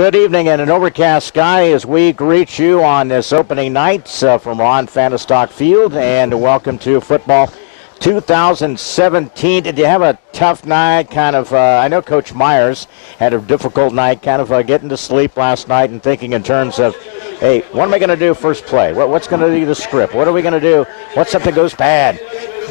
Good evening and an overcast sky as we greet you on this opening night from Ron Fahnestock Field, and welcome to football 2017. Did you have a tough night? I know Coach Myers had a difficult night, getting to sleep last night and thinking in terms of, hey, what am I going to do first play? What's going to be the script? What are we going to do? What something goes bad?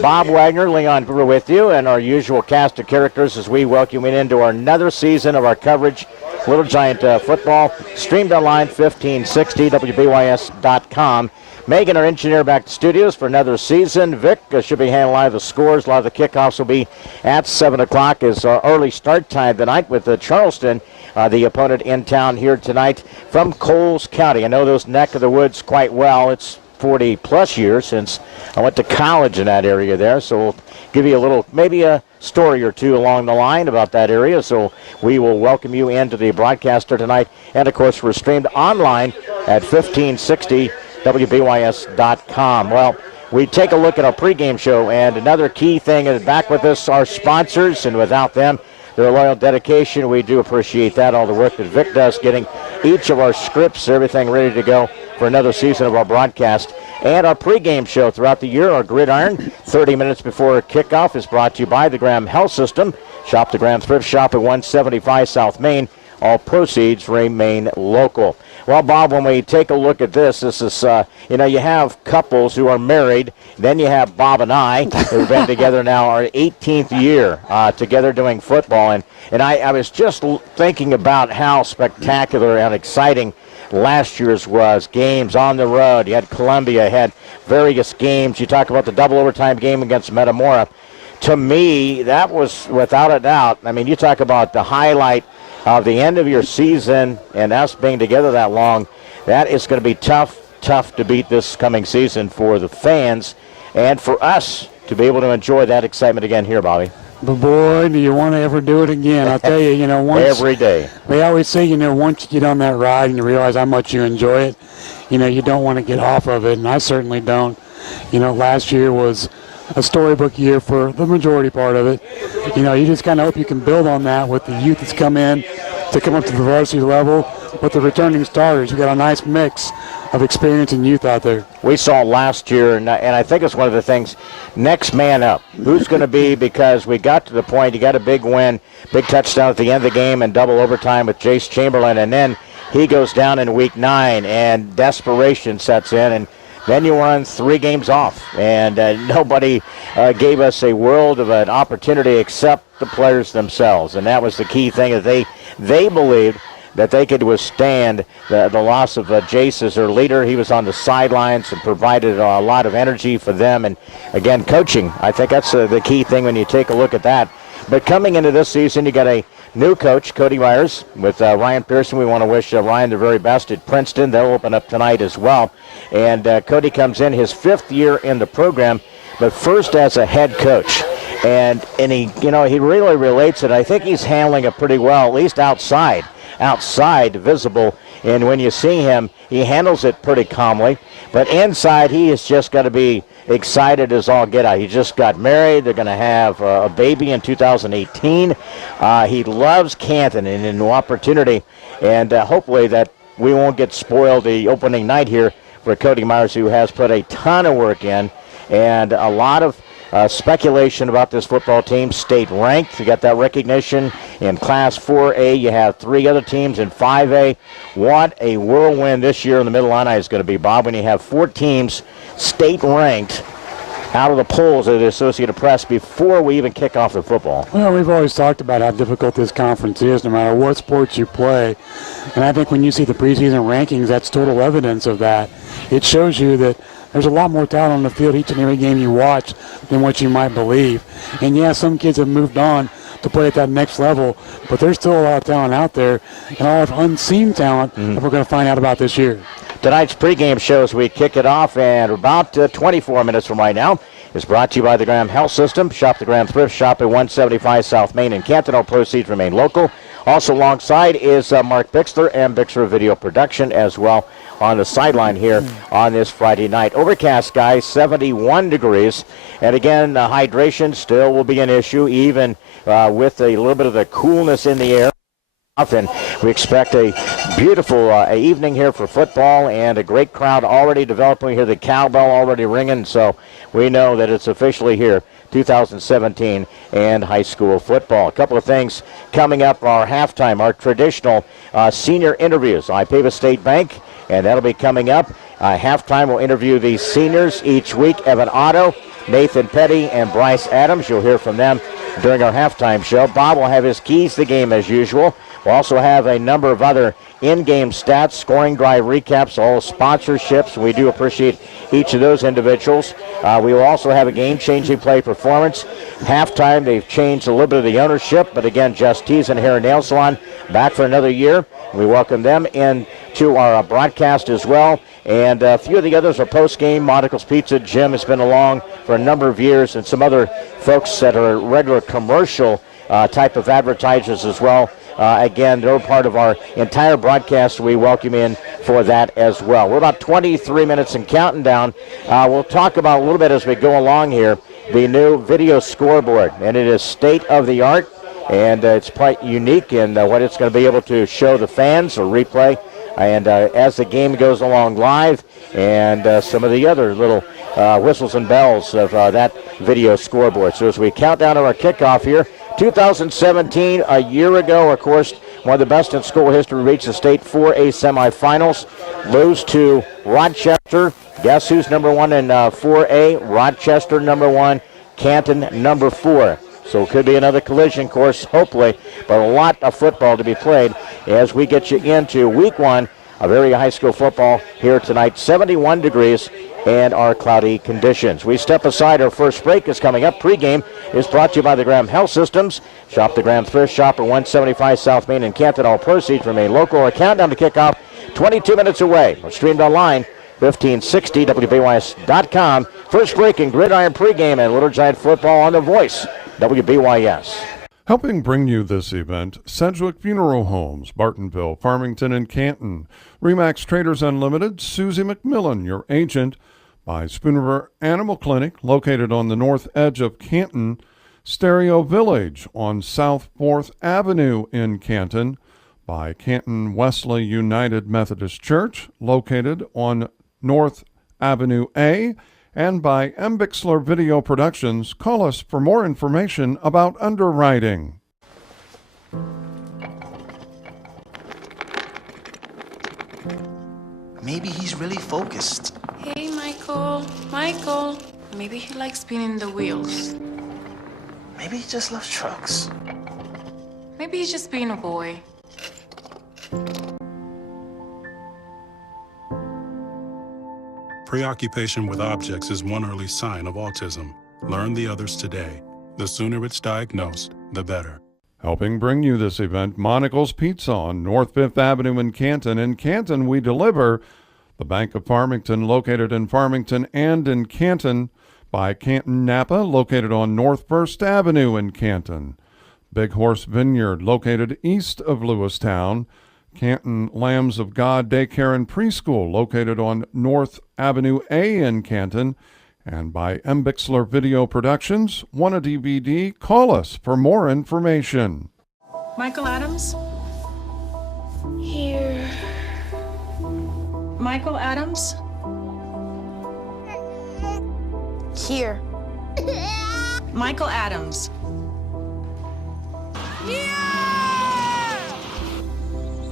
Bob Wagner, Leon Groover with you, and our usual cast of characters as we welcome you into another season of our coverage. Little Giant football, streamed online, 1560, WBYS.com. Megan, our engineer, back to studios for another season. Vic should be handling live the scores. A lot of the kickoffs will be at 7 o'clock as early start time tonight with Charleston, the opponent in town here tonight from Coles County. I know those neck of the woods quite well. It's 40-plus years since I went to college in that area there, so we'll give you a little, maybe a story or two along the line about that area. So we will welcome you into the broadcaster tonight. And, of course, we're streamed online at 1560 WBYS.com. Well, we take a look at our pregame show, and another key thing is back with us, our sponsors, and without them, their loyal dedication, we do appreciate that, all the work that Vic does, getting each of our scripts, everything ready to go for another season of our broadcast. And our pregame show throughout the year, our Gridiron, 30 minutes before kickoff, is brought to you by the Graham Health System. Shop the Graham Thrift Shop at 175 South Main. All proceeds remain local. Well, Bob, when we take a look at this is, you have couples who are married. Then you have Bob and I, who've been together now our 18th year together doing football. And I was just thinking about how spectacular and exciting last year's was. Games on the road. You had Columbia, you had various games. You talk about the double overtime game against Metamora. To me, that was without a doubt. I mean, you talk about the highlight of the end of your season and us being together that long. That is going to be tough to beat this coming season for the fans and for us to be able to enjoy that excitement again here, Bobby. But boy, do you want to ever do it again. I'll tell you, once. Every day. They always say, once you get on that ride and you realize how much you enjoy it, you don't want to get off of it, and I certainly don't. Last year was a storybook year for the majority part of it. You just kind of hope you can build on that with the youth that's come in to come up to the varsity level. But the returning starters, you got a nice mix of experience and youth out there. We saw last year, and I think it's one of the things, next man up. Who's going to be, because we got to the point, you got a big win, big touchdown at the end of the game and double overtime with Jace Chamberlain, and then he goes down in week 9, and desperation sets in, and then you run 3 games off, and nobody gave us a world of an opportunity except the players themselves, and that was the key thing, that they believed that they could withstand the loss of Jace as their leader. He was on the sidelines and provided a lot of energy for them. And, again, coaching, I think that's the key thing when you take a look at that. But coming into this season, you got a new coach, Cody Myers, with Ryan Pearson. We want to wish Ryan the very best at Princeton. They'll open up tonight as well. And Cody comes in his 5th year in the program, but first as a head coach. And he really relates it. I think he's handling it pretty well, at least outside visible, and when you see him, he handles it pretty calmly. But inside, he has just got to be excited as all get out. He just got married. They're going to have a baby in 2018. He loves Canton and a new opportunity, and hopefully that we won't get spoiled the opening night here for Cody Myers, who has put a ton of work in, and a lot of speculation about this football team. State ranked. You got that recognition in Class 4A. You have 3 other teams in 5A. What a whirlwind this year in the Mid-Illini is going to be, Bob, when you have 4 teams state ranked out of the polls of the Associated Press before we even kick off the football. Well, we've always talked about how difficult this conference is, no matter what sports you play. And I think when you see the preseason rankings, that's total evidence of that. It shows you that there's a lot more talent on the field each and every game you watch than what you might believe. And, yeah, some kids have moved on to play at that next level, but there's still a lot of talent out there and a lot of unseen talent that we're going to find out about this year. Tonight's pregame show as we kick it off, and about 24 minutes from right now, is brought to you by the Graham Health System. Shop the Graham Thrift Shop at 175 South Main in Canton. All proceeds remain local. Also alongside is Mark Bixler and Bixler Video Production as well on the sideline here on this Friday night. Overcast, guys, 71 degrees. And again, hydration still will be an issue, even with a little bit of the coolness in the air. And we expect a beautiful evening here for football and a great crowd already developing. We hear the cowbell already ringing, so we know that it's officially here, 2017 and high school football. A couple of things coming up, our halftime, our traditional senior interviews, Ipava State Bank, and that'll be coming up. Halftime, we'll interview the seniors each week, Evan Otto, Nathan Petty, and Bryce Adams. You'll hear from them during our halftime show. Bob will have his keys to the game as usual. We'll also have a number of other in-game stats, scoring drive recaps, all sponsorships. We do appreciate each of those individuals. We will also have a game-changing play performance. Halftime, they've changed a little bit of the ownership, but again, Just Tees and Hair and Nail Salon back for another year. We welcome them into our broadcast as well. And a few of the others are post-game. Monticle's Pizza. Jim has been along for a number of years, and some other folks that are regular commercial type of advertisers as well. Again, they're part of our entire broadcast. We welcome in for that as well. We're about 23 minutes and counting down. We'll talk about a little bit as we go along here, the new video scoreboard, and it is state-of-the-art, and it's quite unique in what it's going to be able to show the fans or replay. And as the game goes along live, and some of the other little whistles and bells of that video scoreboard. So as we count down to our kickoff here, 2017, a year ago, of course, one of the best in school history, reached the state 4A semifinals, lose to Rochester. Guess who's number one in 4A? Rochester number one, Canton number 4. So it could be another collision course, hopefully, but a lot of football to be played as we get you into week one of area high school football here tonight. 71 degrees and our cloudy conditions. We step aside. Our first break is coming up. Pregame is brought to you by the Graham Health Systems. Shop the Graham Thrift Shop at 175 South Main in Canton. All proceeds remain local. Our countdown to kickoff, 22 minutes away. We're streamed online, 1560 WBYS.com. First break in Gridiron pregame and Little Giant football on The Voice, WBYS. Helping bring you this event, Sedgwick Funeral Homes, Bartonville, Farmington, and Canton. Remax Traders Unlimited, Susie McMillan, your agent. By Spoon Animal Clinic, located on the north edge of Canton. Stereo Village on South 4th Avenue in Canton. By Canton Wesley United Methodist Church, located on North Avenue A. And by M. Bixler Video Productions. Call us for more information about underwriting. Maybe he's really focused. Hey, Michael. Michael. Maybe he likes spinning the wheels. Maybe he just loves trucks. Maybe he's just being a boy. Preoccupation with objects is one early sign of autism. Learn the others today. The sooner it's diagnosed, the better. Helping bring you this event, Monticle's Pizza on North 5th Avenue in Canton. In Canton, we deliver. The Bank of Farmington, located in Farmington and in Canton. By Canton Napa, located on North 1st Avenue in Canton. Big Horse Vineyard, located east of Lewistown. Canton Lambs of God Daycare and Preschool, located on North Avenue A in Canton. And by M. Bixler Video Productions. Want a DVD? Call us for more information. Michael Adams? Here. Michael Adams? Here. Michael Adams.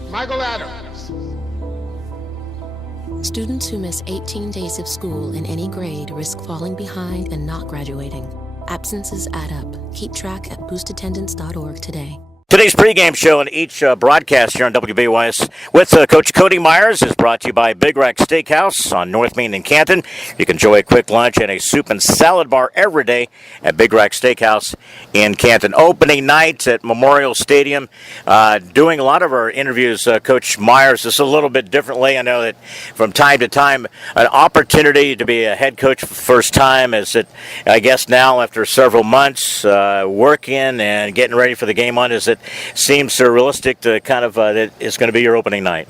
Michael Adams. Students who miss 18 days of school in any grade risk falling behind and not graduating. Absences add up. Keep track at boostattendance.org today. Today's pregame show and each broadcast here on WBYS with Coach Cody Myers is brought to you by Big Rack Steakhouse on North Main in Canton. You can enjoy a quick lunch and a soup and salad bar every day at Big Rack Steakhouse in Canton. Opening night at Memorial Stadium. Doing a lot of our interviews, Coach Myers, this is a little bit differently. I know that from time to time, an opportunity to be a head coach for the first time is that, I guess now after several months working and getting ready for the game on, is it seems surrealistic to kind of that it's going to be your opening night?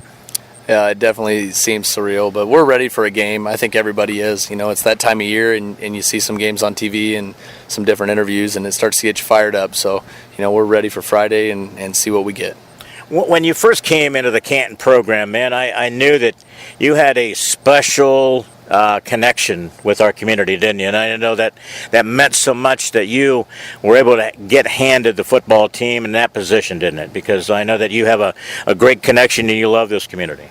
Yeah, it definitely seems surreal, but we're ready for a game. I think everybody is. You know, it's that time of year, and you see some games on TV and some different interviews, and it starts to get you fired up. So, you know, we're ready for Friday and see what we get. When you first came into the Canton program, man, I knew that you had a special connection with our community, didn't you? And I know that meant so much that you were able to get handed the football team in that position, didn't it? Because I know that you have a great connection and you love this community.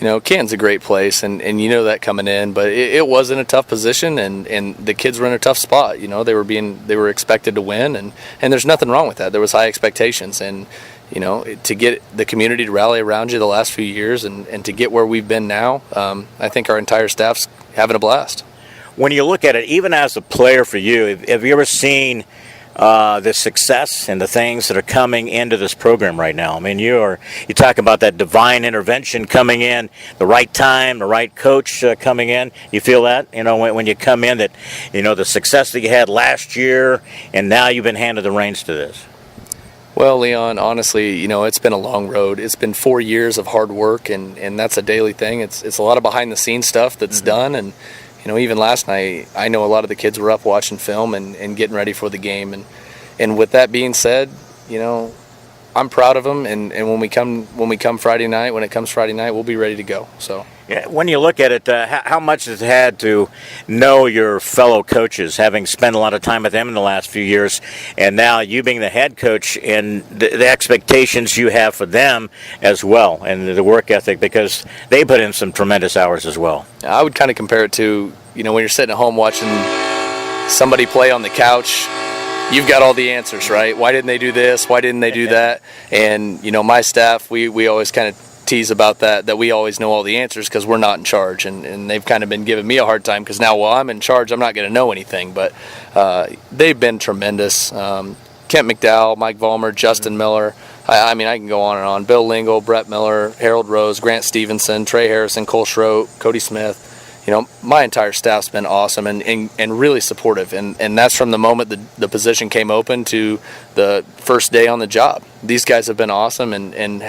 You know, Canton's a great place, and you know that coming in, but it was in a tough position, and the kids were in a tough spot. You know, they were expected to win, and there's nothing wrong with that. There was high expectations, and you know, to get the community to rally around you the last few years and to get where we've been now, I think our entire staff's having a blast. When you look at it, even as a player for you, have you ever seen the success and the things that are coming into this program right now? I mean, you talk about that divine intervention coming in, the right time, the right coach coming in. You feel that, you know, when you come in, that, you know, the success that you had last year, and now you've been handed the reins to this. Well, Leon, honestly, you know, it's been a long road. It's been 4 years of hard work, and that's a daily thing. It's a lot of behind-the-scenes stuff that's done, and, you know, even last night, I know a lot of the kids were up watching film and getting ready for the game. And with that being said, you know, I'm proud of them, and when it comes Friday night, we'll be ready to go. So. Yeah, when you look at it, how much has it had to know your fellow coaches, having spent a lot of time with them in the last few years, and now you being the head coach, and the expectations you have for them as well, and the work ethic, because they put in some tremendous hours as well. I would kind of compare it to, you know, when you're sitting at home watching somebody play on the couch, you've got all the answers, right? Why didn't they do this? Why didn't they do that? And, you know, my staff, we always kind of tease about that we always know all the answers because we're not in charge, and they've kind of been giving me a hard time because now while I'm in charge, I'm not going to know anything. But they've been tremendous. Kent McDowell, Mike Vollmer, Justin Miller. I mean, I can go on and on. Bill Lingle, Brett Miller, Harold Rose, Grant Stevenson, Trey Harrison, Cole Schroet, Cody Smith. You know, my entire staff's been awesome and really supportive, and that's from the moment the position came open to the first day on the job. These guys have been awesome and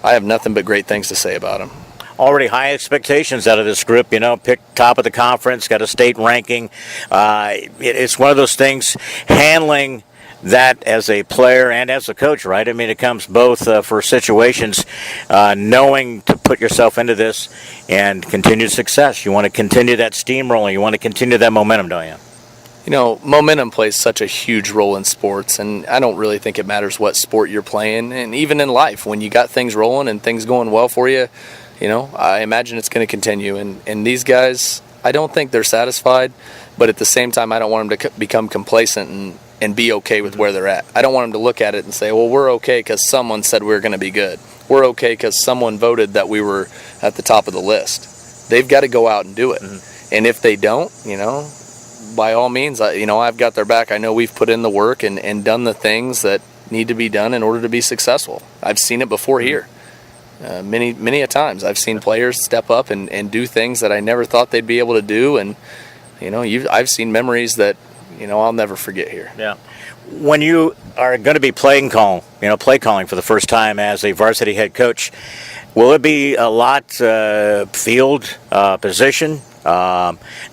I have nothing but great things to say about them. Already high expectations out of this group, you know, picked top of the conference, got a state ranking. It's one of those things, handling that as a player and as a coach, right? I mean, it comes both for situations, knowing to put yourself into this and continued success. You want to continue that steamrolling. You want to continue that momentum, don't you? You know, momentum plays such a huge role in sports, and I don't really think it matters what sport you're playing. And even in life, when you got things rolling and things going well for you, you know, I imagine it's going to continue. And these guys, I don't think they're satisfied, but at the same time, I don't want them to become complacent and be okay with where they're at. I don't want them to look at it and say, well, we're okay because someone said we were going to be good. We're okay because someone voted that we were at the top of the list. They've got to go out and do it. And if they don't, you know, by all means, you know, I've got their back. I know we've put in the work and done the things that need to be done in order to be successful. I've seen it before here. Many a times I've seen players step up and do things that I never thought they'd be able to do. And, you know, I've seen memories that, you know, I'll never forget here. Yeah. When you are going to be play calling for the first time as a varsity head coach, will it be a lot field position,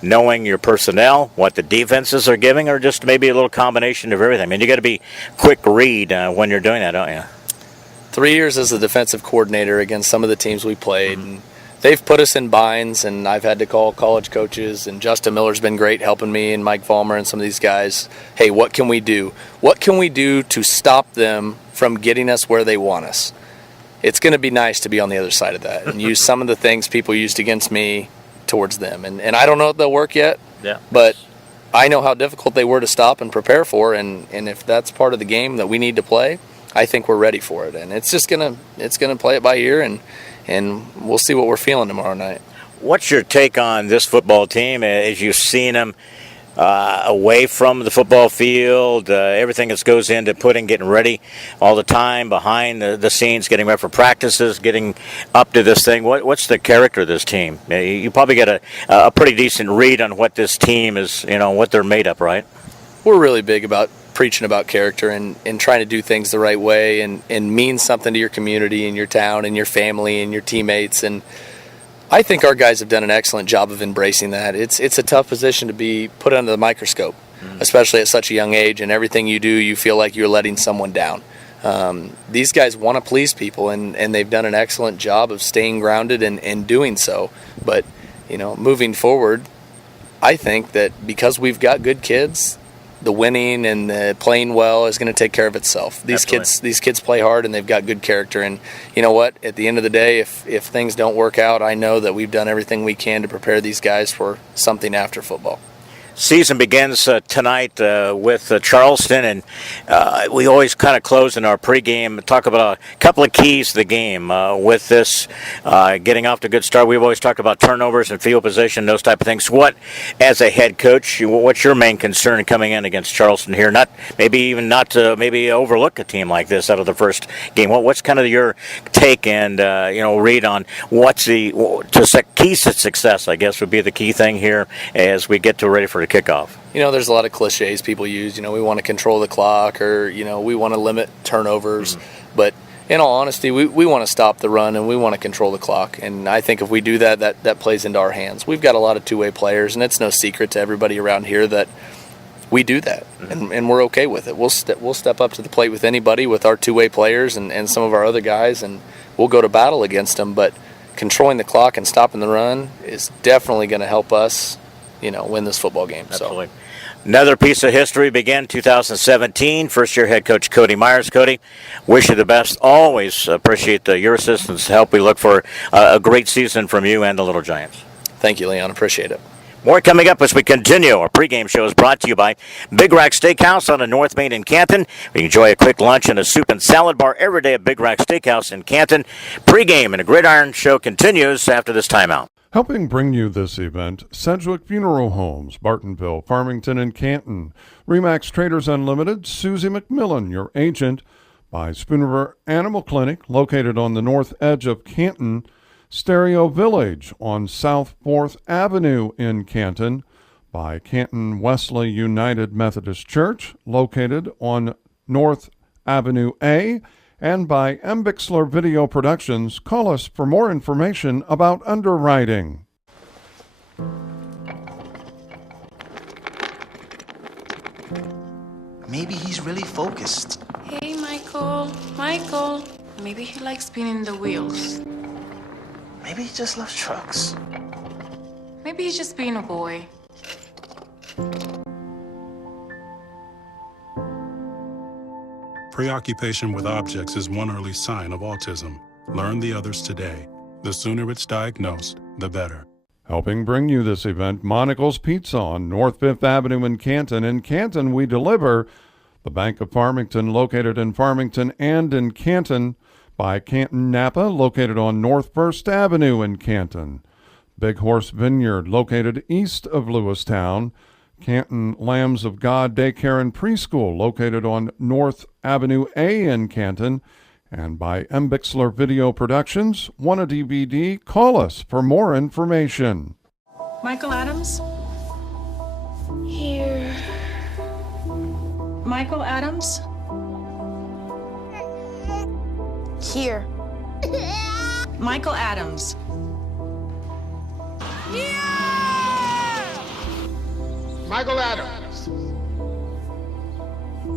knowing your personnel, what the defenses are giving, or just maybe a little combination of everything? I mean, you got to be quick read when you're doing that, don't you? 3 years as a defensive coordinator against some of the teams we played, and they've put us in binds, and I've had to call college coaches, and Justin Miller's been great helping me, and Mike Vollmer and some of these guys. Hey, what can we do? What can we do to stop them from getting us where they want us? It's going to be nice to be on the other side of that and use some of the things people used against me towards them. And I don't know if they'll work yet, but I know how difficult they were to stop and prepare for, and if that's part of the game that we need to play, I think we're ready for it. And it's just gonna play it by ear, and we'll see what we're feeling tomorrow night. What's your take on this football team as you've seen them away from the football field, everything that goes into getting ready all the time, behind the scenes, getting ready for practices, getting up to this thing? What's the character of this team? You probably get a pretty decent read on what this team is, you know, what they're made up, right? We're really big about preaching about character and trying to do things the right way and mean something to your community and your town and your family and your teammates. And I think our guys have done an excellent job of embracing that. It's a tough position to be put under the microscope, especially at such a young age, and everything you do, you feel like you're letting someone down. These guys want to please people, and they've done an excellent job of staying grounded and doing so. But, moving forward, I think that because we've got good kids, the winning and the playing well is going to take care of itself. These kids play hard, and they've got good character. And you know what? At the end of the day, if things don't work out, I know that we've done everything we can to prepare these guys for something after football. Season begins tonight with Charleston, and we always kind of close in our pregame, talk about a couple of keys to the game. With this getting off to a good start, we've always talked about turnovers and field position, those type of things. What, as a head coach, what's your main concern coming in against Charleston here? Not to maybe overlook a team like this out of the first game. What's kind of your take and read on what's the keys to success? I guess would be the key thing here as we get ready for kickoff. There's a lot of cliches people use. We want to control the clock, or we want to limit turnovers. Mm-hmm. But in all honesty, we want to stop the run, and we want to control the clock. And I think if we do that plays into our hands. We've got a lot of two-way players, and it's no secret to everybody around here that we do that, mm-hmm. and we're okay with it. We'll step up to the plate with anybody, with our two-way players and some of our other guys, and we'll go to battle against them. But controlling the clock and stopping the run is definitely going to help us win this football game. Absolutely. So. Another piece of history began 2017. First-year head coach Cody Myers. Cody, wish you the best. Always appreciate your assistance to help. We look for a great season from you and the Little Giants. Thank you, Leon. Appreciate it. More coming up as we continue. Our pregame show is brought to you by Big Rack Steakhouse on the North Main in Canton. We enjoy a quick lunch and a soup and salad bar every day at Big Rack Steakhouse in Canton. Pregame and a Gridiron show continues after this timeout. Helping bring you this event, Sedgwick Funeral Homes, Bartonville, Farmington, and Canton. Remax Traders Unlimited, Susie McMillan, your agent. By Spoon Animal Clinic, located on the north edge of Canton. Stereo Village on South 4th Avenue in Canton. By Canton Wesley United Methodist Church, located on North Avenue A. And by M. Bixler Video Productions. Call us for more information about underwriting. Maybe he's really focused. Hey, Michael. Maybe he likes spinning the wheels. Maybe he just loves trucks. Maybe he's just being a boy. Preoccupation with objects is one early sign of autism. Learn the others today. The sooner it's diagnosed, the better. Helping bring you this event, Monocle's Pizza on North 5th Avenue in Canton. In Canton, we deliver. The Bank of Farmington, located in Farmington and in Canton. By Canton Napa, located on North 1st Avenue in Canton. Big Horse Vineyard, located east of Lewistown. Canton Lambs of God Daycare and Preschool, located on North Avenue A in Canton. And by M. Bixler Video Productions. Want a DVD? Call us for more information. Michael Adams? Here. Michael Adams? Here. Michael Adams. Michael Adams.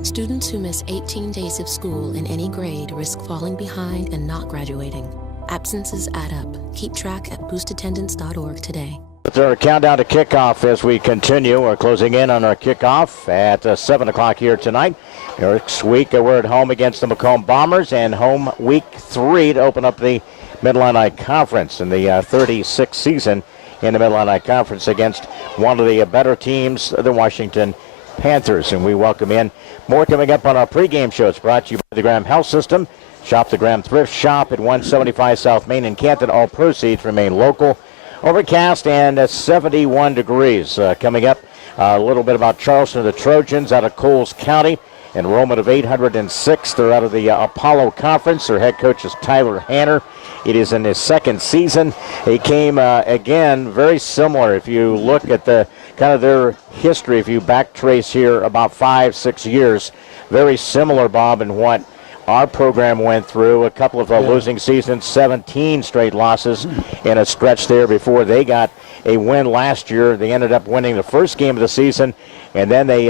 Students who miss 18 days of school in any grade risk falling behind and not graduating. Absences add up. Keep track at boostattendance.org today. It's our countdown to kickoff as we continue. We're closing in on our kickoff at 7 o'clock here tonight. Next week, we're at home against the Macomb Bombers, and home week 3 to open up the Mid-Illini Conference in the 36th season in the Mid-Illini Conference against one of the better teams, the Washington Panthers. And we welcome in more coming up on our pregame show. It's brought to you by the Graham Health System. Shop the Graham Thrift Shop at 175 South Main in Canton. All proceeds remain local. Overcast and 71 degrees. Coming up, a little bit about Charleston, the Trojans out of Coles County. Enrollment of 806. They're out of the Apollo Conference. Their head coach is Tyler Hanner. It is in his second season. He came, again, very similar. If you look at the kind of their history, if you backtrace here about 5-6 years, very similar, Bob, in what our program went through, a couple of losing seasons, 17 straight losses in a stretch there before they got a win last year. They ended up winning the first game of the season, and then they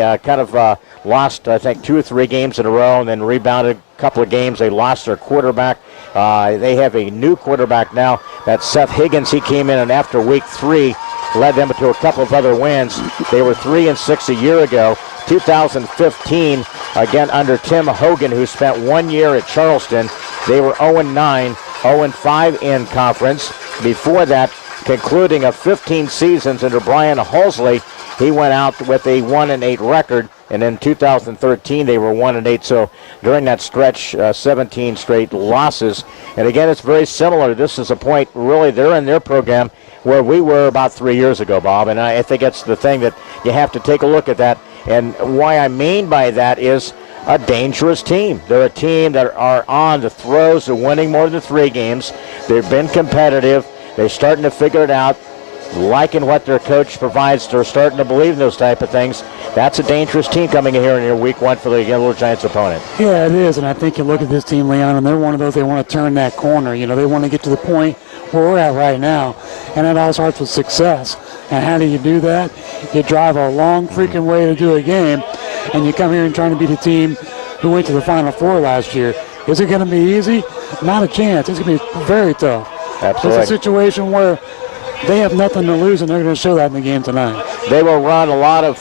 lost, I think, 2 or 3 games in a row, and then rebounded a couple of games. They lost their quarterback. They have a new quarterback now. That's Seth Higgins. He came in, and after week 3, led them to a couple of other wins. They were 3-6 a year ago. 2015, again under Tim Hogan, who spent 1 year at Charleston. They were 0-9, 0-5 in conference. Before that, concluding of 15 seasons under Brian Halsley, he went out with a 1-8 record, and in 2013 they were 1-8. So during that stretch, 17 straight losses. And again, it's very similar. This is a point, really, they're in their program where we were about 3 years ago, Bob. And I think that's the thing that you have to take a look at that. And why I mean by that is a dangerous team. They're a team that are on the throes of winning more than 3 games. They've been competitive. They're starting to figure it out. Liking what their coach provides, they're starting to believe in those type of things. That's a dangerous team coming in here in your week 1 for the Little Giants opponent. Yeah, it is, and I think you look at this team, Leon, and they're one of those, they want to turn that corner. You know, they want to get to the point where we're at right now, and it all starts with success. And how do you do that? You drive a long freaking way to do a game, and you come here and trying to beat a team who went to the Final Four last year. Is it going to be easy? Not a chance. It's going to be very tough. Absolutely. It's a situation where they have nothing to lose, and they're going to show that in the game tonight. They will run a lot of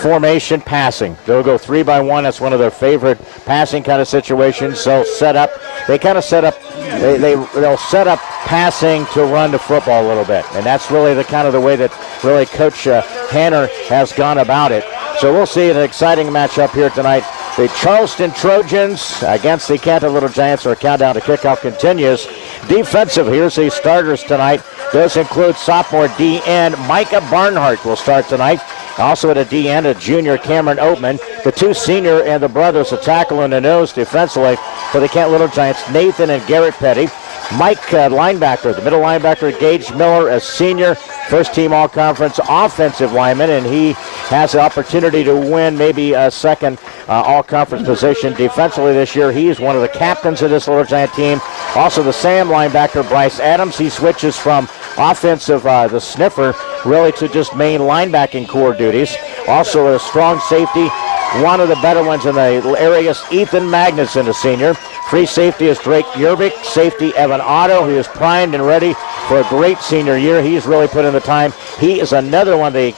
formation passing. They'll go 3-by-1. That's one of their favorite passing kind of situations. They'll set up. They kind of set up. They'll set up passing to run the football a little bit, and that's really the kind of the way that really Coach Hanner has gone about it. So we'll see an exciting matchup here tonight. The Charleston Trojans against the Canton Little Giants. Our countdown to kickoff continues. Defensive, here's the starters tonight. Those include sophomore D-end Micah Barnhart will start tonight. Also at a D-end, a junior Cameron Oatman. The 2 senior and the brothers, a tackle and a nose defensively for the Canton Little Giants, Nathan and Garrett Petty. Mike, linebacker, the middle linebacker, Gage Miller, a senior, first-team all-conference offensive lineman, and he has the opportunity to win maybe a second all-conference position defensively this year. He is one of the captains of this Little Giant team. Also the Sam linebacker, Bryce Adams. He switches from offensive, the sniffer, really to just main linebacking core duties. Also a strong safety, one of the better ones in the area, Ethan Magnuson, a senior. Free safety is Drake Yerbick. Safety Evan Otto, who is primed and ready for a great senior year. He's really put in the time. He is another one of the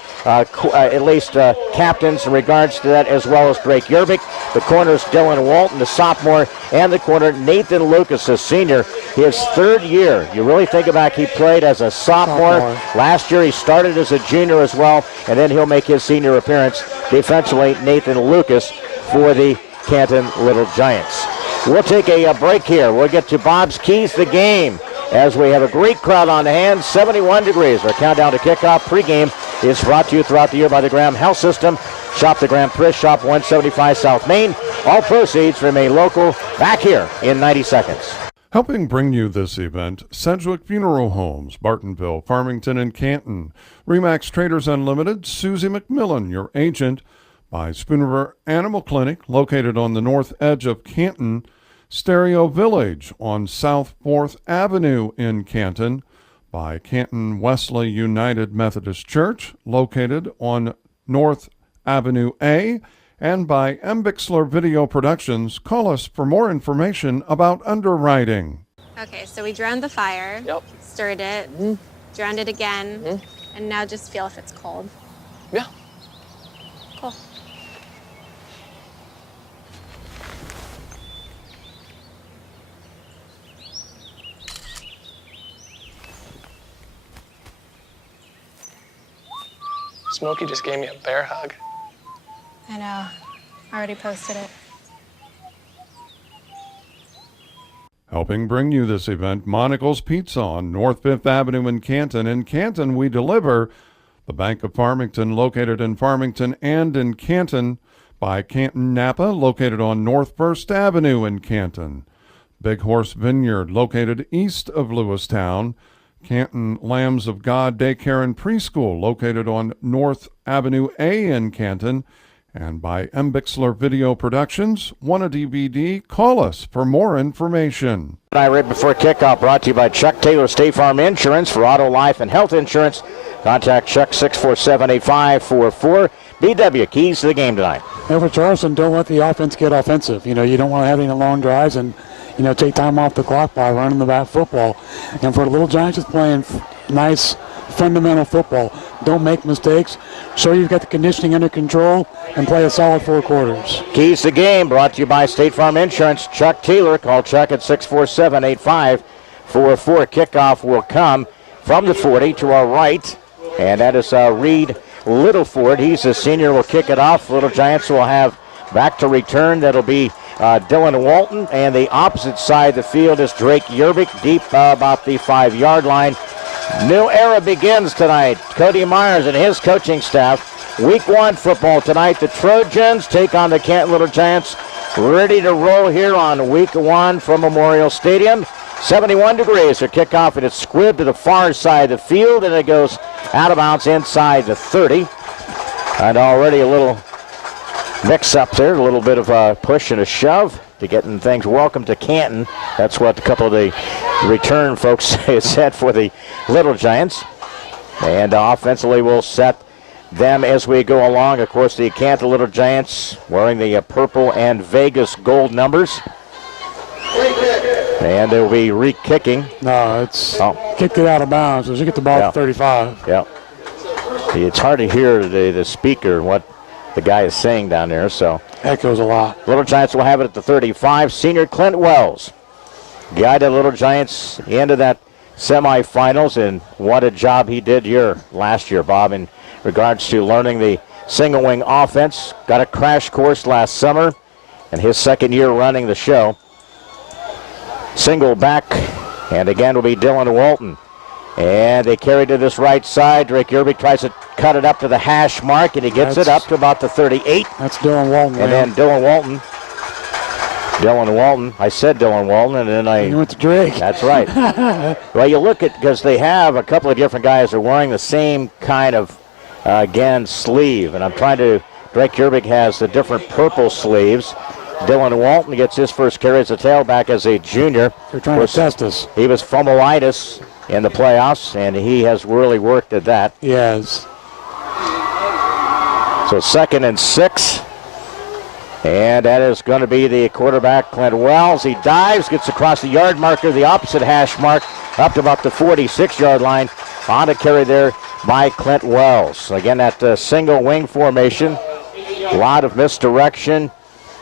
captains in regards to that, as well as Drake Yerbick. The corners Dylan Walton, the sophomore, and the corner Nathan Lucas, a senior. His 3rd year. You really think about he played as a sophomore. Last year he started as a junior as well, and then he'll make his senior appearance. Defensively, Nathan Lucas for the Canton Little Giants. We'll take a break here. We'll get to Bob's Keys to the Game as we have a great crowd on hand, 71 degrees. Our countdown to kickoff pregame is brought to you throughout the year by the Graham Health System. Shop the Graham Thrift Shop, 175 South Main. All proceeds remain local. Back here in 90 seconds. Helping bring you this event, Sedgwick Funeral Homes, Bartonville, Farmington, and Canton. Remax Traders Unlimited, Susie McMillan, your agent. By Spoon River Animal Clinic, located on the north edge of Canton. Stereo Village on South 4th Avenue in Canton. By Canton Wesley United Methodist Church, located on North Avenue A. And by M. Bixler Video Productions. Call us for more information about underwriting. Okay, so we drowned the fire, stirred it, drowned it again, and now just feel if it's cold. Yeah. Cool. Smokey just gave me a bear hug. I know. Already posted it. Helping bring you this event, Monocle's Pizza on North 5th Avenue in Canton. In Canton, we deliver. The Bank of Farmington, located in Farmington and in Canton. By Canton Napa, located on North 1st Avenue in Canton. Big Horse Vineyard, located east of Lewistown. Canton Lambs of God Daycare and Preschool, located on North Avenue A in Canton. And by M. Bixler Video Productions, want a DVD? Call us for more information. Right before kickoff, brought to you by Chuck Taylor State Farm Insurance for auto, life, and health insurance. Contact Chuck 647-8544. BW, keys to the game tonight. And for Charleston, don't let the offense get offensive. You don't want to have any long drives and, take time off the clock by running the back football. And for the Little Giants, just playing nice, fundamental football. Don't make mistakes. Show you've got the conditioning under control and play a solid 4 quarters. Keys to the game brought to you by State Farm Insurance. Chuck Taylor. Call Chuck at 647-8544. Kickoff will come from the 40 to our right. And that is Reed Littleford. He's a senior. Will kick it off. Little Giants will have back to return. That'll be Dylan Walton. And the opposite side of the field is Drake Yerbick, deep about the 5-yard line. New era begins tonight. Cody Myers and his coaching staff. Week 1 football tonight. The Trojans take on the Canton Little Giants. Ready to roll here on week 1 from Memorial Stadium. 71 degrees for kickoff, and it's squibbed to the far side of the field, and it goes out of bounds inside the 30. And already a little mix-up there, a little bit of a push and a shove to getting things. Welcome to Canton. That's what a couple of the return folks said for the Little Giants. And offensively we'll set them as we go along. Of course, the Canton Little Giants wearing the purple and Vegas gold numbers. And they'll be re-kicking. No, it's kicked it out of bounds. As you get the ball at 35. Yeah. It's hard to hear the speaker, what the guy is saying down there. So echoes a lot. Little Giants will have it at the 35. Senior Clint Wells guided Little Giants into that semifinals, and what a job he did here last year, Bob, in regards to learning the single wing offense. Got a crash course last summer, and his second year running the show. Single back, and again will be Dylan Walton. And they carry to this right side. Drake Yerbick tries to cut it up to the hash mark, and he gets it up to about the 38. That's Dylan Walton. And then Dylan Walton. I said Dylan Walton, and then You went to Drake. That's right. Well, you look at, because they have a couple of different guys who are wearing the same kind of, sleeve. And I'm trying to, Drake Yerbick has the different purple sleeves. Dylan Walton gets his first carry as a tailback as a junior. They're trying to test us. He was fumbleitis in the playoffs, and he has really worked at that. Yes. So 2nd and 6. And that is going to be the quarterback, Clint Wells. He dives, gets across the yard marker, the opposite hash mark, up to about the 46-yard line. On to carry there by Clint Wells. Again, that single wing formation. A lot of misdirection.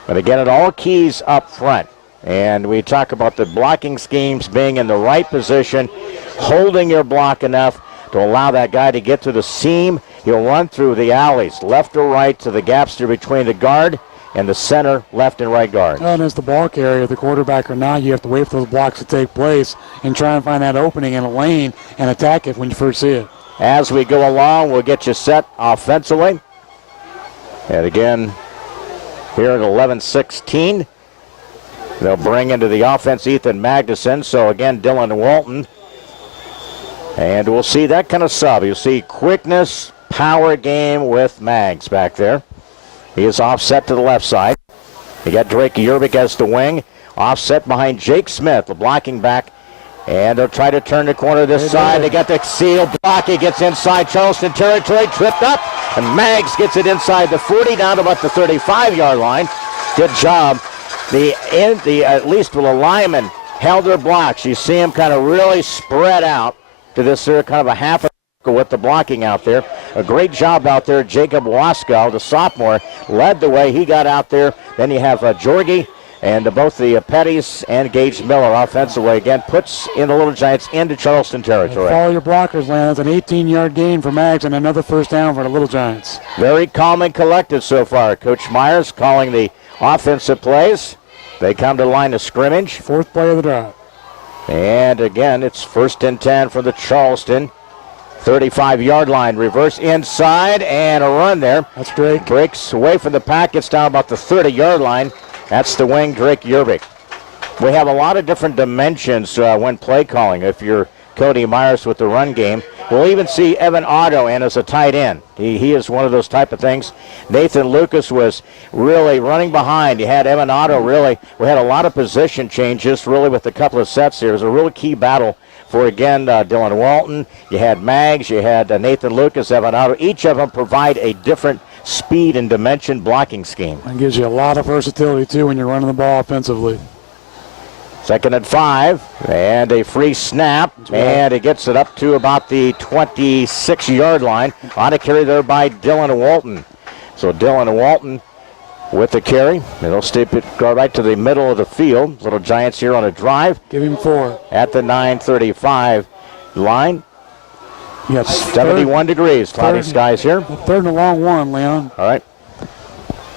But again, it all keys up front. And we talk about the blocking schemes being in the right position, holding your block enough to allow that guy to get to the seam. He'll run through the alleys, left or right, to the gaps there between the guard and the center, left and right guard. And as the ball carrier, the quarterback or not, you have to wait for those blocks to take place and try and find that opening in a lane and attack it when you first see it. As we go along, we'll get you set offensively. And again, here at 11-16, they'll bring into the offense Ethan Magnuson. So again, Dylan Walton. And we'll see that kind of sub. You'll see quickness, power game with Mags back there. He is offset to the left side. You got Drake Yerbick as the wing. Offset behind Jake Smith, the blocking back. And they'll try to turn the corner this side. They got the seal block. He gets inside Charleston territory, tripped up. And Mags gets it inside the 40, down to about the 35-yard line. Good job. At least the linemen held their blocks. You see them kind of really spread out to this kind of a half a circle with the blocking out there. A great job out there. Jacob Waskow, the sophomore, led the way. He got out there. Then you have Jorgie and both the Petties and Gage Miller offensively. Again, puts in the Little Giants into Charleston territory. Follow your blockers, Lance. An 18-yard gain for Mags and another first down for the Little Giants. Very calm and collected so far. Coach Myers calling the offensive plays. They come to the line of scrimmage. 4th play of the drive. And again, it's 1st and 10 for the Charleston 35-yard line. Reverse inside and a run there. That's Drake. Breaks away from the pack. Gets down about the 30-yard line. That's the wing, Drake Yerbick. We have a lot of different dimensions when play calling. If you're Cody Myers with the run game, We'll even see Evan Otto in as a tight end. He is one of those type of things. Nathan Lucas was really running behind. You had Evan Otto really. We had a lot of position changes really with a couple of sets here. It was a really key battle for, again, Dylan Walton. You had Maggs. You had Nathan Lucas, Evan Otto. Each of them provide a different speed and dimension blocking scheme. It gives you a lot of versatility, too, when you're running the ball offensively. 2nd and 5, and a free snap, and it gets it up to about the 26-yard line. On a carry there by Dylan Walton. So Dylan Walton with the carry. It'll go right to the middle of the field. Little Giants here on a drive. Give him 4. At the 9:35 line. Yes, 71 degrees. Cloudy skies here. 3rd and a long one, Leon. All right.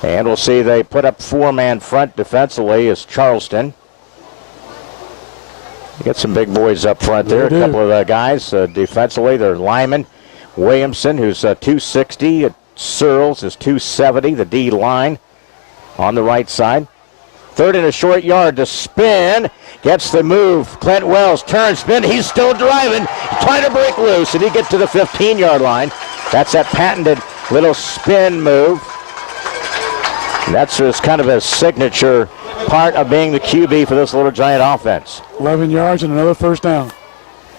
And we'll see they put up 4-man front defensively as Charleston. You got some big boys up front there. A couple of guys defensively. They're Lyman, Williamson, who's 260. Searles is 270. The D line on the right side. 3rd and a short yard to spin. Gets the move. Clint Wells turns, spin. He's still driving. Trying to break loose, and he gets to the 15-yard line. That's that patented little spin move. And that's just kind of a signature part of being the QB for this Little Giant offense. 11 yards and another first down.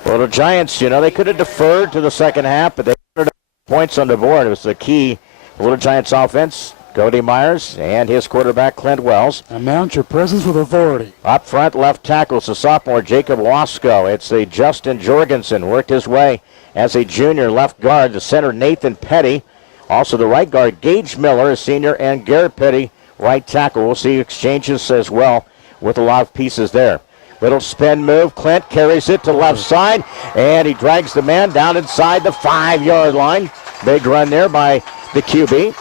Little Giants, they could have deferred to the second half, but they put points on the board. It was the key Little Giants offense. Cody Myers and his quarterback, Clint Wells. Announce your presence with authority. Up front, left tackle, it's the sophomore Jacob Wasco. It's the Justin Jorgensen, worked his way as a junior left guard. The center, Nathan Petty. Also the right guard, Gage Miller, a senior, and Garrett Petty, right tackle. We'll see exchanges as well with a lot of pieces there. Little spin move. Clint carries it to left side, and he drags the man down inside the 5-yard line. Big run there by the QB.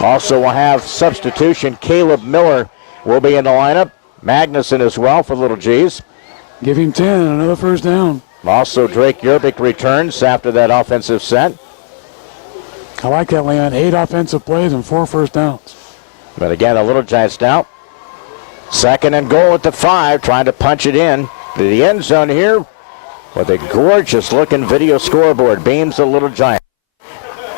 Also, we'll have substitution. Caleb Miller will be in the lineup. Magnuson as well for Little G's. Give him 10 and another first down. Also, Drake Yerbick returns after that offensive set. I like that, Leon. 8 offensive plays and 4 first downs. But again, the Little Giants now. 2nd and goal at the 5, trying to punch it in to the end zone here with a gorgeous-looking video scoreboard. Beams the Little Giants.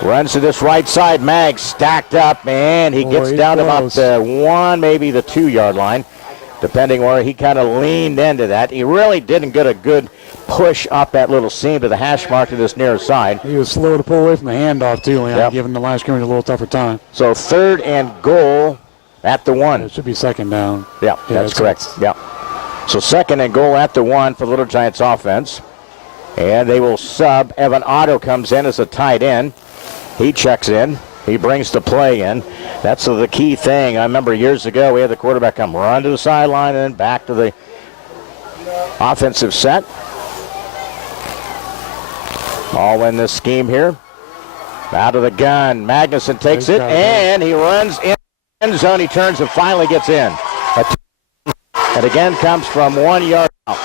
Runs to this right side. Maggs stacked up, and he gets down to about the 1, maybe the 2-yard line, depending where he kind of leaned into that. He really didn't get a good push up that little seam to the hash mark to this near side. He was slow to pull away from the handoff, too, Leon, giving the line of scrimmage a little tougher time. So 3rd and goal at the 1. It should be 2nd down. Yeah, that's correct. Yeah. So 2nd and goal at the 1 for Little Giants offense. And they will sub. Evan Otto comes in as a tight end. He checks in. He brings the play in. That's the key thing. I remember years ago we had the quarterback come run to the sideline and then back to the offensive set. All in this scheme here. Out of the gun. Magnuson takes it, and he runs in the end zone. He turns and finally gets in. And again comes from 1 yard out.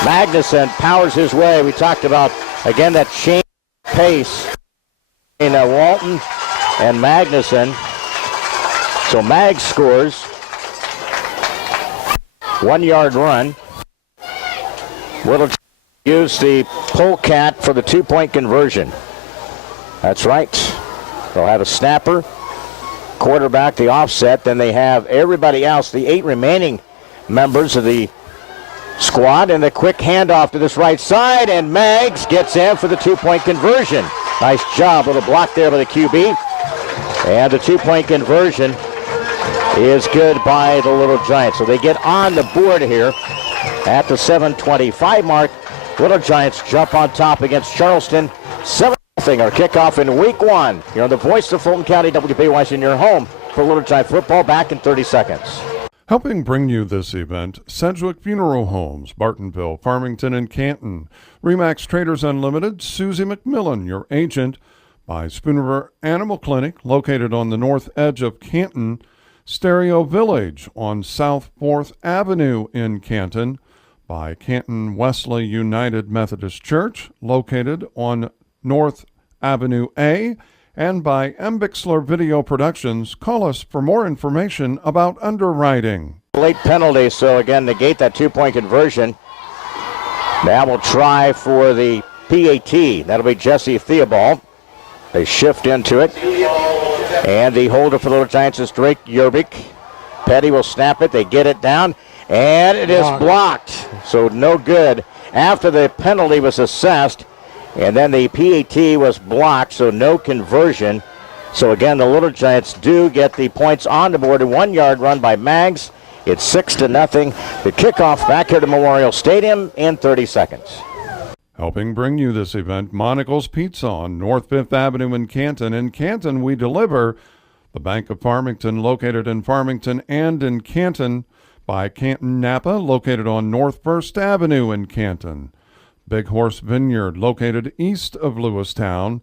Magnuson powers his way. We talked about, again, that change pace in Walton and Magnuson. So Maggs scores. 1 yard run. Little use the polecat for the 2-point conversion. That's right. They'll have a snapper, quarterback, the offset. Then they have everybody else, the 8 remaining members of the squad, and the quick handoff to this right side, and Maggs gets in for the 2-point conversion. Nice job with a block there by the QB. And the 2-point conversion is good by the Little Giants. So they get on the board here at the 7:25 mark. Little Giants jump on top against Charleston. 7-0 our kickoff in week 1. You're on the voice of Fulton County, WBYC, in your home for Little Giant football. Back in 30 seconds. Helping bring you this event, Sedgwick Funeral Homes, Bartonville, Farmington, and Canton. Remax Traders Unlimited, Susie McMillan, your agent. By Spoon River Animal Clinic, located on the north edge of Canton. Stereo Village on South 4th Avenue in Canton. By Canton Wesley United Methodist Church, located on North Avenue A. And by M. Bixler Video Productions. Call us for more information about underwriting. Late penalty, so again, negate that 2-point conversion. Now we'll try for the PAT. That'll be Jesse Theobald. They shift into it. And the holder for the Little Giants is Drake Yerbik. Petty will snap it. They get it down. And it is blocked. So no good. After the penalty was assessed, and then the PAT was blocked, so no conversion. So again, the Little Giants do get the points on the board. A 1-yard run by Maggs. It's 6-0. The kickoff back here to Memorial Stadium in 30 seconds. Helping bring you this event, Monocle's Pizza on North 5th Avenue in Canton. In Canton, we deliver. The Bank of Farmington, located in Farmington and in Canton. By Canton Napa, located on North 1st Avenue in Canton. Big Horse Vineyard, located east of Lewistown.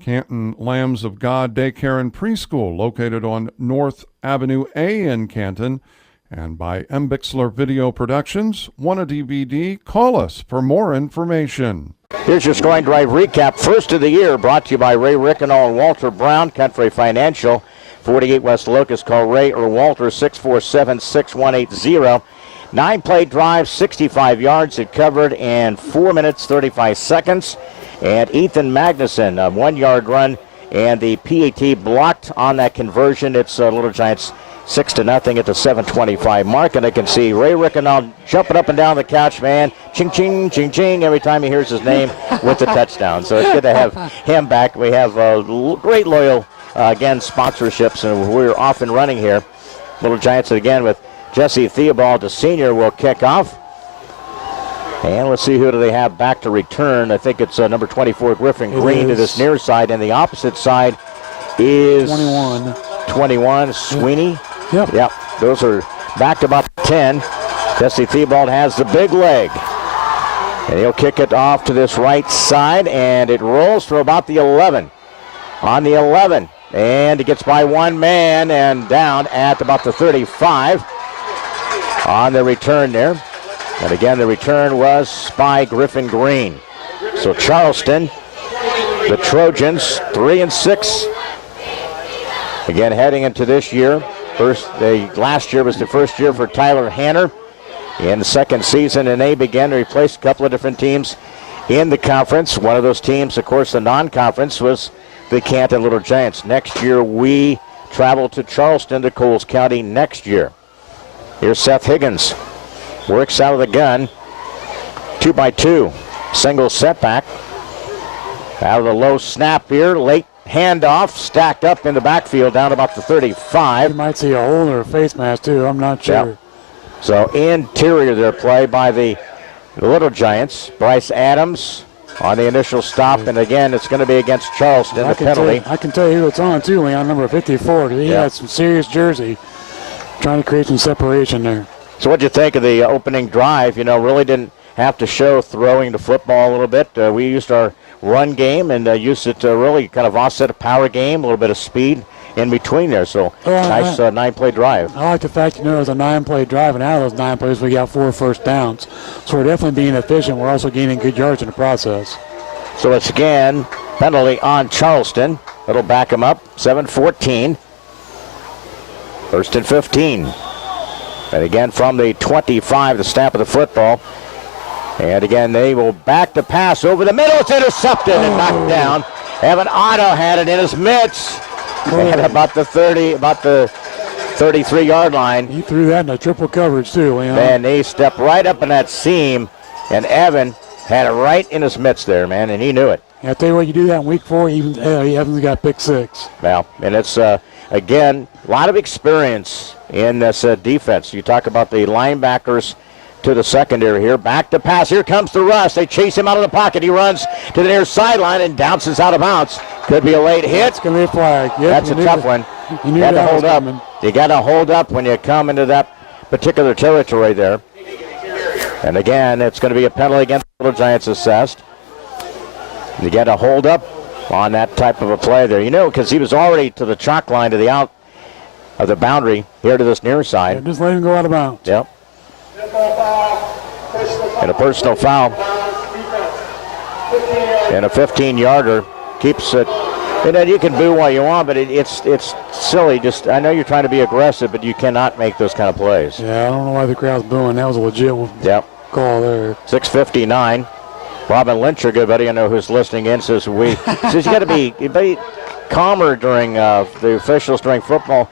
Canton Lambs of God Daycare and Preschool, located on North Avenue A in Canton. And by M. Bixler Video Productions, want a DVD? Call us for more information. Here's your scoring drive recap. First of the year, brought to you by Ray Rickenall and Walter Brown, Country Financial. 48 West Locust, call Ray or Walter, 647-6180. 9-play drive, 65 yards it covered in 4 minutes, 35 seconds. And Ethan Magnuson, a 1-yard run, and the PAT blocked on that conversion. It's Little Giants 6-0 at the 7:25 mark. And I can see Ray Rickenall jumping up and down the couch, man. Ching, ching, ching, ching, every time he hears his name with the touchdown. So it's good to have him back. We have great loyal again, sponsorships, and we're off and running here. Little Giants again with Jesse Theobald, the senior, will kick off. And let's see who do they have back to return. I think it's number 24, Griffin Green, to this near side, and the opposite side is 21, Sweeney. Yep, those are back to about 10. Jesse Theobald has the big leg. And he'll kick it off to this right side, and it rolls for about the 11. On the 11. And he gets by one man and down at about the 35 on the return there. And again, the return was by Griffin Green. So Charleston, the Trojans, 3-6. Again, heading into this year. Last year was the first year for Tyler Hanner. In the second season, and they began to replace a couple of different teams in the conference. One of those teams, of course, the non-conference, was the Canton Little Giants. Next year, we travel to Charleston to Coles County next year. Here's Seth Higgins. Works out of the gun. 2x2. Single setback. Out of the low snap here. Late handoff. Stacked up in the backfield down about the 35. You might see a hole or a face mask, too. I'm not sure. Yep. So interior there play by the Little Giants. Bryce Adams on the initial stop, and again, it's going to be against Charleston, the penalty. I can tell you who it's on, too, Leon, number 54. He had some serious jersey trying to create some separation there. So what do you think of the opening drive? You know, really didn't have to show throwing the football a little bit. We used our run game and used it to really kind of offset a power game, a little bit of speed in between there. So nice 9-play drive. I like the fact, it was a 9-play drive, and out of those 9 plays, we got 4 first downs. So we're definitely being efficient. We're also gaining good yards in the process. So it's again penalty on Charleston. It'll back them up. 7-14. 1st and 15. And again from the 25, the snap of the football. And again, they will back the pass over the middle. It's intercepted and knocked down. Evan Otto had it in his mitts. And about the 33-yard line. He threw that in a triple coverage, too, Leon. And he stepped right up in that seam, and Evan had it right in his mitts there, man, and he knew it. I tell you what, you do that in week 4, Evans got pick 6. Well, and it's, again, a lot of experience in this defense. You talk about the linebackers to the secondary here. Back to pass. Here comes the rush. They chase him out of the pocket. He runs to the near sideline and bounces out of bounds. Could be a late hit. It's going to be a flag. Yep, that's a tough one. You got to hold up. You got to hold up when you come into that particular territory there. And again, it's going to be a penalty against the Little Giants assessed. You got to hold up on that type of a play there. You know, because he was already to the chalk line to the out of the boundary here to this near side. Yeah, just let him go out of bounds. Yep. And a personal foul. And a 15-yarder keeps it. You know, you can boo all you want, but it's silly. Just I know you're trying to be aggressive, but you cannot make those kind of plays. Yeah, I don't know why the crowd's booing. That was a legit call there. 6:59. Robin Lynch, good buddy, I know who's listening in, says you got to be calmer during the officials during football.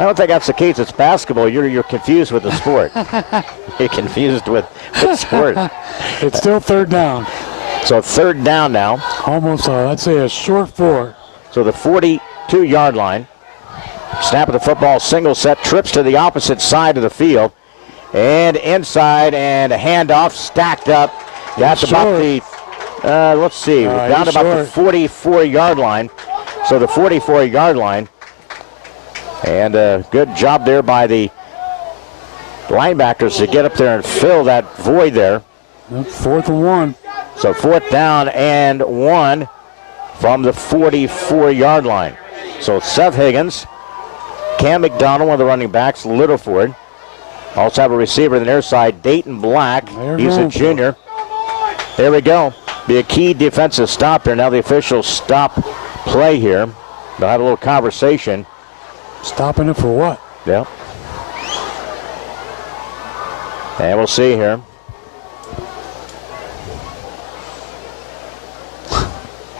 I don't think that's the case. It's basketball. You're confused with the sport. You're confused with sport. It's still third down. So third down now. Almost, I'd say a short 4. So the 42-yard line. Snap of the football, single set, trips to the opposite side of the field. And inside, and a handoff stacked up. That's about the, let's see, down to about the 44-yard line. So the 44-yard line. And a good job there by the linebackers to get up there and fill that void there. 4th and 1. So 4th down and 1 from the 44-yard line. So Seth Higgins, Cam McDonald, one of the running backs, Littleford. Also have a receiver on the near side, Dayton Black. He's a junior. There we go. Be a key defensive stop here. Now the officials stop play here. They'll have a little conversation. Stopping it for what? Yeah. And we'll see here.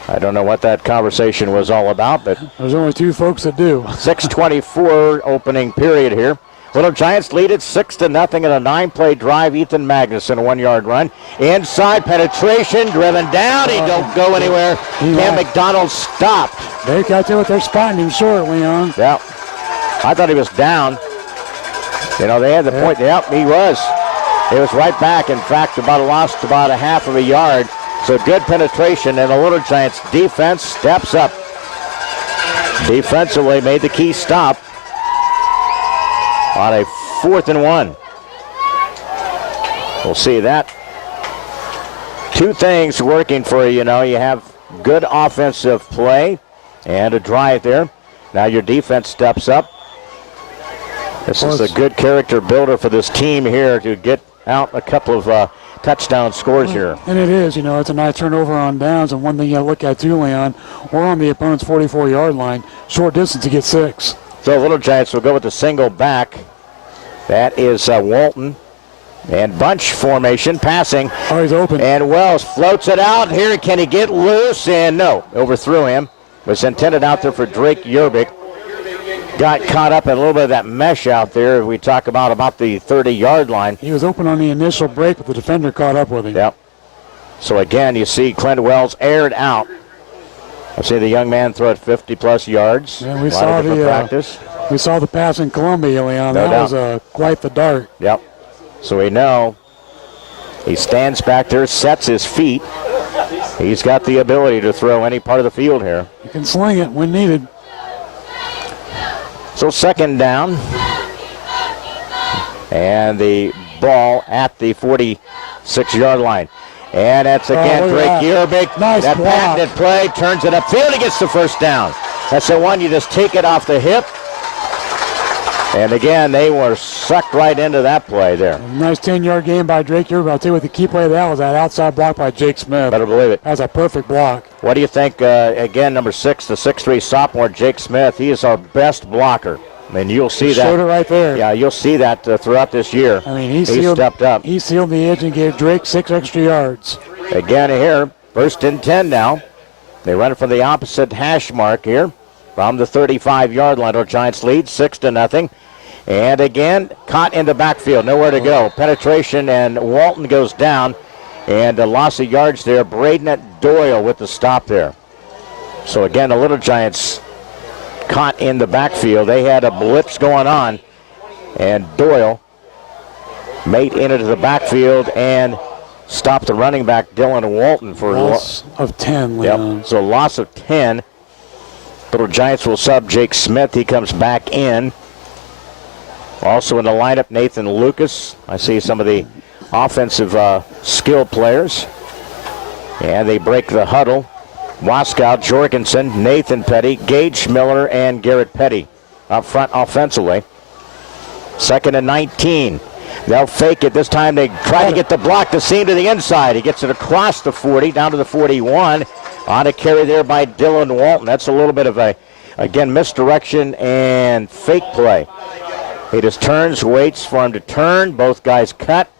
I don't know what that conversation was all about, but there's only 2 folks that do. 6:24 opening period here. Little Giants lead it 6-0 in a 9-play drive. Ethan Magnuson, a 1-yard run. Inside penetration, driven down. He don't go anywhere. Cam McDonald stopped. They got there with their spotting him short, Leon. Yeah. I thought he was down. You know, they had the point. Yep, he was. He was right back. In fact, lost about a half of a yard. So good penetration, and the Little Giants defense steps up. Defensively made the key stop on a 4th and 1. We'll see that. 2 things working for you. You know, you have good offensive play and a drive there. Now your defense steps up. This is a good character builder for this team here to get out a couple of touchdown scores here. And it is, you know, it's a nice turnover on downs. And one thing you got to look at too, Leon, we're on the opponent's 44-yard line, short distance to get 6. So Little Giants will go with the single back. That is Walton. And bunch formation, passing. Oh, he's open. And Wells floats it out. Here, can he get loose? And no, overthrew him. Was intended out there for Drake Yerbick. Got caught up in a little bit of that mesh out there. We talk about the 30-yard line. He was open on the initial break, but the defender caught up with him. Yep. So again, you see Clint Wells aired out. I see the young man throw it 50-plus yards. Yeah, we saw the pass in Columbia, Leon. No that doubt. Was quite the dart. Yep. So we know he stands back there, sets his feet. He's got the ability to throw any part of the field here. He can sling it when needed. So 2nd down. And the ball at the 46-yard line. And that's again Drake Yerbick. Nice that block. patented play, turns it upfield, he gets the 1st down. That's the one you just take it off the hip. And again, they were sucked right into that play there. Nice 10-yard game by Drake Yerbick. I'll tell you what the key play of that was, that outside block by Jake Smith. Better believe it. That was a perfect block. What do you think, again, number 6, the 6'3 sophomore, Jake Smith? He is our best blocker. I mean, you'll see that. Showed it right there. Yeah, you'll see that throughout this year. I mean, he stepped up. He sealed the edge and gave Drake 6 extra yards. Again here, 1st and 10 now. They run it from the opposite hash mark here from the 35-yard line. Little Giants lead 6-0. And again, caught in the backfield, nowhere to go. Penetration, and Walton goes down. And a loss of yards there. Braden Doyle with the stop there. So again, the Little Giants caught in the backfield. They had a blitz going on. And Doyle made into the backfield and stopped the running back, Dylan Walton, for loss of 10. Leon. Yep, so loss of 10. Little Giants will sub Jake Smith. He comes back in. Also in the lineup, Nathan Lucas. I see some of the offensive skill players. And they break the huddle. Waskow, Jorgensen, Nathan Petty, Gage Miller, and Garrett Petty up front offensively. 2nd and 19. They'll fake it. This time they try to get the block to seam to the inside. He gets it across the 40, down to the 41. On a carry there by Dylan Walton. That's a little bit of a, again, misdirection and fake play. He just turns, waits for him to turn. Both guys cut.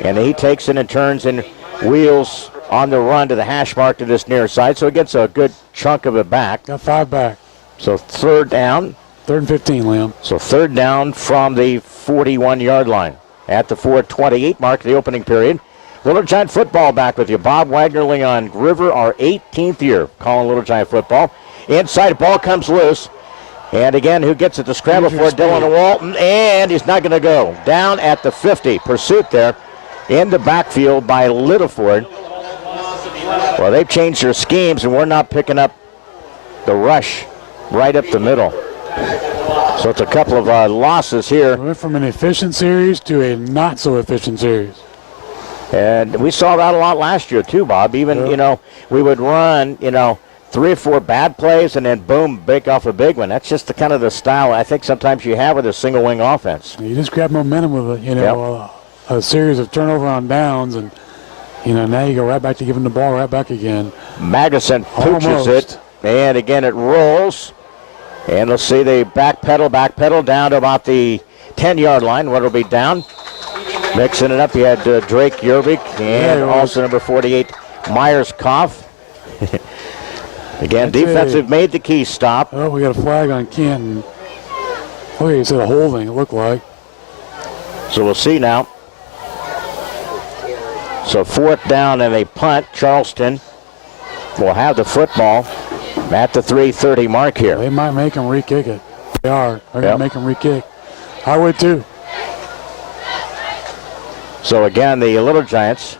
And he takes it and turns and wheels on the run to the hash mark to this near side, so he gets a good chunk of it back. Got 5 back. So third down. 3rd and 15, Liam. So third down from the 41-yard line at the 4:28 mark of the opening period. Little Giant football back with you. Bob Wagner on Groover, our 18th year calling Little Giant football. Inside, ball comes loose. And again, who gets it? The scramble for it, Dylan Walton, and he's not going to go. Down at the 50. Pursuit there in the backfield by Littleford. Well, they've changed their schemes, and we're not picking up the rush right up the middle. So it's a couple of losses here. We went from an efficient series to a not-so-efficient series. And we saw that a lot last year, too, Bob. Even, we would run, 3 or 4 bad plays and then, boom, break off a big one. That's just the kind of the style I think sometimes you have with a single-wing offense. You just grab momentum with a series of turnover on downs, and, now you go right back to giving the ball right back again. Magnuson pooches it, and again it rolls. And let's see, they backpedal down to about the 10-yard line. What will be down? Mixing it up, you had Drake Yervik and also number 48, Myers Koff. Again, defensive made the key stop. Oh, we got a flag on Canton. Oh, he said a holding, it looked like. So we'll see now. So 4th down and a punt. Charleston will have the football at the 3:30 mark here. They might make him re-kick it. They are. They're going to make him re-kick. I would too. So again, the Little Giants,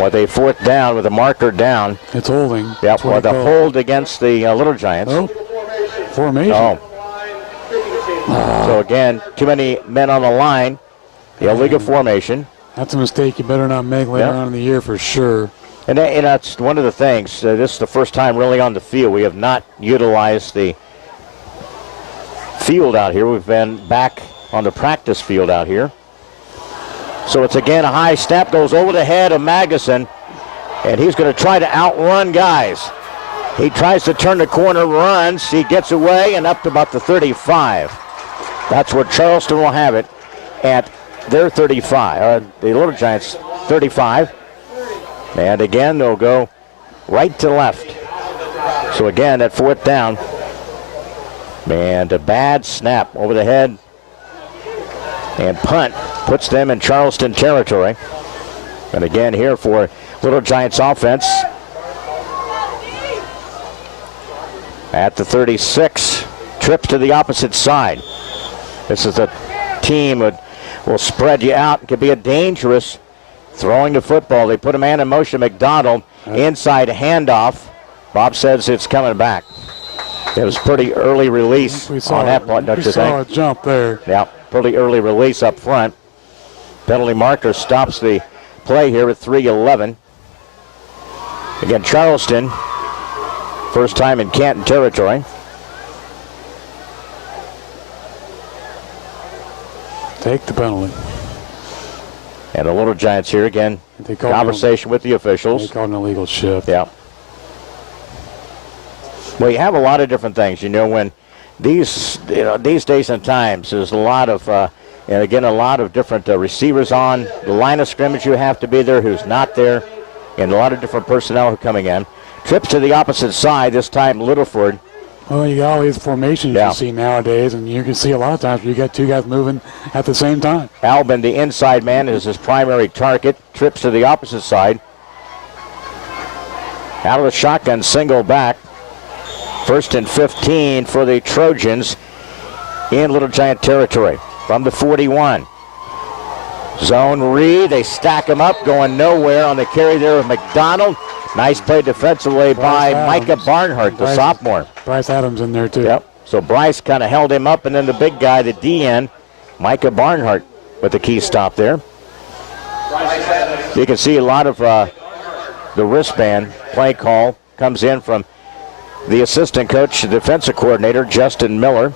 with a 4th down with a marker down. It's holding. Yep, with a hold against the Little Giants. Oh, formation. Oh. So again, too many men on the line. The illegal formation. That's a mistake you better not make later on in the year for sure. And that's one of the things. This is the first time really on the field. We have not utilized the field out here. We've been back on the practice field out here. So it's again a high snap, goes over the head of Magnuson, and he's going to try to outrun guys. He tries to turn the corner, runs, he gets away, and up to about the 35. That's where Charleston will have it at their 35, the Little Giants 35. And again, they'll go right to left. So again, at 4th down, and a bad snap over the head. And punt puts them in Charleston territory. And again here for Little Giants offense. At the 36, trips to the opposite side. This is a team that will spread you out. It could be a dangerous throwing the football. They put a man in motion. McDonald inside handoff. Bob says it's coming back. It was pretty early release on that point, don't you think? We saw a jump there. Yeah, pretty early release up front. Penalty marker stops the play here at 3:11. Again, Charleston, first time in Canton territory. Take the penalty. And the Little Giants here again. Conversation with the officials. They called an illegal shift. Yeah. Well, you have a lot of different things. When these days and times, there's a lot of, and again, a lot of different receivers on the line of scrimmage. You have to be there, who's not there, and a lot of different personnel who are coming in. Trips to the opposite side, this time Littleford. Well, you got all these formations you see nowadays, and you can see a lot of times where you got 2 guys moving at the same time. Albin, the inside man, is his primary target. Trips to the opposite side. Out of the shotgun, single back. 1st and 15 for the Trojans in Little Giant territory from the 41. Zone read, they stack him up, going nowhere on the carry there of McDonald. Nice play defensively by Micah Barnhart, the sophomore. Bryce Adams in there too. Yep. So Bryce kind of held him up, and then the big guy, the DN, Micah Barnhart, with the key stop there. You can see a lot of the wristband play call comes in from the assistant coach, the defensive coordinator, Justin Miller.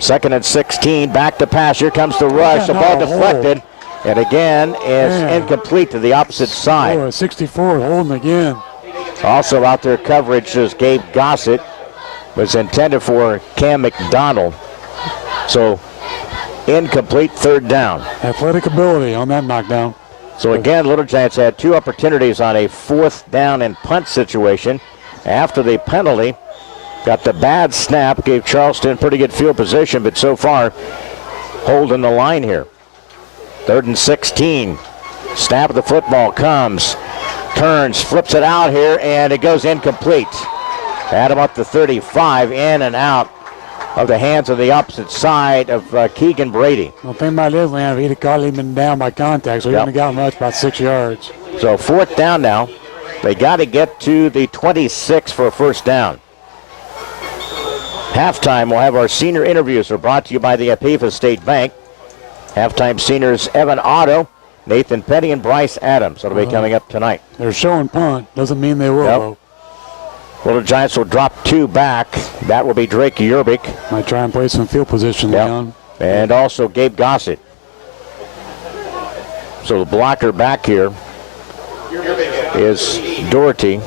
2nd and 16, back to pass. Here comes the rush. The ball deflected, and again is incomplete to the opposite side. Oh, 64 holding again. Also out there coverage is Gabe Gossett. Was intended for Cam McDonald. So incomplete, 3rd down. Athletic ability on that knockdown. So again, Little Giants had 2 opportunities on a 4th down and punt situation. After the penalty, got the bad snap, gave Charleston pretty good field position, but so far holding the line here. 3rd and 16. Snap of the football comes, turns, flips it out here, and it goes incomplete. Adam up to 35, in and out of the hands of the opposite side of Keegan Brady. Well, the thing about it is, Lamb, he'd have caught him been down by contact, so he wouldn't have gotten much, about 6 yards. So 4th down now. They got to get to the 26 for a first down. Halftime, we'll have our senior interviews. Are brought to you by the Apifa State Bank. Halftime seniors Evan Otto, Nathan Petty, and Bryce Adams. That'll be coming up tonight. They're showing punt. Doesn't mean they will, though. Little Giants will drop 2 back. That will be Drake Yerbik. Might try and play some field position, Leon. And also Gabe Gossett. So the blocker back here is Doherty.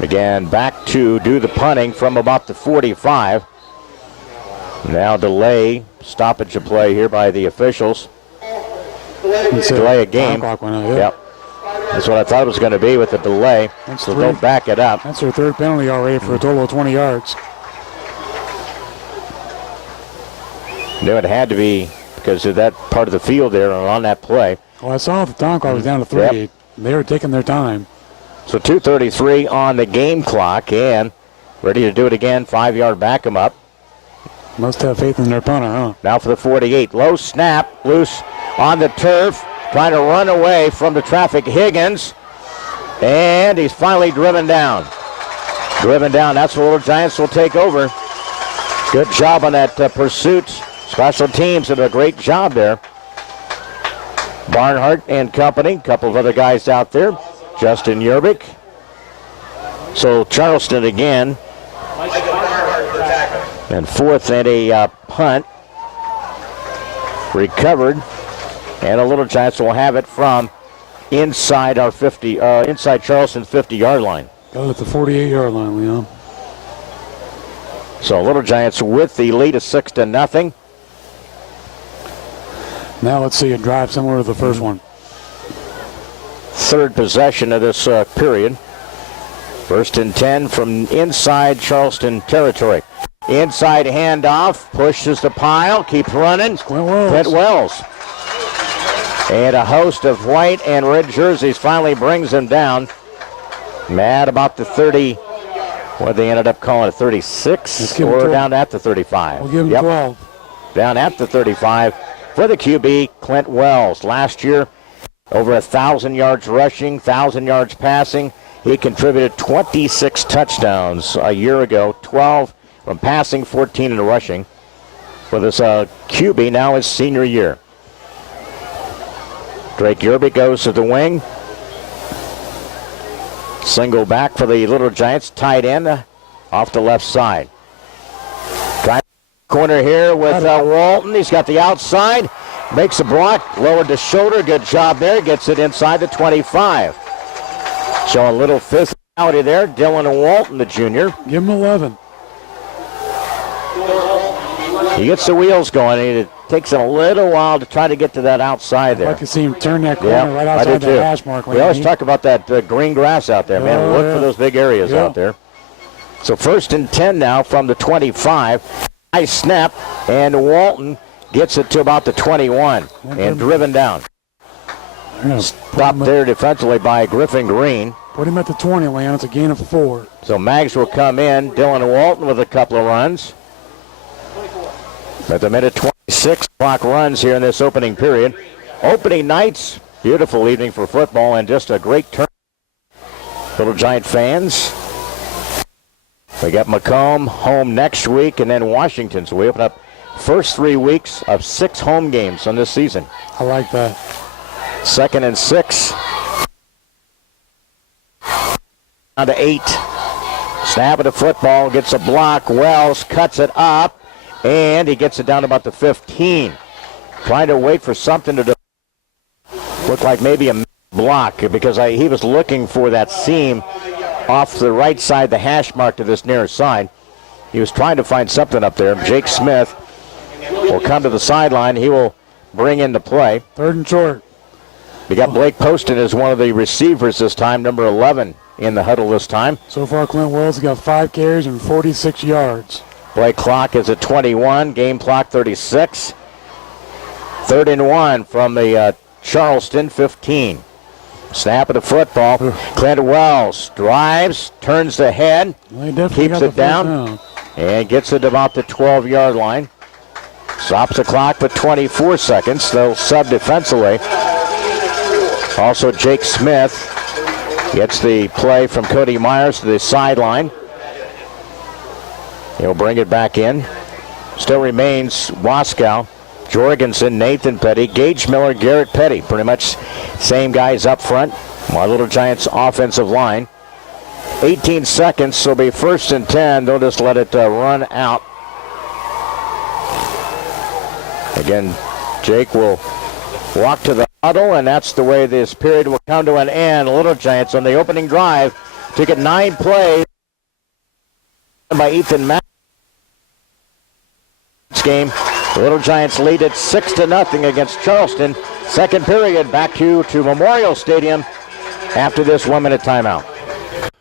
Again, back to do the punting from about the 45. Now delay, stoppage of play here by the officials. Delay a game. Yep. That's what I thought it was going to be with the delay. So don't back it up. That's their 3rd penalty already for a total of 20 yards. Knew it had to be because of that part of the field there and on that play. Well, I saw the time clock was down to 3. Yep. They were taking their time. So 2:33 on the game clock, and ready to do it again. 5-yard back 'em up. Must have faith in their punter, huh? Now for the 48. Low snap, loose on the turf, trying to run away from the traffic. Higgins, and he's finally driven down. Driven down. That's where Little Giants will take over. Good job on that pursuit. Special teams did a great job there. Barnhart and company, a couple of other guys out there. Justin Yerbik. So Charleston again. And 4th and a punt. Recovered. And the Little Giants will have it from inside our inside Charleston's 50-yard line. Got it at the 48-yard line, Leon. So Little Giants with the lead of 6-0. Now let's see a drive similar to the first one. 3rd possession of this period. 1st and 10 from inside Charleston territory. Inside handoff, pushes the pile, keeps running. Clint Wells. And a host of white and red jerseys finally brings him down. Mad about the 30. What they ended up calling it, 36 or down at the 35. We'll give him 12. Down at the 35 for the QB, Clint Wells. Last year, over 1,000 yards rushing, 1,000 yards passing. He contributed 26 touchdowns a year ago, 12 from passing, 14 in rushing. For this QB now his senior year. Drake Yerbik goes to the wing. Single back for the Little Giants, tight end off the left side. Corner here with Walton. He's got the outside. Makes a block, lowered the shoulder. Good job there. Gets it inside the 25. Showing a little physicality there. Dylan Walton, the junior. Give him 11. He gets the wheels going. It takes him a little while to try to get to that outside there. I'd like to see him turn that corner right outside that hash mark. We always talk about that green grass out there, man. Look for those big areas out there. So 1st and 10 now from the 25. Nice snap, and Walton gets it to about the 21 and driven down. Stopped there defensively by Griffin Green. Put him at the 20, Leon. It's a gain of 4. So Maggs will come in. Dylan Walton with a couple of runs. At the minute 26 clock runs here in this opening period. Opening nights, beautiful evening for football and just a great turn. Little Giant fans. We got Macomb home next week and then Washington. So we open up first 3 weeks of 6 home games on this season. I like that. 2nd and 6. Down to 8. Snap of the football, gets a block. Wells cuts it up. And he gets it down to about the 15. Trying to wait for something to look like maybe a block because he was looking for that seam off the right side, the hash mark to this near side. He was trying to find something up there. Jake Smith will come to the sideline. He will bring in the play. 3rd and short. We got Blake Poston as one of the receivers this time, number 11 in the huddle this time. So far, Clint Wells has got 5 carries and 46 yards. Play clock is at 21, game clock 36. 3rd and 1 from the Charleston 15. Snap of the football. Clint Wells drives, turns the head, keeps it down, and gets it about the 12-yard line. Stops the clock with 24 seconds. They'll sub defensively. Also, Jake Smith gets the play from Cody Myers to the sideline. He'll bring it back in. Still remains Waskow, Jorgensen, Nathan Petty, Gage Miller, Garrett Petty. Pretty much same guys up front. My Little Giants offensive line. 18 seconds, so it'll be 1st and 10. They'll just let it run out. Again, Jake will walk to the huddle, and that's the way this period will come to an end. Little Giants on the opening drive took it 9 plays by Ethan Mack. Game, the Little Giants lead it 6-0 against Charleston. Second period, back to Memorial Stadium after this 1-minute timeout.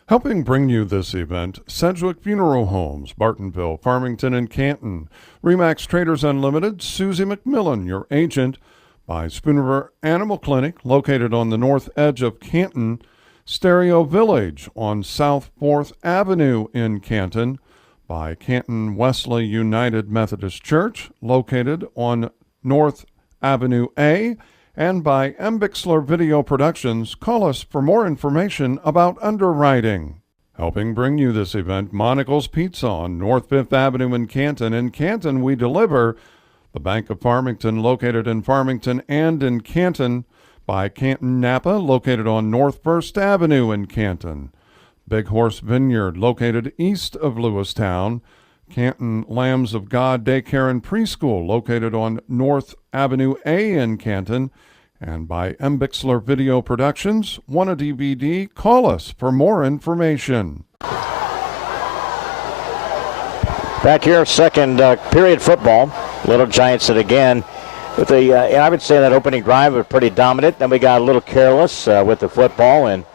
Helping bring you this event, Sedgwick Funeral Homes, Bartonville, Farmington, and Canton. Remax Traders Unlimited, Susie McMillan, your agent. By Spoon River Animal Clinic, located on the north edge of Canton. Stereo Village on South 4th Avenue in Canton. By Canton Wesley United Methodist Church, located on North Avenue A. And by M. Bixler Video Productions. Call us for more information about underwriting. Helping bring you this event, Monocle's Pizza on North 5th Avenue in Canton. In Canton, we deliver. The Bank of Farmington, located in Farmington and in Canton. By Canton Napa, located on North 1st Avenue in Canton. Big Horse Vineyard, located east of Lewistown. Canton Lambs of God Daycare and Preschool, located on North Avenue A in Canton. And by M. Bixler Video Productions. Want a DVD? Call us for more information. Back here, second period football. Little Giants it again. With the, I would say that opening drive was pretty dominant. Then we got a little careless with the football and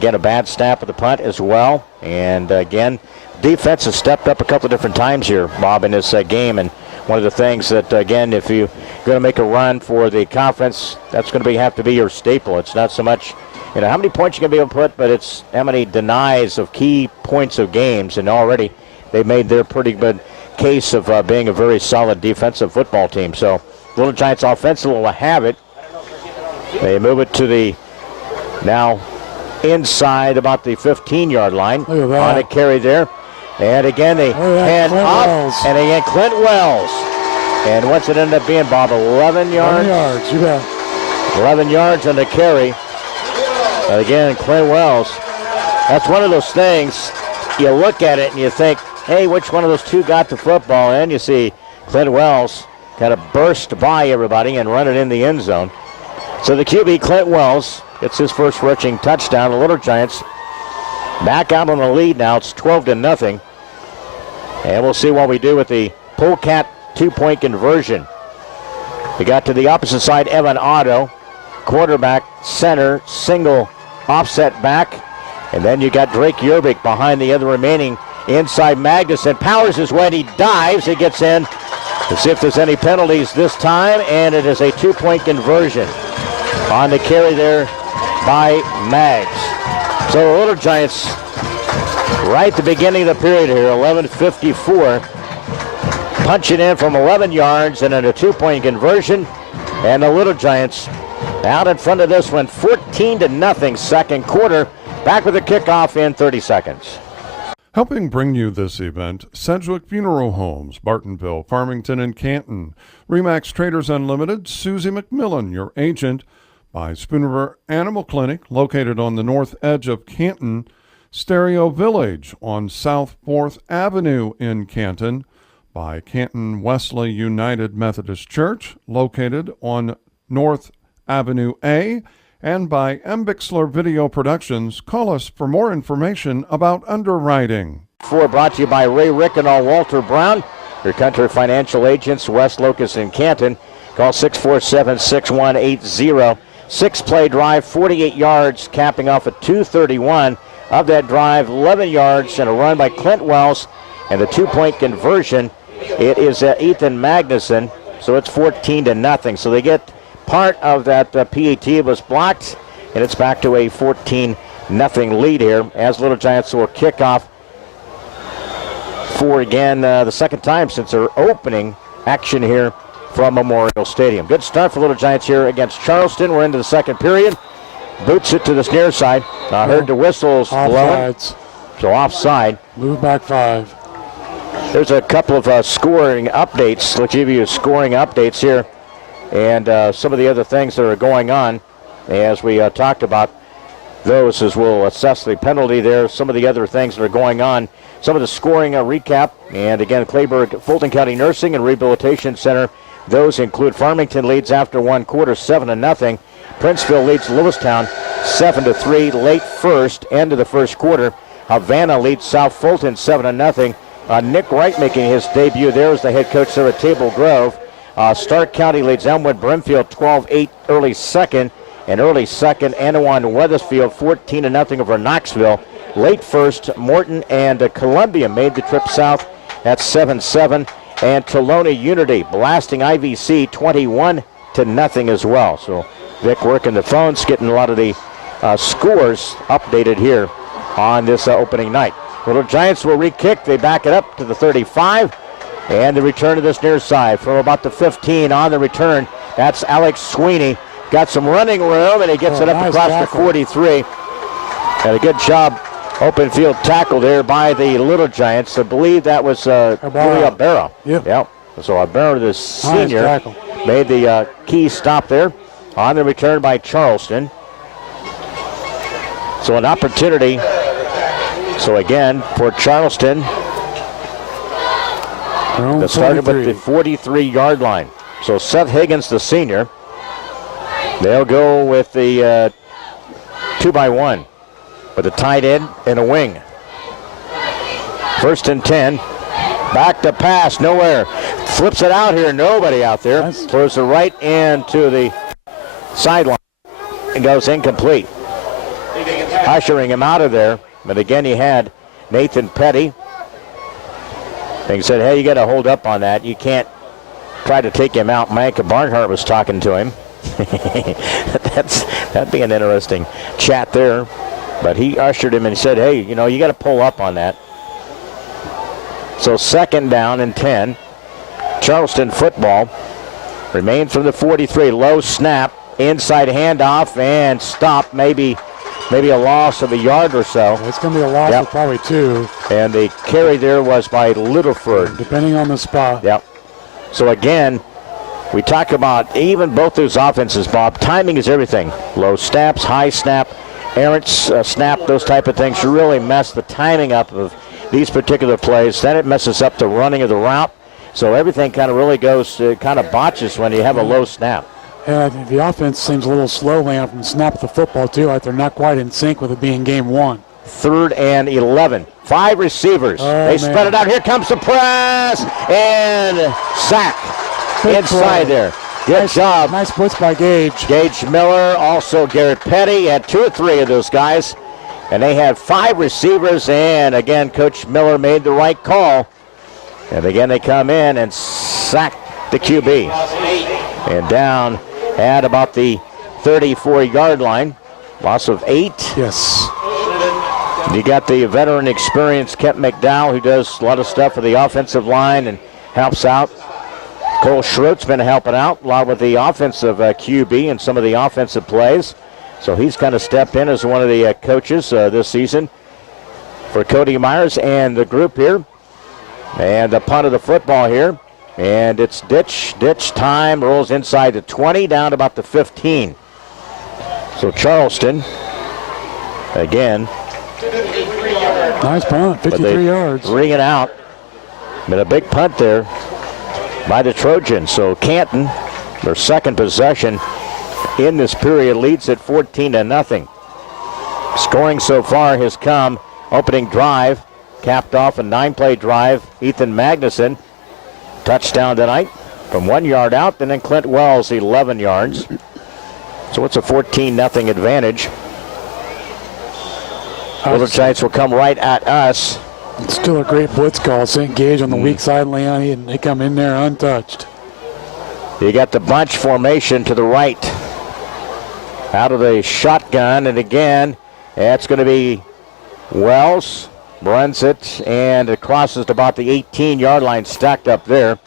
get a bad snap of the punt as well. And again, defense has stepped up a couple of different times here, Bob, in this game. And one of the things that, again, if you're going to make a run for the conference, that's going to have to be your staple. It's not so much, how many points you're going to be able to put, but it's how many denies of key points of games. And already they made their pretty good case of being a very solid defensive football team. So Little Giants offensively will have it. They move it to the now inside about the 15-yard line. On a carry there. And again, they hand off. And again, Clint Wells. And what's it end up being, Bob? 11 yards? 11 yards, you bet. 11 yards on the carry. Again, Clint Wells. That's one of those things, you look at it and you think, hey, which one of those two got the football? And you see Clint Wells kind of burst by everybody and run it in the end zone. So the QB, Clint Wells, gets his first rushing touchdown. The Little Giants back out on the lead now. It's 12-0. And we'll see what we do with the Polecat two-point conversion. We got to the opposite side, Evan Otto, quarterback, center, single offset back. And then you got Drake Yerbick behind the other remaining inside Magnuson. Powers his way, he dives, he gets in. To see if there's any penalties this time, and it is a two-point conversion on the carry there by Mags. So the Little Giants, right at the beginning of the period here, 11:54, punching in from 11 yards and in a two-point conversion. And the Little Giants out in front of this one, 14-0 second quarter. Back with the kickoff in 30 seconds. Helping bring you this event, Sedgwick Funeral Homes, Bartonville, Farmington, and Canton. Remax Traders Unlimited, Susie McMillan, your agent. By Spoon River Animal Clinic, located on the north edge of Canton. Stereo Village on South 4th Avenue in Canton. By Canton Wesley United Methodist Church, located on North Avenue A. And by M. Bixler Video Productions. Call us for more information about underwriting. Brought to you by Ray Rickenow, Walter Brown, your country financial agents, West Locust and Canton. Call 647-6180. 6-play drive, 48 yards, capping off at 2:31 of that drive, 11 yards and a run by Clint Wells, and the 2-point conversion. It is Ethan Magnuson, so it's 14-0. So they get part of that PAT was blocked, and it's back to a 14-0 lead here as Little Giants will kick off for, again, the second time since their opening action here from Memorial Stadium. Good start for Little Giants here against Charleston. We're into the second period. Boots it to the near side. I heard the whistles blowing. So offside. Move back 5. There's a couple of scoring updates. Let's give you scoring updates here and some of the other things that are going on as we talked about those as we'll assess the penalty there, some of the other things that are going on, some of the scoring recap. And again, Clayburgh Fulton County Nursing and Rehabilitation Center, those include Farmington leads after one quarter 7-0. Princeville leads Lewistown 7-3 late first, end of the first quarter. Havana leads South Fulton 7-0. Nick Wright making his debut there as the head coach there at Table Grove. Stark County leads Elmwood Brimfield 12-8 early second. And early second, Anawan Weathersfield 14-0 over Knoxville. Late first, Morton and Columbia made the trip south at 7-7. And Tolona Unity blasting IVC 21-0 as well. So Vic working the phones, getting a lot of the scores updated here on this opening night. Little Giants will re-kick. They back it up to the 35. And the return to this near side from about the 15 on the return. That's Alex Sweeney. Got some running room, and he gets it up across the 43. And a good job, open field tackle there by the Little Giants. I believe that was Billy Albera. Yep. So Albera, the senior, made the key stop there on the return by Charleston. So an opportunity. So again, for Charleston, that started with the 43-yard line. So Seth Higgins, the senior, they'll go with the 2-by-1 with a tight end and a wing. 1st and 10. Back to pass, nowhere. Flips it out here, nobody out there. Throws the right end to the sideline and goes incomplete. Ushering him out of there. But again, he had Nathan Petty. And he said, hey, you got to hold up on that. You can't try to take him out. Micah Barnhart was talking to him. That'd be an interesting chat there. But he ushered him and said, hey, you got to pull up on that. So 2nd down and 10. Charleston football. Remains from the 43. Low snap. Inside handoff and stop. Maybe a loss of a yard or so. It's going to be a loss of probably 2. And the carry there was by Littleford. Depending on the spot. Yep. So again, we talk about even both those offenses, Bob. Timing is everything. Low snaps, high snap, errant snap, those type of things really mess the timing up of these particular plays. Then it messes up the running of the route. So everything kind of really goes, kind of botches when you have a low snap. Yeah, the offense seems a little slow laying from snap of the football, too. Like they're not quite in sync with it being game 1. 3rd and 11. 5 receivers. They spread it out. Here comes the press. And sack inside there. Good job. Nice blitz by Gage. Gage Miller, also Garrett Petty. Had 2 or 3 of those guys. And they had 5 receivers. And again, Coach Miller made the right call. And again, they come in and sack the QB. And down at about the 34-yard line. Loss of 8. Yes. You got the veteran experience, Kent McDowell, who does a lot of stuff for the offensive line and helps out. Cole Schroet's been helping out a lot with the offensive QB and some of the offensive plays. So he's kind of stepped in as one of the coaches this season for Cody Myers and the group here. And the punt of the football here. And it's ditch time. Rolls inside the 20, down to about the 15. So Charleston, again. Nice punt, 53 yards. Ring it out. But a big punt there by the Trojans. So Canton, their second possession in this period, leads at 14-0. Scoring so far has come. Opening drive, capped off a 9-play drive. Ethan Magnuson, touchdown tonight from 1 yard out. And then Clint Wells, 11 yards. So it's a 14-0 advantage. Little Giants will come right at us. It's still a great blitz call. St. Gage on the weak side, Leone, and they come in there untouched. You got the bunch formation to the right. Out of the shotgun, and again, that's going to be Wells. Runs it, and it crosses to about the 18-yard line, stacked up there.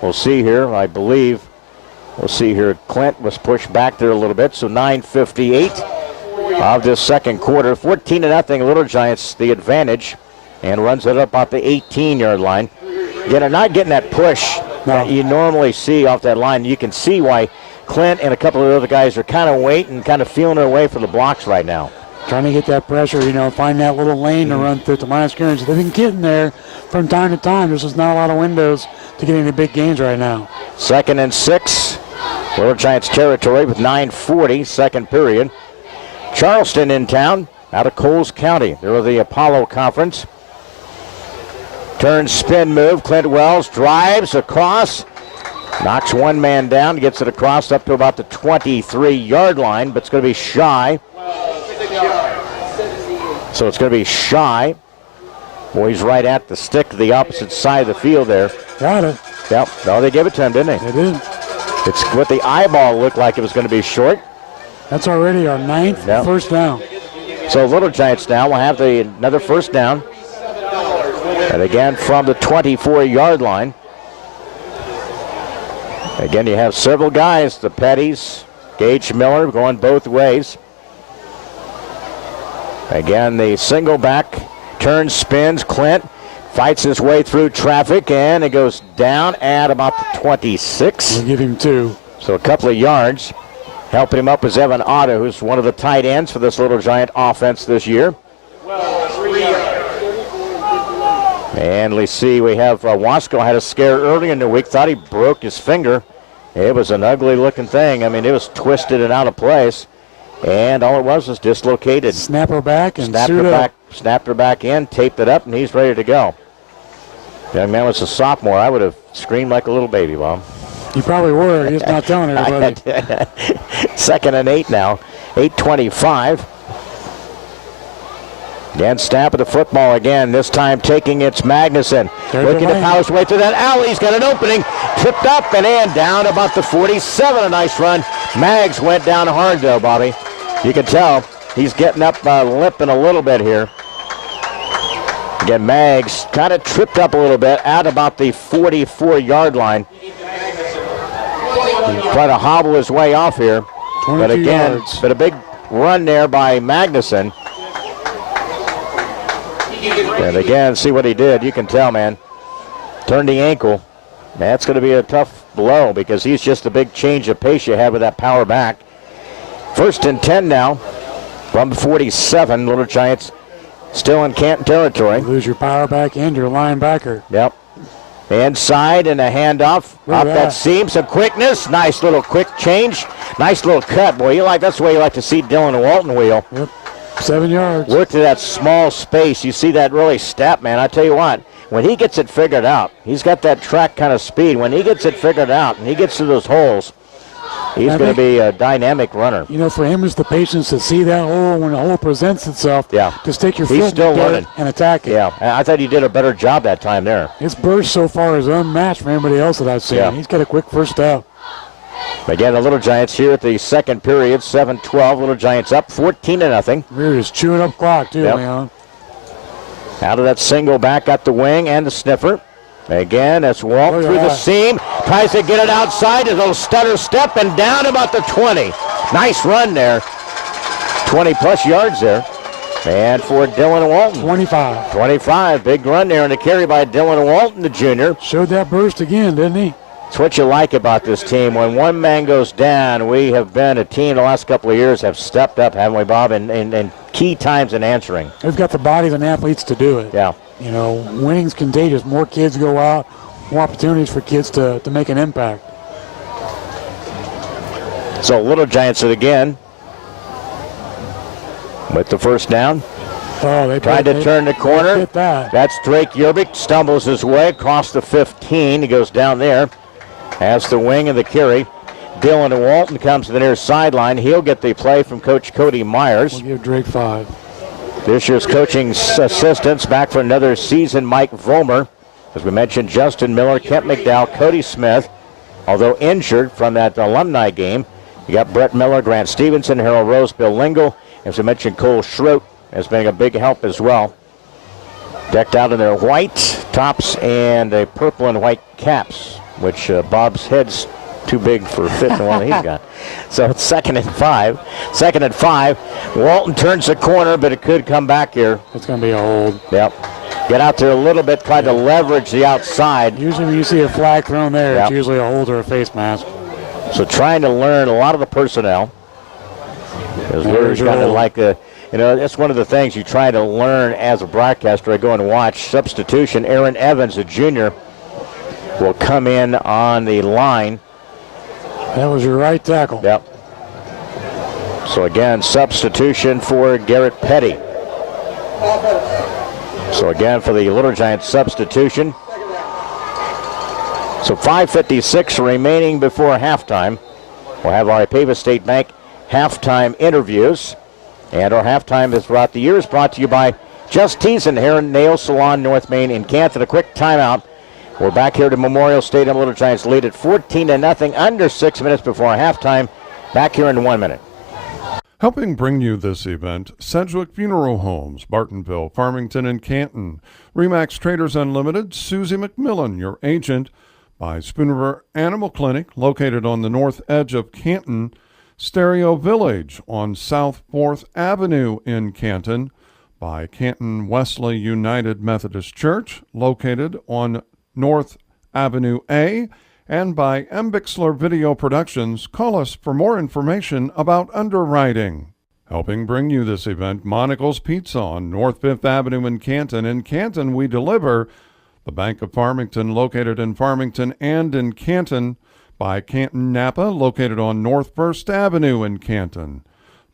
We'll see here, I believe. We'll see here, Clint was pushed back there a little bit, so 9:58 of this second quarter. 14-0, Little Giants the advantage, and runs it up about the 18-yard line. Again, they're not getting that push that you normally see off that line. You can see why Clint and a couple of other guys are kind of waiting, kind of feeling their way for the blocks right now. Trying to get that pressure, find that little lane to run through to line of scrimmage. They've been getting there from time to time. There's just not a lot of windows to get into big games right now. 2nd and 6. Little Giants territory with 9:40, second period. Charleston in town, out of Coles County. They're the Apollo Conference. Turn, spin move. Clint Wells drives across. Knocks one man down, gets it across up to about the 23-yard line, but it's going to be shy. So it's going to be shy. Boy, he's right at the stick to the opposite side of the field there. Got it. Yep. No, they gave it to him, didn't they? They did. It's what the eyeball looked like it was going to be short. That's already our 9th first down. So Little Giants now will have another first down. And again from the 24-yard line. Again, you have several guys, the Petties, Gage Miller going both ways. Again, the single back, turns, spins, Clint fights his way through traffic, and it goes down at about the 26. We'll give him 2. So a couple of yards. Helping him up is Evan Otto, who's one of the tight ends for this Little Giant offense this year. And let's see, we have Wasco had a scare early in the week, thought he broke his finger. It was an ugly looking thing. I mean, it was twisted and out of place. And all it was dislocated. Snap her back and snapped her back in, taped it up, and he's ready to go. Young man was a sophomore. I would have screamed like a little baby, Bob. You probably were. You're just not telling everybody. 2nd and 8 now. 8:25. Again, snap of the football again. This time taking it's Magnuson. Looking to power his way through that alley. He's got an opening. Tripped up and in. Down about the 47. A nice run. Mags went down hard, though, Bobby. You can tell he's getting up, limping a little bit here. Again, Mags kind of tripped up a little bit at about the 44-yard line. Trying to hobble his way off here. But again, yards. But a big run there by Magnuson. And again, see what he did. You can tell, man. Turned the ankle. That's going to be a tough blow because he's just a big change of pace you have with that power back. 1st and 10 now from 47. Little Giants still in Canton territory. You lose your power back and your linebacker. Yep. Inside and a handoff off that seam. Some quickness. Nice little quick change. Nice little cut. Boy, that's the way you like to see Dylan Walton wheel. Yep. 7 yards. Work to that small space. You see that really step, man. I tell you what, when he gets it figured out, he's got that track kind of speed. When he gets it figured out and he gets to those holes, he's going to be a dynamic runner. For him, it's the patience to see that hole when the hole presents itself. Yeah. To stick your foot in it and attack it. Yeah, I thought he did a better job that time there. His burst so far is unmatched for anybody else that I've seen. Yeah. He's got a quick first out. Again, the Little Giants here at the second period, 7-12. Little Giants up 14-0. We're just chewing up clock, too, Leon. Out of that single back, got the wing and the sniffer. Again, that's Walt through the seam. Tries to get it outside. A little stutter step and down about the 20. Nice run there. 20-plus yards there. And for Dylan Walton. 25. 25. Big run there and a carry by Dylan Walton, the junior. Showed that burst again, didn't he? That's what you like about this team. When one man goes down, we have been a team the last couple of years have stepped up, haven't we, Bob, in key times in answering. They've got the bodies and athletes to do it. Yeah. Winning's contagious. More kids go out, more opportunities for kids to make an impact. So Little Giants again with the first down. Oh, they tried to turn the corner. That. That's Drake Yerbick. Stumbles his way across the 15. He goes down there. Has the wing and the carry. Dylan Walton comes to the near sideline. He'll get the play from Coach Cody Myers. We'll give Drake 5. This year's coaching assistants back for another season, Mike Vollmer. As we mentioned, Justin Miller, Kent McDowell, Cody Smith, although injured from that alumni game. You got Brett Miller, Grant Stevenson, Harold Rose, Bill Lingle. As we mentioned, Cole Schroet has been a big help as well. Decked out in their white tops and a purple and white caps, which Bob's head's too big for fitting the one he's got. So it's 2nd and 5. 2nd and 5. Walton turns the corner, but it could come back here. It's going to be a hold. Yep. Get out there a little bit, try to leverage the outside. Usually when you see a flag thrown there, it's usually a hold or a face mask. So trying to learn a lot of the personnel. Because we're kind of like that's one of the things you try to learn as a broadcaster. I go and watch. Substitution, Aaron Evans, a junior, will come in on the line. That was your right tackle. Yep. So again, substitution for Garrett Petty. So again, for the Little Giants substitution. So 5:56 remaining before halftime. We'll have our Pava State Bank halftime interviews. And our halftime is throughout the year is brought to you by Just Teasin' Hair and Nail Salon, North Main in Canton. A quick timeout. We're back here to Memorial Stadium. Little Giants lead at 14-0, under 6 minutes before halftime. Back here in 1 minute. Helping bring you this event, Sedgwick Funeral Homes, Bartonville, Farmington, and Canton. Remax Traders Unlimited, Susie McMillan, your agent. By Spoon River Animal Clinic, located on the north edge of Canton. Stereo Village on South 4th Avenue in Canton. By Canton Wesley United Methodist Church, located on North Avenue A, and by M. Bixler Video Productions. Call us for more information about underwriting. Helping bring you this event, Monocle's Pizza on North 5th Avenue in Canton. In Canton, we deliver. The Bank of Farmington, located in Farmington and in Canton. By Canton Napa, located on North 1st Avenue in Canton.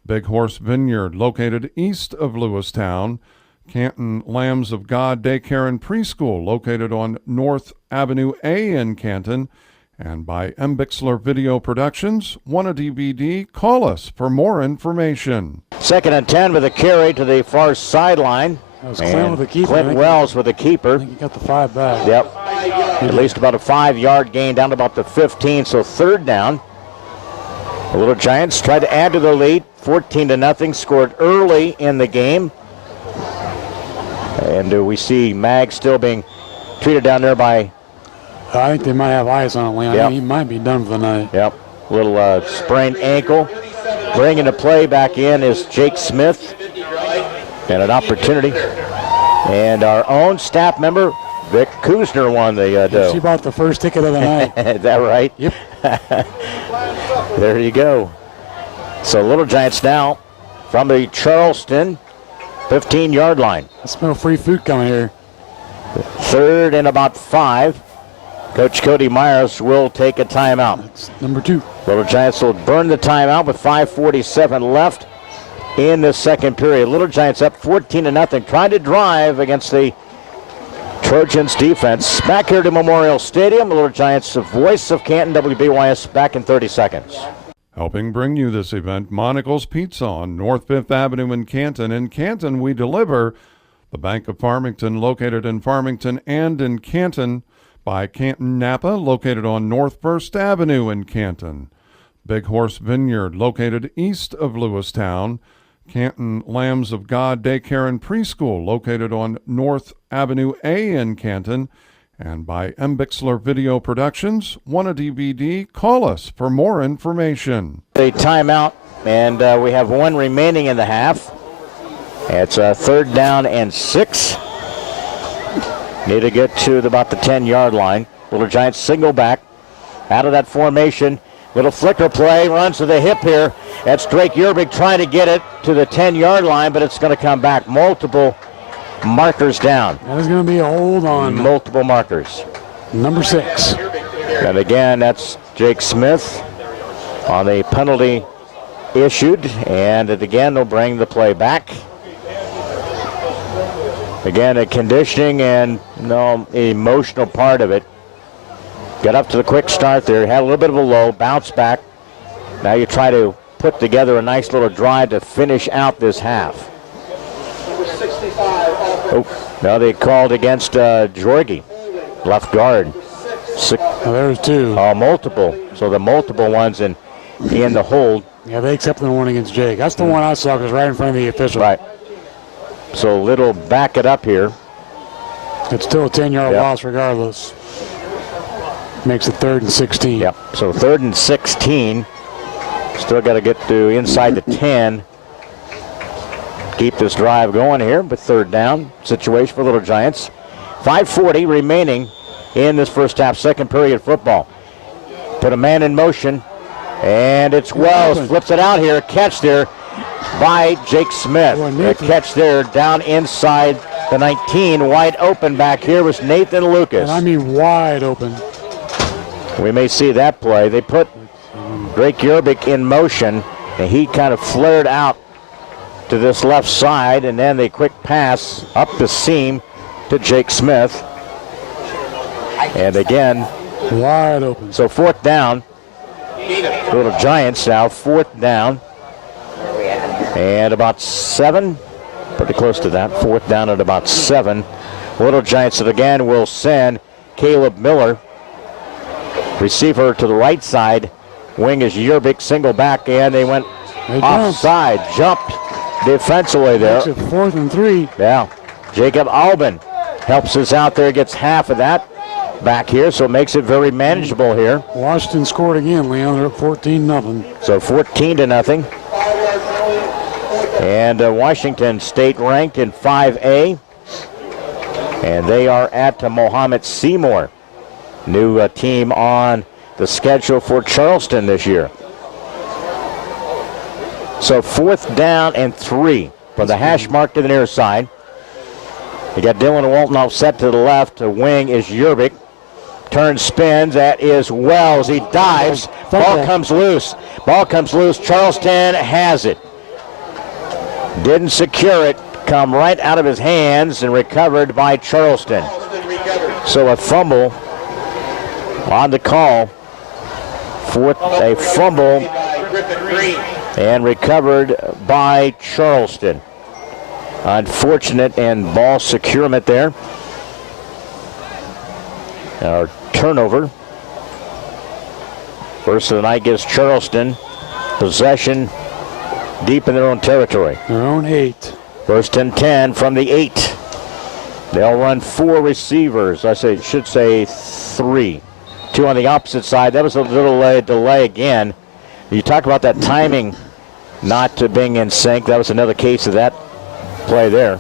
Big Horse Vineyard, located east of Lewistown. Canton Lambs of God Daycare and Preschool, located on North Avenue A in Canton. And by M. Bixler Video Productions. Want a DVD? Call us for more information. 2nd and 10 with a carry to the far sideline. That was Clint with the keeper. Clint Wells with the keeper. I think he got the 5 back. Yep. At least about a 5-yard gain down to about the 15, so 3rd down. The Little Giants tried to add to their lead, 14-0, scored early in the game. And we see Mag still being treated down there by... I think they might have eyes on him, Leon. Yep. He might be done for the night. Yep. Little sprained ankle. Bringing the play back in is Jake Smith. And an opportunity. And our own staff member, Vic Kuzner, won the dough. She bought the first ticket of the night. Is that right? Yep. There you go. So Little Giants now from the Charleston 15-yard line. I smell free food coming here. 3rd and about 5. Coach Cody Myers will take a timeout. That's number 2. Little Giants will burn the timeout with 5:47 left in the second period. Little Giants up 14-0, trying to drive against the Trojans defense. Back here to Memorial Stadium. The Little Giants, the voice of Canton, WBYS, back in 30 seconds. Helping bring you this event, Monocle's Pizza on North 5th Avenue in Canton. In Canton, we deliver. The Bank of Farmington, located in Farmington and in Canton. By Canton Napa, located on North 1st Avenue in Canton. Big Horse Vineyard, located east of Lewistown. Canton Lambs of God Daycare and Preschool, located on North Avenue A in Canton. And by M. Bixler Video Productions. Want a DVD? Call us for more information. The timeout, and we have 1 remaining in the half. It's 3rd down and 6. Need to get to about the 10-yard line. Little Giants single back out of that formation. Little flicker play, runs to the hip here. That's Drake Yerbig trying to get it to the 10-yard line, but it's going to come back. Multiple markers down. That is going to be a hold on. Multiple markers. Number 6. And again, that's Jake Smith on the penalty issued. And again, they'll bring the play back. Again, a conditioning and emotional part of it. Got up to the quick start there. Had a little bit of a low, bounce back. Now you try to put together a nice little drive to finish out this half. Oh, now they called against Jorge, left guard. There's two. Multiple. So the multiple ones in the hold. Yeah, they accepted the one against Jake. That's the one I saw because right in front of the official. Right. So Little back it up here. It's still a 10-yard loss regardless. Makes it 3rd and 16. Yep. So 3rd and 16. Still got to get to inside the 10. Keep this drive going here, but 3rd down situation for Little Giants. 5:40 remaining in this first half, second period football. Put a man in motion, and it's Wells. Flips it out here. Catch there by Jake Smith. A catch there down inside the 19. Wide open back here was Nathan Lucas. And I mean wide open. We may see that play. They put Drake Yerbick in motion, and he kind of flared out to this left side, and then the quick pass up the seam to Jake Smith. And again, wide open. So 4th down. Little Giants now, 4th down. And about 7, pretty close to that. 4th down at about 7. Little Giants again will send Caleb Miller. Receiver to the right side. Wing is Yerbick, single back, and they went offside. Jumped defensively there. Makes it 4th and 3. Yeah. Jacob Albin helps us out there, gets half of that back here, so it makes it very manageable here. Washington scored again, Leon. They're up 14-0. So 14-0. And Washington State ranked in 5A. And they are at Mohammed Seymour. New team on the schedule for Charleston this year. So 4th down and 3 from the hash mark to the near side. You got Dylan Walton offset to the left. The wing is Yerbick. Turn spins. That is Wells. He dives. Ball comes loose. Charleston has it. Didn't secure it. Come right out of his hands and recovered by Charleston. So a fumble on the call. A fumble and recovered by Charleston. Unfortunate and ball securement there. Our turnover. First of the night gives Charleston possession deep in their own territory. Their own 8. 1st and 10 from the 8. They'll run 4 receivers. Should say 3. 2 on the opposite side. That was a little delay again. You talk about that timing not being in sync. That was another case of that play there.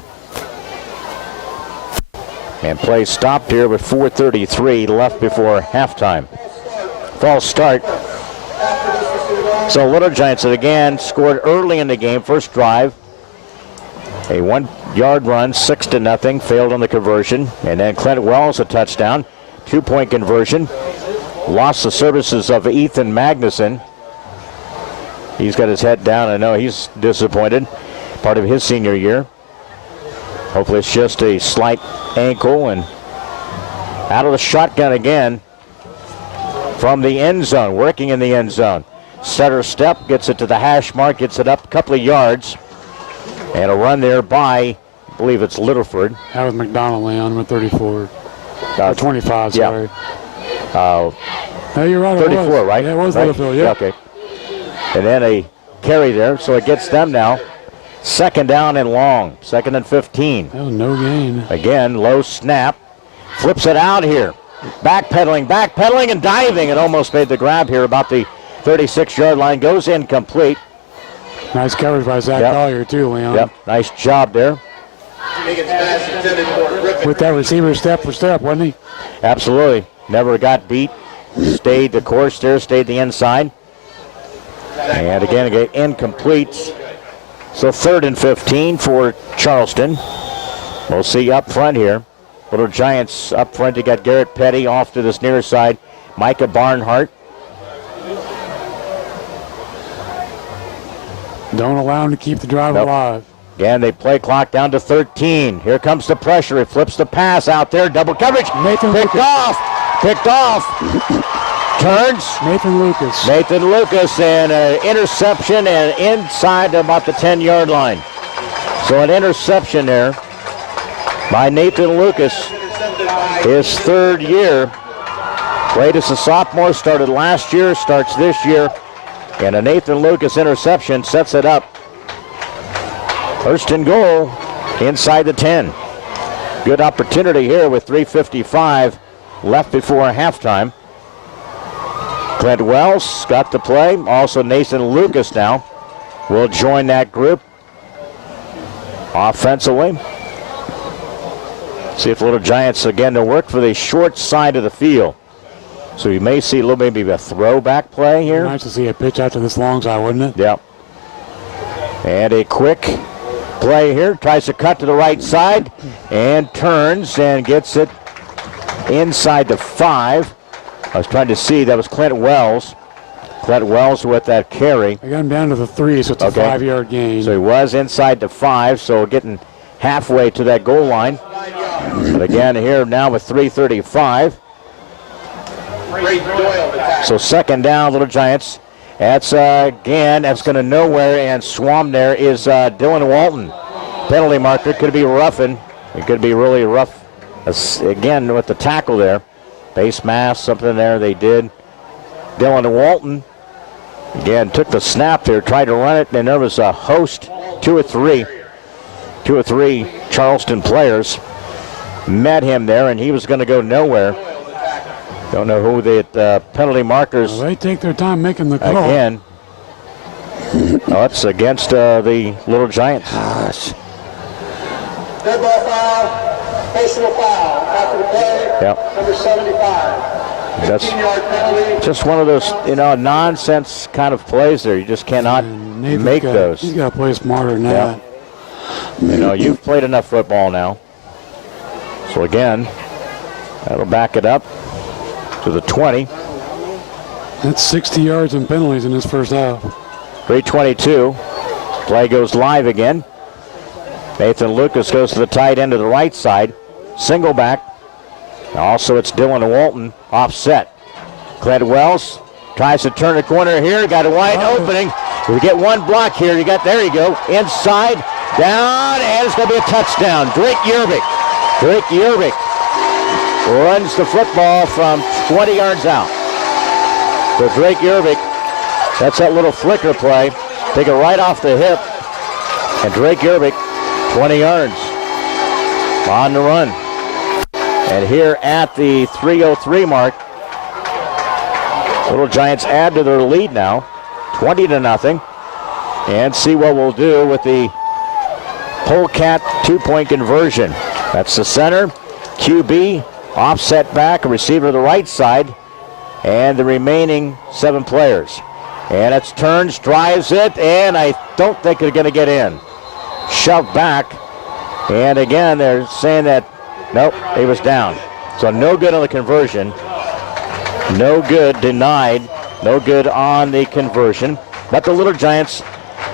And play stopped here with 4:33 left before halftime. False start. So Little Giants again scored early in the game. First drive. A 1-yard run, 6-0. Failed on the conversion. And then Clint Wells a touchdown. 2-point conversion. Lost the services of Ethan Magnuson. He's got his head down. I know he's disappointed. Part of his senior year. Hopefully it's just a slight ankle. And out of the shotgun again from the end zone. Working in the end zone. Setter step. Gets it to the hash mark. Gets it up a couple of yards. And a run there by, I believe it's Littleford. That was McDonald, Leon, with 34. 25, sorry. Yeah. No, you're right. 34, right? Yeah, it was right? Littlefield, yeah. Okay. And then a carry there, so it gets them now. 2nd down and long. 2nd and 15. That was no gain. Again, low snap. Flips it out here. Backpedaling and diving. It almost made the grab here about the 36-yard line. Goes incomplete. Nice coverage by Zach Collier, too, Leon. Yep, nice job there. With that receiver step for step, wasn't he? Absolutely. Never got beat. Stayed the course there, stayed the inside. And again, incomplete. So 3rd and 15 for Charleston. We'll see up front here. Little Giants up front. You got Garrett Petty off to this near side. Micah Barnhart. Don't allow him to keep the drive alive. Again, they play clock down to 13. Here comes the pressure. He flips the pass out there. Double coverage. Picked off. Turns. Nathan Lucas. Nathan Lucas, and an interception and inside about the 10-yard line. So an interception there by Nathan Lucas. His third year. Played as a sophomore, started last year, starts this year. And a Nathan Lucas interception sets it up. First and goal inside the 10. Good opportunity here with 3:55 left before halftime. Clint Wells got the play. Also Nathan Lucas now will join that group offensively. See if Little Giants again to work for the short side of the field. So you may see a little maybe a throwback play here. Nice to see a pitch out to this long side, wouldn't it? Yep. And a quick play here. Tries to cut to the right side and turns and gets it inside the 5. I was trying to see. That was Clint Wells. Clint Wells with that carry. I got him down to the 3, so it's a 5-yard gain. So he was inside the 5, so getting halfway to that goal line. But again, here now with 3:35. So second down, Little Giants. That's that's going to nowhere, and swarm there is Dylan Walton. Penalty marker, could be roughing. It could be really rough. Again, with the tackle there. Face mask, something there they did. Dylan Walton, again, took the snap there, tried to run it, and there was a host, two or three Charleston players met him there, and he was going to go nowhere. Don't know who the penalty markers. Well, they take their time making the call. Again. It's against the Little Giants. Gosh. Dead ball foul, personal foul after the play. Yep. Number 75. That's 15-yard penalty. just one of those, nonsense kind of plays there. You just cannot make those. He's got to play smarter than that. You've played enough football now. So again, that'll back it up to the 20. That's 60 yards and penalties in his first half. 3:22. Play goes live again. Nathan Lucas goes to the tight end to the right side. Single back. Also, it's Dylan Walton offset. Clint Wells tries to turn the corner here. Got a wide opening. We get one block here. There you go. Inside, down, and it's going to be a touchdown. Drake Yerbick. Drake Yerbick runs the football from 20 yards out. So Drake Yerbick, that's that little flicker play. Take it right off the hip. And Drake Yerbick, 20 yards on the run. And here at the 3:03 mark, Little Giants add to their lead now, 20-0. And see what we'll do with the Polecat 2-point conversion. That's the center, QB, offset back, a receiver to the right side, and the remaining 7 players. And it's turns, drives it, and I don't think they're going to get in. Shoved back, and again, they're saying that, nope, he was down. So no good on the conversion. No good, denied. No good on the conversion. But the Little Giants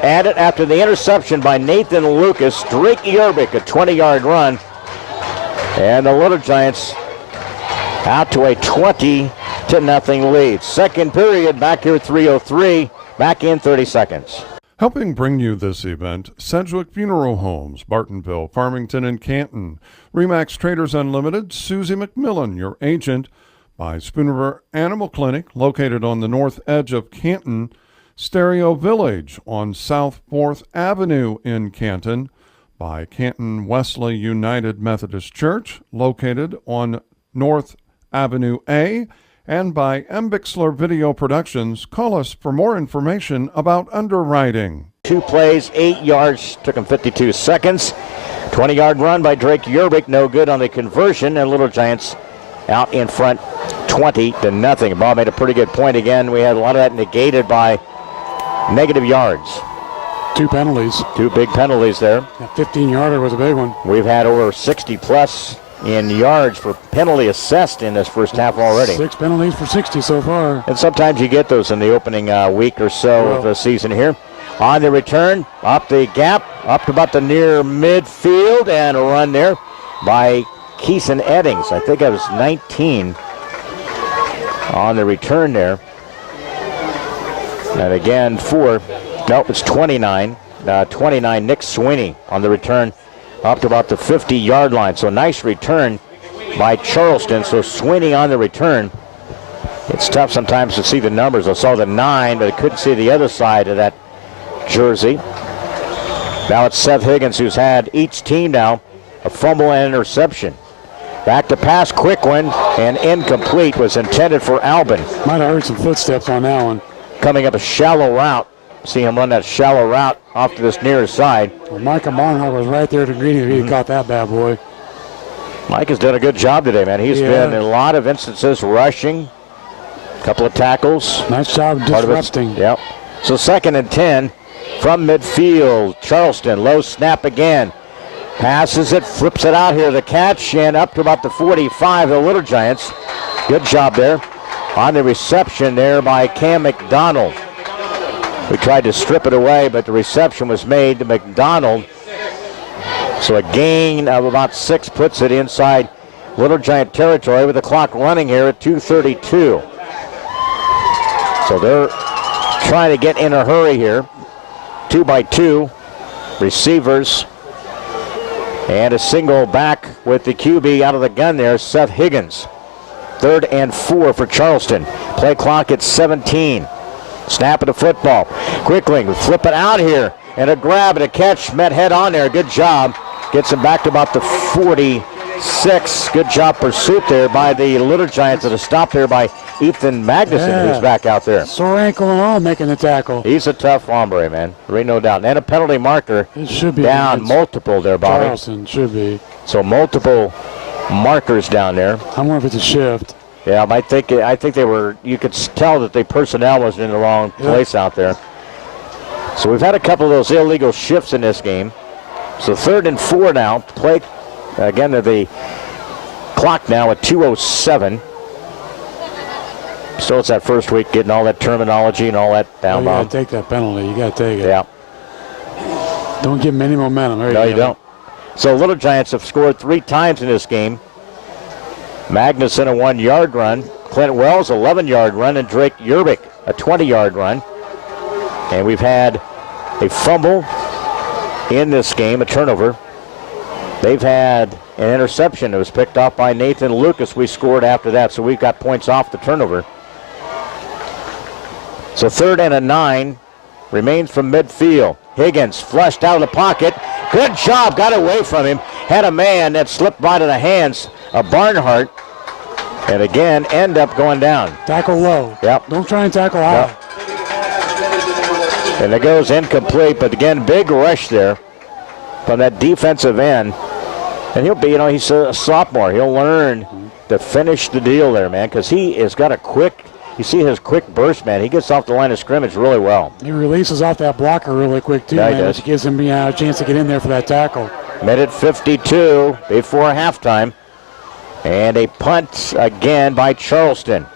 add it after the interception by Nathan Lucas. Drake Yerbick, a 20-yard run. And the Little Giants out to a 20-0 lead. Second period back here at 3:03. Back in 30 seconds. Helping bring you this event, Sedgwick Funeral Homes, Bartonville, Farmington, and Canton. Remax Traders Unlimited, Susie McMillan, your agent. By Spoon River Animal Clinic, located on the north edge of Canton. Stereo Village on South 4th Avenue in Canton. By Canton Wesley United Methodist Church, located on North Avenue A. And by M. Bixler Video Productions. Call us for more information about underwriting. 2 plays, 8 yards, took him 52 seconds. 20-yard run by Drake Yerbick, no good on the conversion, and Little Giants out in front 20-0. Bob made a pretty good point again. We had a lot of that negated by negative yards. 2 penalties. 2 big penalties there. That 15-yarder was a big one. We've had over 60-plus in yards for penalty assessed in this first half already. 6 penalties for 60 so far. And sometimes you get those in the opening week or so of the season here. On the return, up the gap, up to about the near midfield, and a run there by Keeson Eddings. I think that was 19. on the return there. And again, it's 29. 29, Nick Sweeney on the return up to about the 50-yard line. So nice return by Charleston. So Sweeney on the return. It's tough sometimes to see the numbers. I saw the 9, but I couldn't see the other side of that jersey. Now it's Seth Higgins, who's had each team now a fumble and interception. Back to pass, quick one, and incomplete. Was intended for Albin. Might have heard some footsteps on that one. Coming up a shallow route. See him run that shallow route off to this near side. Well, Micah Barnhart was right there to greet him. He caught that bad boy. Mike has done a good job today, man. He's been in a lot of instances rushing. Couple of tackles. Nice job disrupting. Yep. So 2nd and 10 from midfield. Charleston, low snap again. Passes it, flips it out here. The catch, and up to about the 45, the Little Giants. Good job there. On the reception there by Cam McDonald. We tried to strip it away, but the reception was made to McDonald. So a gain of about 6 puts it inside Little Giant territory with the clock running here at 2:32. So they're trying to get in a hurry here. 2 by 2 receivers. And a single back with the QB out of the gun there, Seth Higgins. 3rd and 4 for Charleston. Play clock at 17. Snap of the football. Quickly, we flip it out here. And a grab and a catch. Met head on there. Good job. Gets him back to about the 46. Good job pursuit there by the Little Giants. And a stop there by Ethan Magnuson, who's back out there. Sore ankle and all making the tackle. He's a tough hombre, man. There ain't no doubt. And a penalty marker. It should be down multiple there, Bobby. Charleston should be. So multiple markers down there. I wonder if it's a shift. Yeah, I think they were. You could tell that the personnel was in the wrong place out there. So we've had a couple of those illegal shifts in this game. So 3rd and 4 now. Play again to the clock now at 2:07. Still, it's that first week getting all that terminology and all that down. You got to take that penalty. You got to take it. Yeah. Don't give them any momentum. No, you don't. So Little Giants have scored 3 times in this game. Magnuson, a 1-yard run. Clint Wells, 11-yard run. And Drake Yerbick, a 20-yard run. And we've had a fumble in this game, a turnover. They've had an interception that was picked off by Nathan Lucas. We scored after that, so we've got points off the turnover. So 3rd and 9 remains from midfield. Higgins flushed out of the pocket. Good job, got away from him. Had a man that slipped by to the hands of Barnhart. And again, end up going down. Tackle low. Yep. Don't try and tackle high. Yep. And it goes incomplete, but again, big rush there from that defensive end. And he'll be, he's a sophomore. He'll learn to finish the deal there, man, because he has got a quick, you see his quick burst, man. He gets off the line of scrimmage really well. He releases off that blocker really quick, too, man, which gives him a chance to get in there for that tackle. Minute 52 before halftime. And a punt again by Charleston.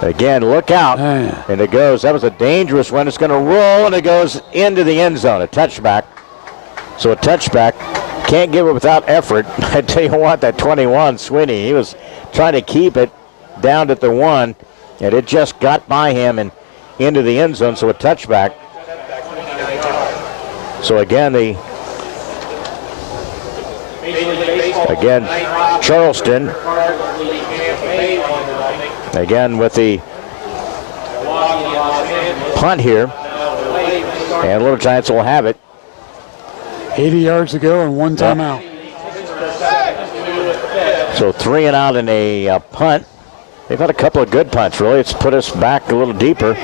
Again, look out. And it goes. That was a dangerous one. It's going to roll, and it goes into the end zone. A touchback. So a touchback. Can't give it without effort. I tell you what, that 21, Sweeney, he was trying to keep it down at the 1, and it just got by him and into the end zone. So a touchback. So again, Charleston. Again with the punt here. And Little Giants will have it. 80 yards to go and 1 timeout. So 3 and out in a punt. They've had a couple of good punts, really. It's put us back a little deeper.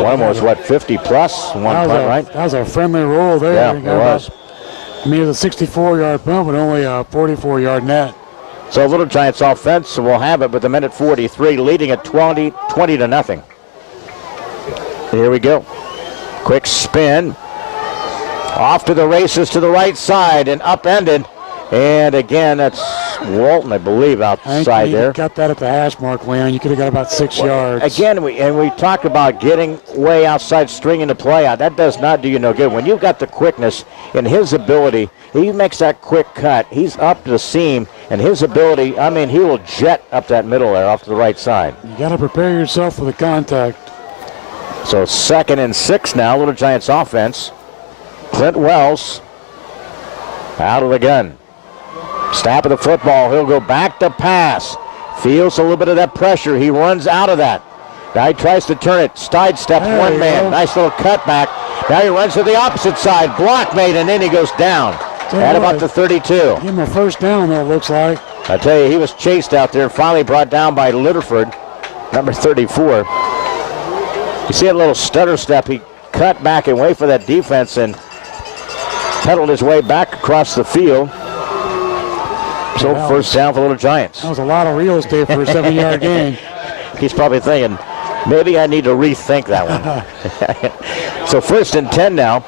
One was, 50 plus? One punt, right? That was a friendly roll there. Yeah, it was. I mean, it was a 64-yard punt, but only a 44-yard net. So Little Giants offense will have it with a minute 43, leading at 20 to nothing. Here we go. Quick spin. Off to the races to the right side and upended. And again, that's Walton, I believe, outside there. Got that at the hash mark, Leon. You could have got about 6 yards. Again, we talk about getting way outside, stringing the play out. That does not do you no good. When you've got the quickness and his ability, he makes that quick cut. He's up to the seam, and his ability, I mean, he will jet up that middle there off to the right side. You got to prepare yourself for the contact. So 2nd and 6 now, Little Giants offense. Clint Wells out of the gun. Snap of the football. He'll go back to pass. Feels a little bit of that pressure. He runs out of that. Now he tries to turn it. Sidesteps one man. Nice little cutback. Now he runs to the opposite side. Block made, and then he goes down at about the 32. Give him a first down, though, it looks like. I tell you, he was chased out there. Finally brought down by Litterford, number 34. You see a little stutter step. He cut back and wait for that defense and pedaled his way back across the field. So first down for Little Giants. That was a lot of real estate for a 7-yard gain. He's probably thinking, maybe I need to rethink that one. So 1st and 10 now.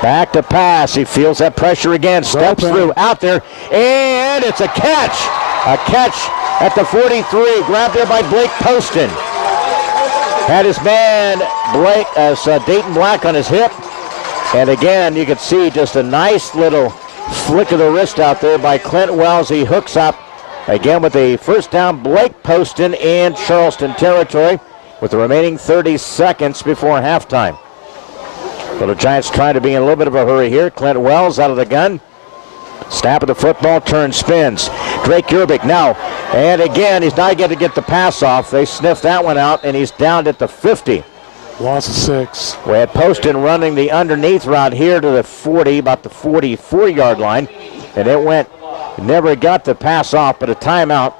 Back to pass. He feels that pressure again. Steps through, out there, and it's a catch. A catch at the 43. Grabbed there by Blake Poston. Had his man Dayton Black on his hip. And again, you can see just a nice little flick of the wrist out there by Clint Wells. He hooks up again with a first down. Blake Poston in Charleston territory with the remaining 30 seconds before halftime. So the Giants trying to be in a little bit of a hurry here. Clint Wells out of the gun. Snap of the football, turn, spins. Drake Yerbick now. And again, he's not going to get the pass off. They sniffed that one out, and he's down at the 50. Loss of 6. We had Poston running the underneath route here to the 40, about the 44-yard line. And it went, never got the pass off, but a timeout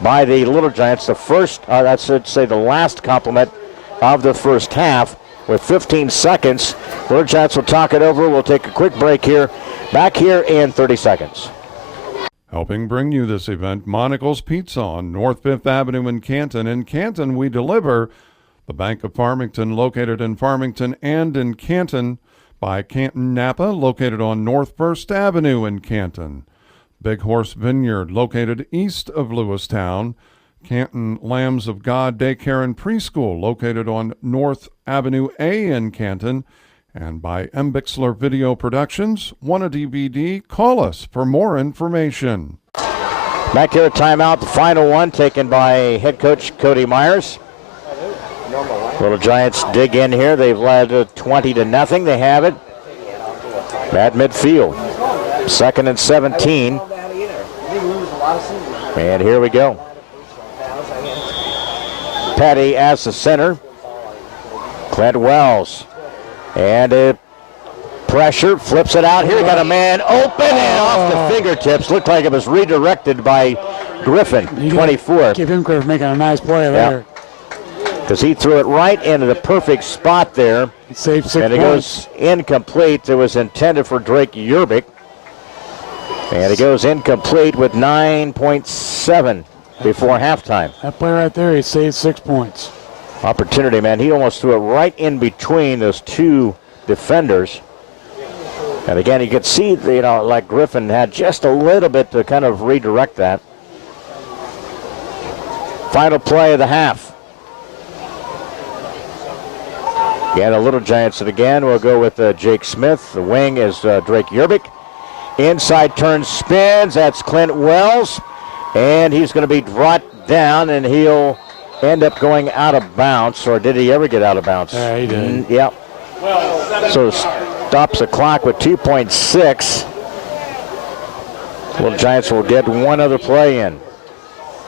by the Little Giants. The first, I should say the last complement of the first half with 15 seconds. Little Giants will talk it over. We'll take a quick break here. Back here in 30 seconds. Helping bring you this event, Monocle's Pizza on North 5th Avenue in Canton. In Canton, we deliver the Bank of Farmington, located in Farmington and in Canton, by Canton Napa, located on North 1st Avenue in Canton. Big Horse Vineyard, located east of Lewistown. Canton Lambs of God Daycare and Preschool, located on North Avenue A in Canton. And by M. Bixler Video Productions. Want a DVD? Call us for more information. Back here at timeout, the final one taken by head coach Cody Myers. Little Giants dig in here. They've led 20-0. They have it at midfield. 2nd and 17. And here we go. Petty as the center. Clint Wells. And a pressure, flips it out. Here, got a man open and off the fingertips. Looked like it was redirected by Griffin, 24. Give him credit for making a nice play there. Because he threw it right into the perfect spot there. It saved 6 points. And it goes incomplete. It was intended for Drake Yerbick. And it goes incomplete with 9.7 before halftime. That play right there, he saved 6 points. Opportunity, man. He almost threw it right in between those two defenders. And again, you could see, like Griffin had just a little bit to kind of redirect that. Final play of the half. Yeah, the Little Giants, and again, we'll go with Jake Smith. The wing is Drake Yerbick. Inside turn, spins. That's Clint Wells. And he's going to be brought down, and he'll end up going out of bounds. Or did he ever get out of bounds? Yeah, he did. Yep. So stops the clock with 2.6. Little Giants will get one other play in.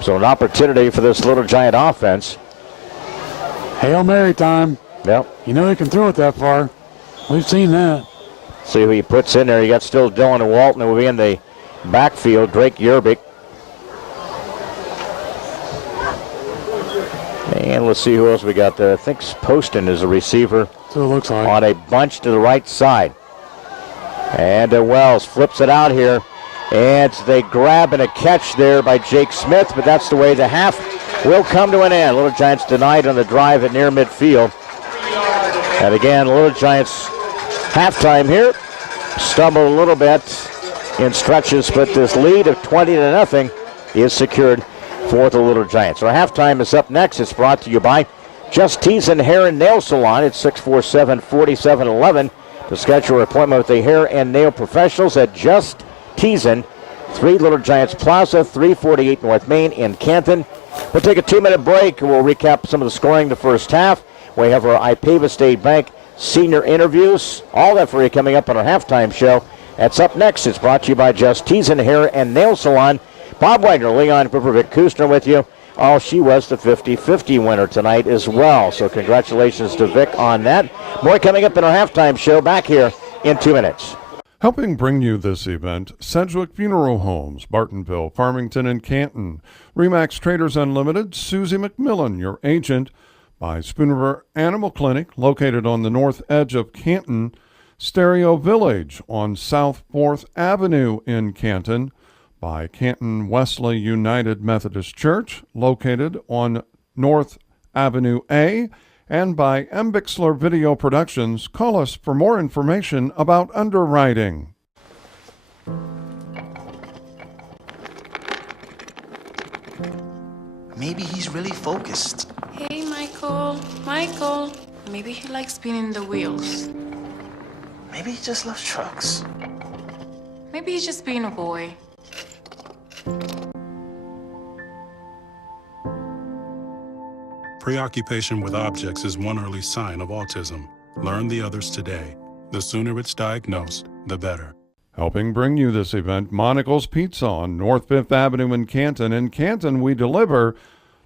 So an opportunity for this Little Giant offense. Hail Mary time. Yep. You know he can throw it that far. We've seen that. See who he puts in there. You got still Dylan and Walton who will be in the backfield. Drake Yerbick. And let's see who else we got there. I think Poston is a receiver. So it looks like. On a bunch to the right side. And Wells flips it out here. And they grab and a catch there by Jake Smith, but that's the way the half will come to an end. Little Giants denied on the drive at near midfield. And again, Little Giants halftime here. Stumbled a little bit. in stretches, but this lead of 20-0 is secured for the Little Giants. Our halftime is up next. It's brought to you by Just Teasin Hair and Nail Salon at 647-4711. To schedule an appointment with the hair and nail professionals at Just Teasin, 3 Little Giants Plaza, 348 North Main in Canton. We'll take a 2-minute break. We'll recap some of the scoring the first half. We have our Ipava State Bank senior interviews. All that for you coming up on our halftime show. That's up next. It's brought to you by Just Teasin Hair and Nail Salon. Bob Wagner, Leon Vic-Kustner with you. Oh, she was the 50-50 winner tonight as well. So congratulations to Vic on that. More coming up in our halftime show back here in 2 minutes. Helping bring you this event, Sedgwick Funeral Homes, Bartonville, Farmington, and Canton. Remax Traders Unlimited, Susie McMillan, your agent. By Spoon River Animal Clinic, located on the north edge of Canton. Stereo Village on South 4th Avenue in Canton. By Canton Wesley United Methodist Church, located on North Avenue A, and by M. Bixler Video Productions. Call us for more information about underwriting. Maybe he's really focused. Hey, Michael. Michael. Maybe he likes spinning the wheels. Maybe he just loves trucks. Maybe he's just being a boy. Preoccupation with objects is one early sign of autism. Learn the others today. The sooner it's diagnosed, the better. Helping bring you this event, Monical's Pizza on North 5th Avenue in Canton. In Canton, we deliver.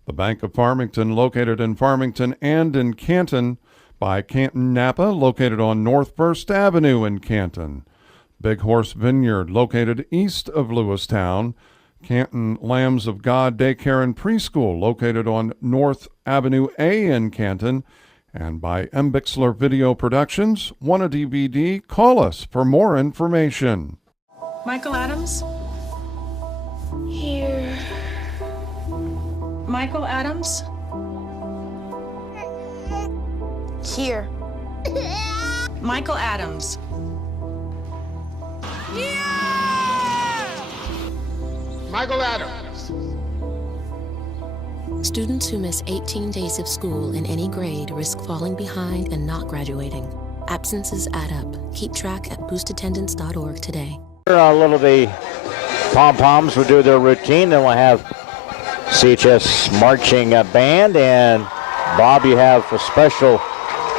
The Bank of Farmington, located in Farmington and in Canton. By Canton Napa, located on North 1st Avenue in Canton. Big Horse Vineyard, located east of Lewistown. Canton Lambs of God Daycare and Preschool, located on North Avenue A in Canton. And by M. Bixler Video Productions. Want a DVD? Call us for more information. Michael Adams? Here. Michael Adams? Here. Michael Adams. Michael Adams. Students who miss 18 days of school in any grade risk falling behind and not graduating. Absences add up. Keep track at boostattendance.org today. A little the pom-poms will do their routine. Then we'll have CHS marching band. And Bob, you have a special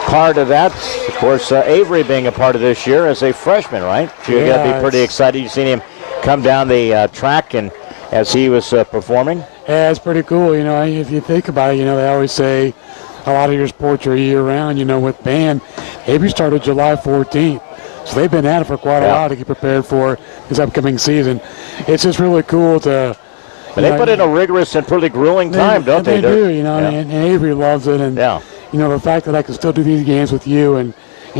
part of that. Of course, Avery being a part of this year as a freshman, right? So you're going to be pretty excited. You've seen him come down the track and as he was performing. Yeah, it's pretty cool. You know, if you think about it, you know, they always say a lot of your sports are year-round. You know, with band, Avery started July 14th. So they've been at it for quite a while to get prepared for this upcoming season. It's just really cool to... But they put in a rigorous and pretty grueling time, don't they? They do, you know, and Avery loves it. And, you know, the fact that I can still do these games with you and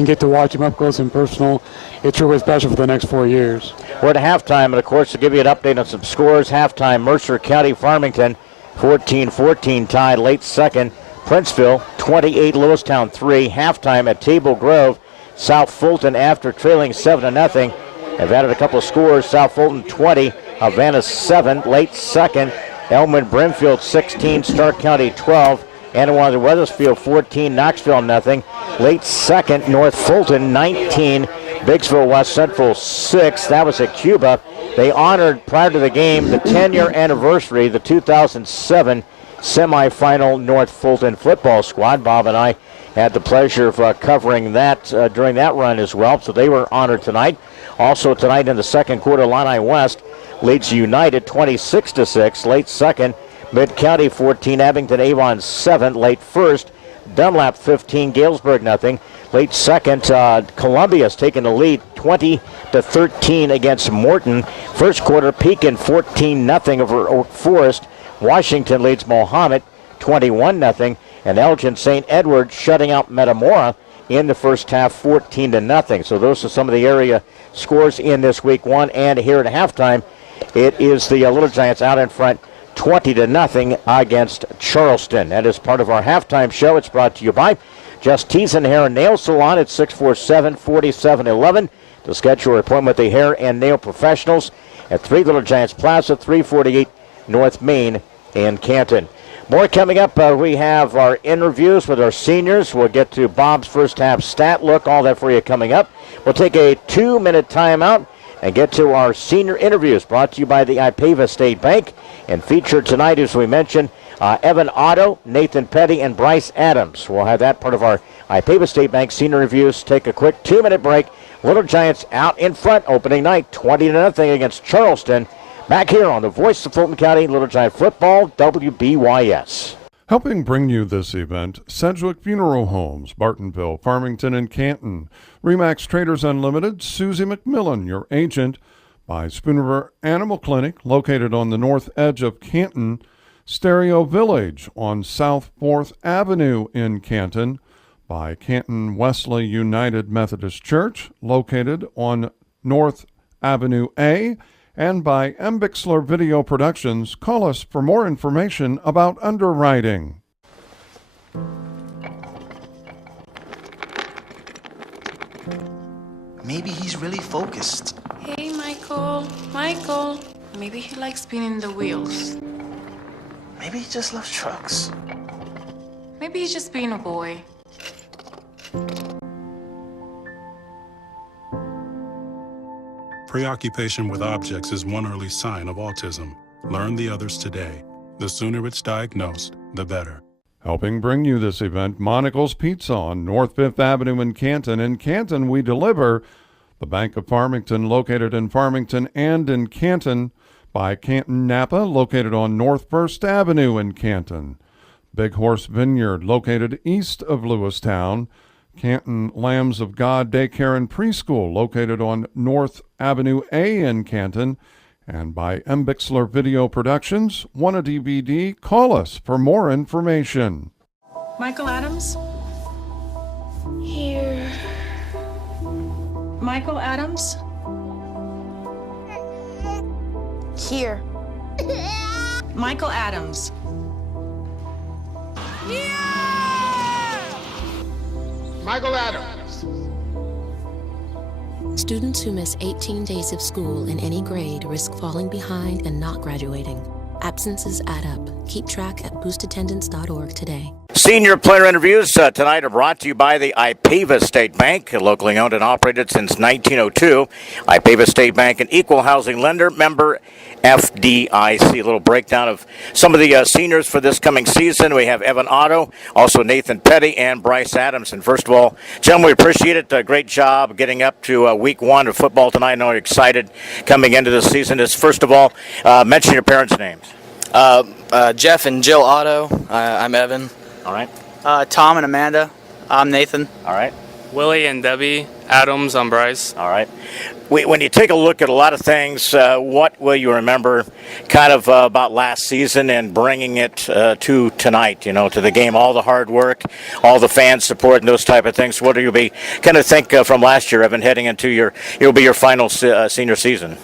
get to watch them up close and personal, it's really special for the next 4 years. We're at halftime, and of course, to give you an update on some scores, halftime, Mercer County, Farmington, 14-14 tied, late second. Princeville, 28, Lewistown 3. Halftime at Table Grove, South Fulton, after trailing 7-0, have added a couple of scores. South Fulton 20, Havana 7, late second. Elmwood Brimfield 16, Stark County 12. Annawanna Weathersfield 14, Knoxville 0. Late second, North Fulton 19, Biggsville West Central 6. That was at Cuba. They honored, prior to the game, the 10-year anniversary, the 2007 semifinal North Fulton football squad. Bob and I had the pleasure of covering that during that run as well, so they were honored tonight. Also tonight in the second quarter, Illini West leads United 26-6. Late second, Mid-County 14, Abington Avon 7. Late first, Dunlap 15, Galesburg 0. Late second, Columbia's taken the lead 20-13 against Morton. First quarter, Pekin 14-0 over Oak Forest. Washington leads Mohammed 21-0. And Elgin St. Edward shutting out Metamora in the first half 14-0. So those are some of the area scores in this week one. And here at halftime, it is the Little Giants out in front 20-0 against Charleston. That is part of our halftime show. It's brought to you by Just Teason Hair and Nail Salon at 647-4711 to schedule your appointment with the hair and nail professionals at 3 Little Giants Plaza, 348 North Main in Canton. More coming up. We have our interviews with our seniors. We'll get to Bob's first half stat look, all that for you coming up. We'll take a 2-minute timeout and get to our senior interviews brought to you by the Ipava State Bank. And featured tonight, as we mentioned, Evan Otto, Nathan Petty, and Bryce Adams. We'll have that part of our Ipava State Bank senior reviews. Take a quick 2-minute break. Little Giants out in front opening night, 20-0 against Charleston. Back here on the voice of Fulton County Little Giant Football, WBYS. Helping bring you this event, Sedgwick Funeral Homes, Bartonville, Farmington, and Canton. Remax Traders Unlimited, Susie McMillan, your agent. By Spoon River Animal Clinic, located on the north edge of Canton. Stereo Village on South 4th Avenue in Canton. By Canton Wesley United Methodist Church, located on North Avenue A. And by M. Bixler Video Productions. Call us for more information about underwriting. Maybe he's really focused. Hey, Michael. Michael. Maybe he likes spinning the wheels. Maybe he just loves trucks. Maybe he's just being a boy. Preoccupation with objects is one early sign of autism. Learn the others today. The sooner it's diagnosed, the better. Helping bring you this event, Monocle's Pizza on North 5th Avenue in Canton. In Canton, we deliver. The Bank of Farmington, located in Farmington and in Canton. By Canton Napa, located on North 1st Avenue in Canton. Big Horse Vineyard, located east of Lewistown. Canton Lambs of God Daycare and Preschool, located on North Avenue A in Canton. And by M. Bixler Video Productions. Want a DVD? Call us for more information. Michael Adams? Here. Michael Adams? Here. Michael Adams. Michael Adams. Students who miss 18 days of school in any grade risk falling behind and not graduating. Absences add up. Keep track at boostattendance.org today. Senior player interviews tonight are brought to you by the Ipava State Bank, locally owned and operated since 1902. Ipava State Bank, an equal housing lender, member FDIC. A little breakdown of some of the seniors for this coming season. We have Evan Otto, also Nathan Petty, and Bryce Adams. And first of all, gentlemen, we appreciate it. Great job getting up to week 1 of football tonight. I know you're excited coming into this season. First of all, mention your parents' names. Jeff and Jill Otto. I'm Evan. All right. Tom and Amanda. I'm Nathan. All right. Willie and Debbie Adams. I'm Bryce. All right. When you take a look at a lot of things, what will you remember kind of about last season and bringing it to tonight, to the game, all the hard work, all the fan support and those type of things? What do you be kind of think from last year, Evan, heading into it'll be your final senior season?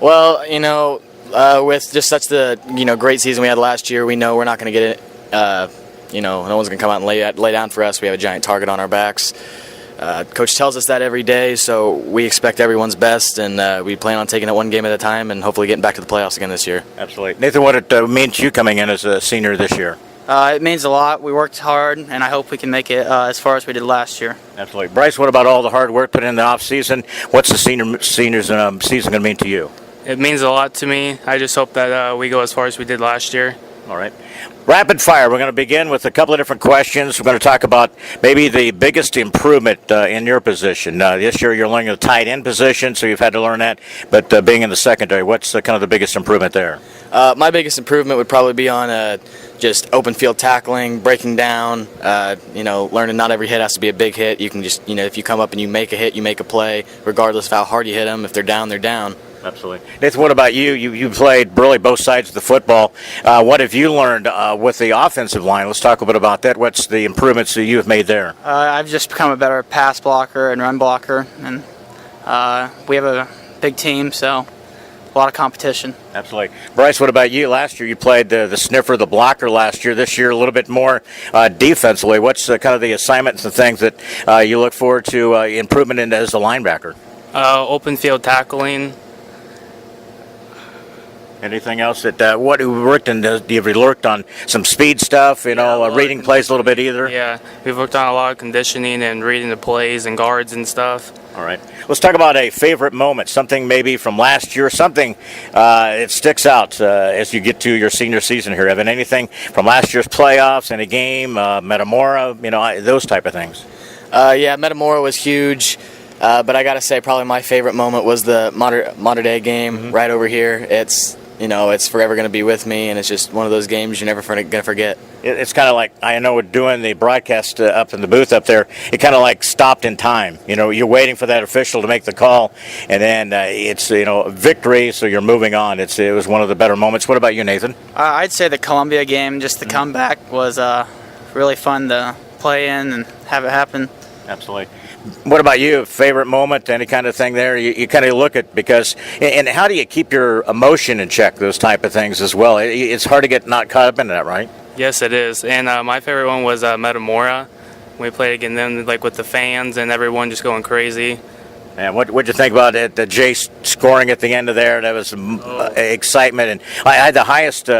Well, with just such the, great season we had last year, we know we're not going to get it. No one's going to come out and lay down for us. We have a giant target on our backs. Coach tells us that every day, so we expect everyone's best, and we plan on taking it one game at a time and hopefully getting back to the playoffs again this year. Absolutely. Nathan, what it means to you coming in as a senior this year? It means a lot. We worked hard, and I hope we can make it as far as we did last year. Absolutely. Bryce, what about all the hard work put in the off-season? What's the seniors season going to mean to you? It means a lot to me. I just hope that we go as far as we did last year. All right. Rapid fire. We're going to begin with a couple of different questions. We're going to talk about maybe the biggest improvement in your position. This year you're learning the tight end position, so you've had to learn that. But being in the secondary, what's kind of the biggest improvement there? My biggest improvement would probably be on just open field tackling, breaking down, learning not every hit has to be a big hit. You can just, if you come up and you make a hit, you make a play, regardless of how hard you hit them. If they're down, they're down. Absolutely. Nathan, what about you? You played really both sides of the football. What have you learned with the offensive line? Let's talk a bit about that. What's the improvements that you have made there? I've just become a better pass blocker and run blocker, and we have a big team, so a lot of competition. Absolutely. Bryce, what about you? Last year you played the sniffer, the blocker last year. This year a little bit more defensively. What's kind of the assignments and things that you look forward to improvement in as a linebacker? Open field tackling. Anything else that what you worked in? Have you worked on some speed stuff? Reading plays a little bit either. Yeah, we've worked on a lot of conditioning and reading the plays and guards and stuff. All right. Let's talk about a favorite moment, something maybe from last year, something that sticks out as you get to your senior season here, Evan. Anything from last year's playoffs, any game, Metamora, those type of things. Yeah, Metamora was huge, but I got to say probably my favorite moment was the Mater Dei game right over here. It's forever going to be with me, and it's just one of those games you're never going to forget. It's kind of like, I know we're doing the broadcast up in the booth up there, it kind of like stopped in time. You're waiting for that official to make the call, and then it's, victory, so you're moving on. It was one of the better moments. What about you, Nathan? I'd say the Columbia game, just the comeback, was really fun to play in and have it happen. Absolutely. What about you? Favorite moment, any kind of thing there? You kind of look at and how do you keep your emotion in check, those type of things as well? It's hard to get not caught up in that, right? Yes, it is. And my favorite one was Metamora. We played against them with the fans and everyone just going crazy. And what'd you think about it? Jay scoring at the end of there? That was excitement, and I had the highest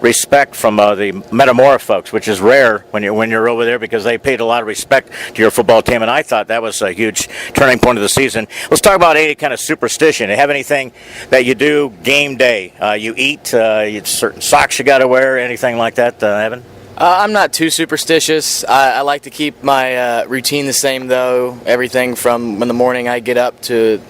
respect from the Metamora folks, which is rare when you're over there because they paid a lot of respect to your football team, and I thought that was a huge turning point of the season. Let's talk about any kind of superstition. You have anything that you do game day? You eat? Certain socks you got to wear? Anything like that, Evan? I'm not too superstitious. I like to keep my routine the same, though. Everything from when the morning I get up to,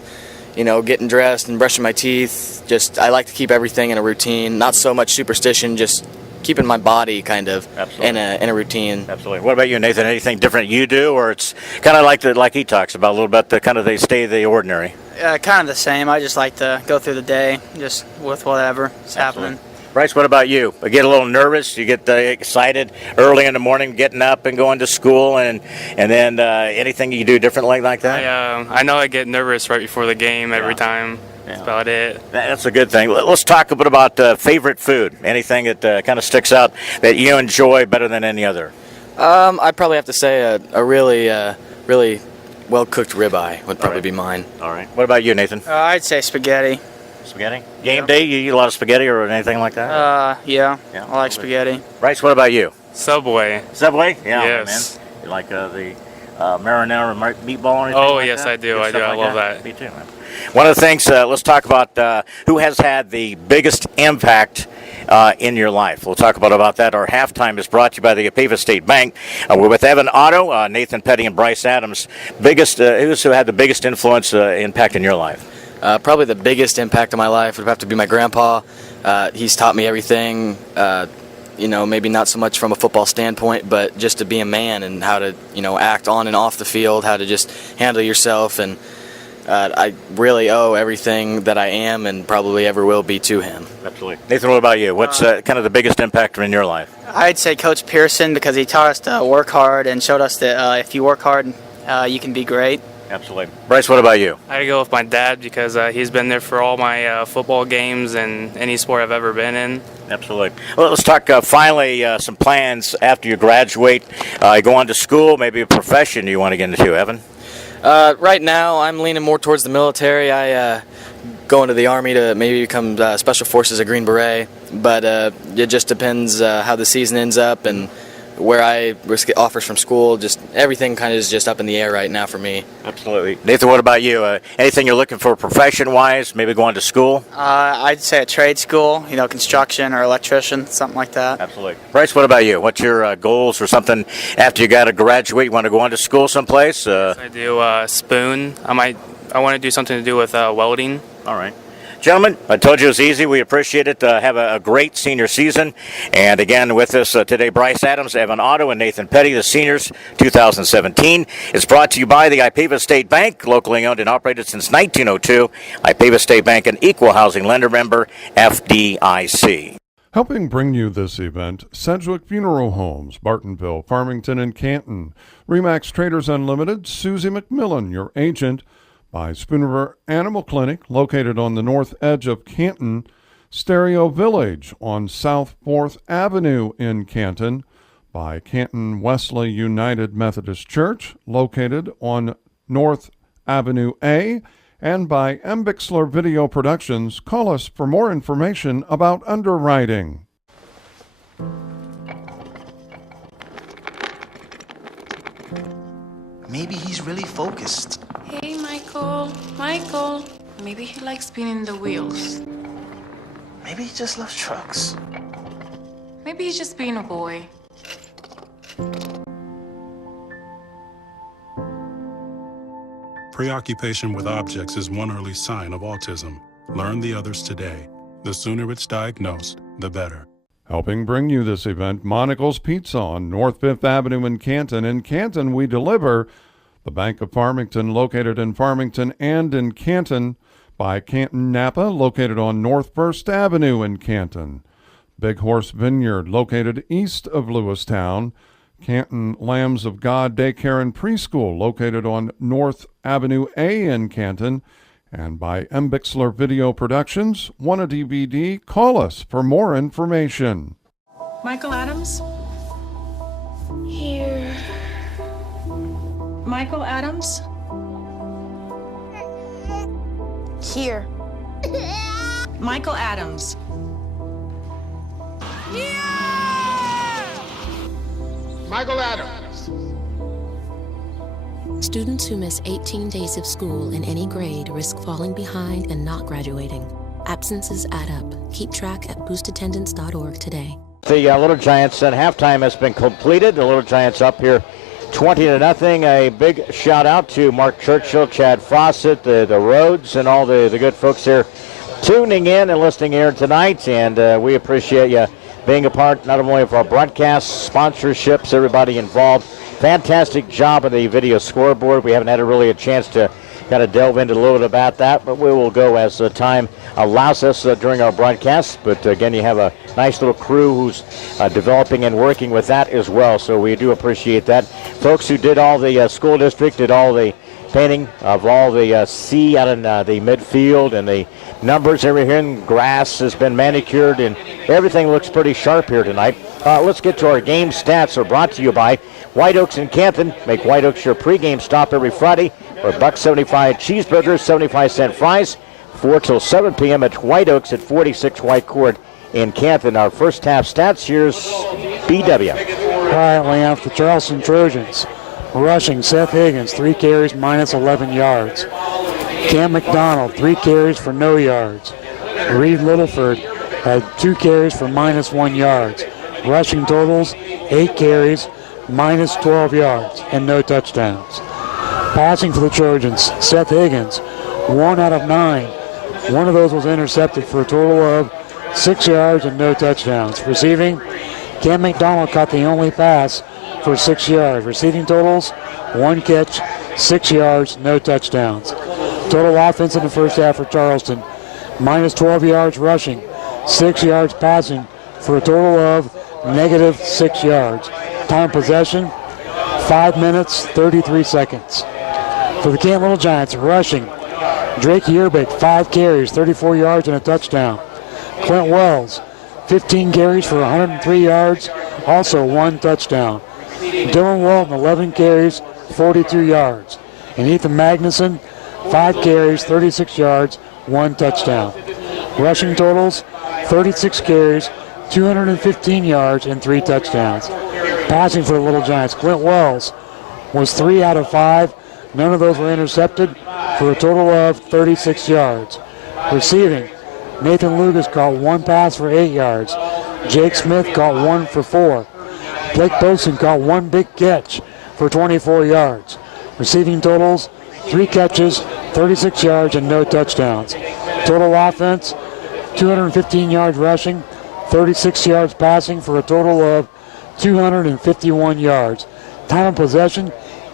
getting dressed and brushing my teeth. I like to keep everything in a routine. Not so much superstition, just keeping my body kind of in a routine. Absolutely. What about you, Nathan? Anything different you do, or it's kind of like he talks about a little bit, they stay the ordinary? Kind of the same. I just like to go through the day just with whatever is happening. Bryce, what about you? You get a little nervous, you get excited early in the morning, getting up and going to school, and then anything you do differently like that? I know I get nervous right before the game every time. That's about it. That's a good thing. Let's talk a bit about favorite food. Anything that kind of sticks out that you enjoy better than any other? I'd probably have to say a really well-cooked ribeye would probably be mine. All right. What about you, Nathan? I'd say spaghetti. Spaghetti? Game day, you eat a lot of spaghetti or anything like that? Yeah. I like spaghetti. Bryce, what about you? Subway. Subway? Yeah, yes. Man. You like the marinara meatball or anything like yes, that? I do. I love that. Me too, man. One of the things, let's talk about who has had the biggest impact in your life. We'll talk about that. Our halftime is brought to you by the Apeva State Bank. We're with Evan Otto, Nathan Petty, and Bryce Adams. Who's had the biggest impact in your life? Probably the biggest impact on my life would have to be my grandpa. He's taught me everything, maybe not so much from a football standpoint, but just to be a man and how to, act on and off the field, how to just handle yourself. And I really owe everything that I am and probably ever will be to him. Absolutely. Nathan, what about you? What's kind of the biggest impact in your life? I'd say Coach Pearson, because he taught us to work hard and showed us that if you work hard, you can be great. Absolutely. Bryce, what about you? I go with my dad because he's been there for all my football games and any sport I've ever been in. Absolutely. Well, let's talk finally some plans after you graduate. You go on to school, maybe a profession you want to get into, Evan? Right now, I'm leaning more towards the military. I go into the Army to maybe become Special Forces, a Green Beret, but it just depends how the season ends up and where I get offers from school. Just everything kind of is just up in the air right now for me. Absolutely. Nathan, what about you? Anything you're looking for profession-wise, maybe going to school? I'd say a trade school, construction or electrician, something like that. Absolutely. Bryce, what about you? What's your goals or something after you got to graduate? You want to go on to school someplace? Yes, I do spoon. I want to do something to do with welding. All right. Gentlemen, I told you it was easy. We appreciate it. Have a great senior season. And again, with us today, Bryce Adams, Evan Otto, and Nathan Petty, the seniors, 2017. It's brought to you by the Apeva State Bank, locally owned and operated since 1902. Apeva State Bank, an equal housing lender, member, FDIC. Helping bring you this event, Sedgwick Funeral Homes, Bartonville, Farmington, and Canton. Remax Traders Unlimited, Susie McMillan, your agent. by Spoon River Animal Clinic, located on the north edge of Canton, Stereo Village on South 4th Avenue in Canton, by Canton Wesley United Methodist Church, located on North Avenue A, and by M. Bixler Video Productions. Call us for more information about underwriting. Maybe he's really focused. Hey, Michael. Michael. Maybe he likes spinning the wheels. Maybe he just loves trucks. Maybe he's just being a boy. Preoccupation with objects is one early sign of autism. Learn the others today. The sooner it's diagnosed, the better. Helping bring you this event, Monocle's Pizza on North 5th Avenue in Canton. In Canton, we deliver. The Bank of Farmington, located in Farmington and in Canton, by Canton Napa, located on North 1st Avenue in Canton. Big Horse Vineyard, located east of Lewistown. Canton Lambs of God Daycare and Preschool, located on North Avenue A in Canton. And by M. Bixler Video Productions. Want a DVD? Call us for more information. Michael Adams? Here. Michael Adams? Here. Michael Adams. Michael Adams. Students who miss 18 days of school in any grade risk falling behind and not graduating. Absences add up. Keep track at boostattendance.org today. The Little Giants at halftime has been completed. The Little Giants up here 20-0. A big shout out to Mark Churchill, Chad Fawcett, the Rhodes, and all the good folks here tuning in and listening here tonight. And we appreciate you being a part not only of our broadcasts, sponsorships, everybody involved. Fantastic job of the video scoreboard. We haven't had really a chance to kind of delve into a little bit about that, but we will go as time allows us during our broadcasts. But again, you have a nice little crew who's developing and working with that as well, so we do appreciate that. Folks who did all the school district, did all the painting of all the C out in the midfield, and the numbers over here, and grass has been manicured, and everything looks pretty sharp here tonight. Let's get to our game stats. Are brought to you by White Oaks in Canton. Make White Oaks your pregame stop every Friday for $1.75 cheeseburgers, 75-cent fries, 4 till 7 p.m. at White Oaks at 46 White Court in Canton. Our first half stats, here's BW. All right, Leon, the Charleston Trojans. Rushing, Seth Higgins, 3 carries, minus 11 yards. Cam McDonald, 3 carries for no yards. Reed Littleford had 2 carries for minus 1 yards. Rushing totals, 8 carries, minus 12 yards, and no touchdowns. Passing for the Trojans, Seth Higgins, 1 out of 9. One of those was intercepted for a total of 6 yards and no touchdowns. Receiving, Cam McDonald caught the only pass for 6 yards. Receiving totals, 1 catch, 6 yards, no touchdowns. Total offense in the first half for Charleston, minus 12 yards rushing, 6 yards passing for a total of negative 6 yards. Time possession, 5 minutes, 33 seconds. For the Canton Little Giants, rushing, Drake Yearbeck, 5 carries, 34 yards and a touchdown. Clint Wells, 15 carries for 103 yards, also 1 touchdown. Dylan Walton, 11 carries, 42 yards. And Ethan Magnuson, 5 carries, 36 yards, 1 touchdown. Rushing totals, 36 carries, 215 yards, and 3 touchdowns. Passing for the Little Giants, Clint Wells was 3 out of 5. None of those were intercepted for a total of 36 yards. Receiving, Nathan Lucas caught 1 pass for 8 yards. Jake Smith caught 1 for 4. Blake Boson caught 1 big catch for 24 yards. Receiving totals, 3 catches, 36 yards, and no touchdowns. Total offense, 215 yards rushing, 36 yards passing for a total of 251 yards. Time of possession,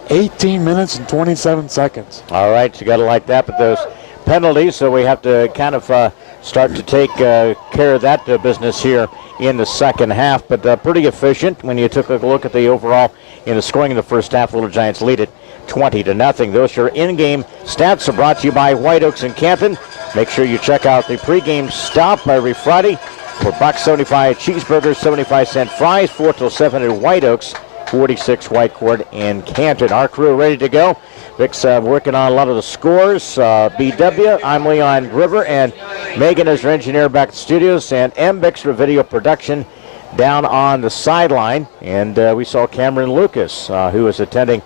18 minutes and 27 seconds. All right, you got to like that, but those penalties, so we have to kind of start to take care of that business here in the second half, but pretty efficient when you took a look at the overall in the scoring in the first half. Little Giants lead it 20-0. Those are in-game stats are brought to you by White Oaks and Canton. Make sure you check out the pregame stop every Friday for $1.75 cheeseburgers, 75-cent fries, 4 till 7 at White Oaks, 46 Whitecourt in Canton. Our crew ready to go. Vic's working on a lot of the scores. BW, I'm Leon Groover, and Megan is our engineer back at the studios, and M. Vic's for video production down on the sideline. And we saw Cameron Lucas, who is attending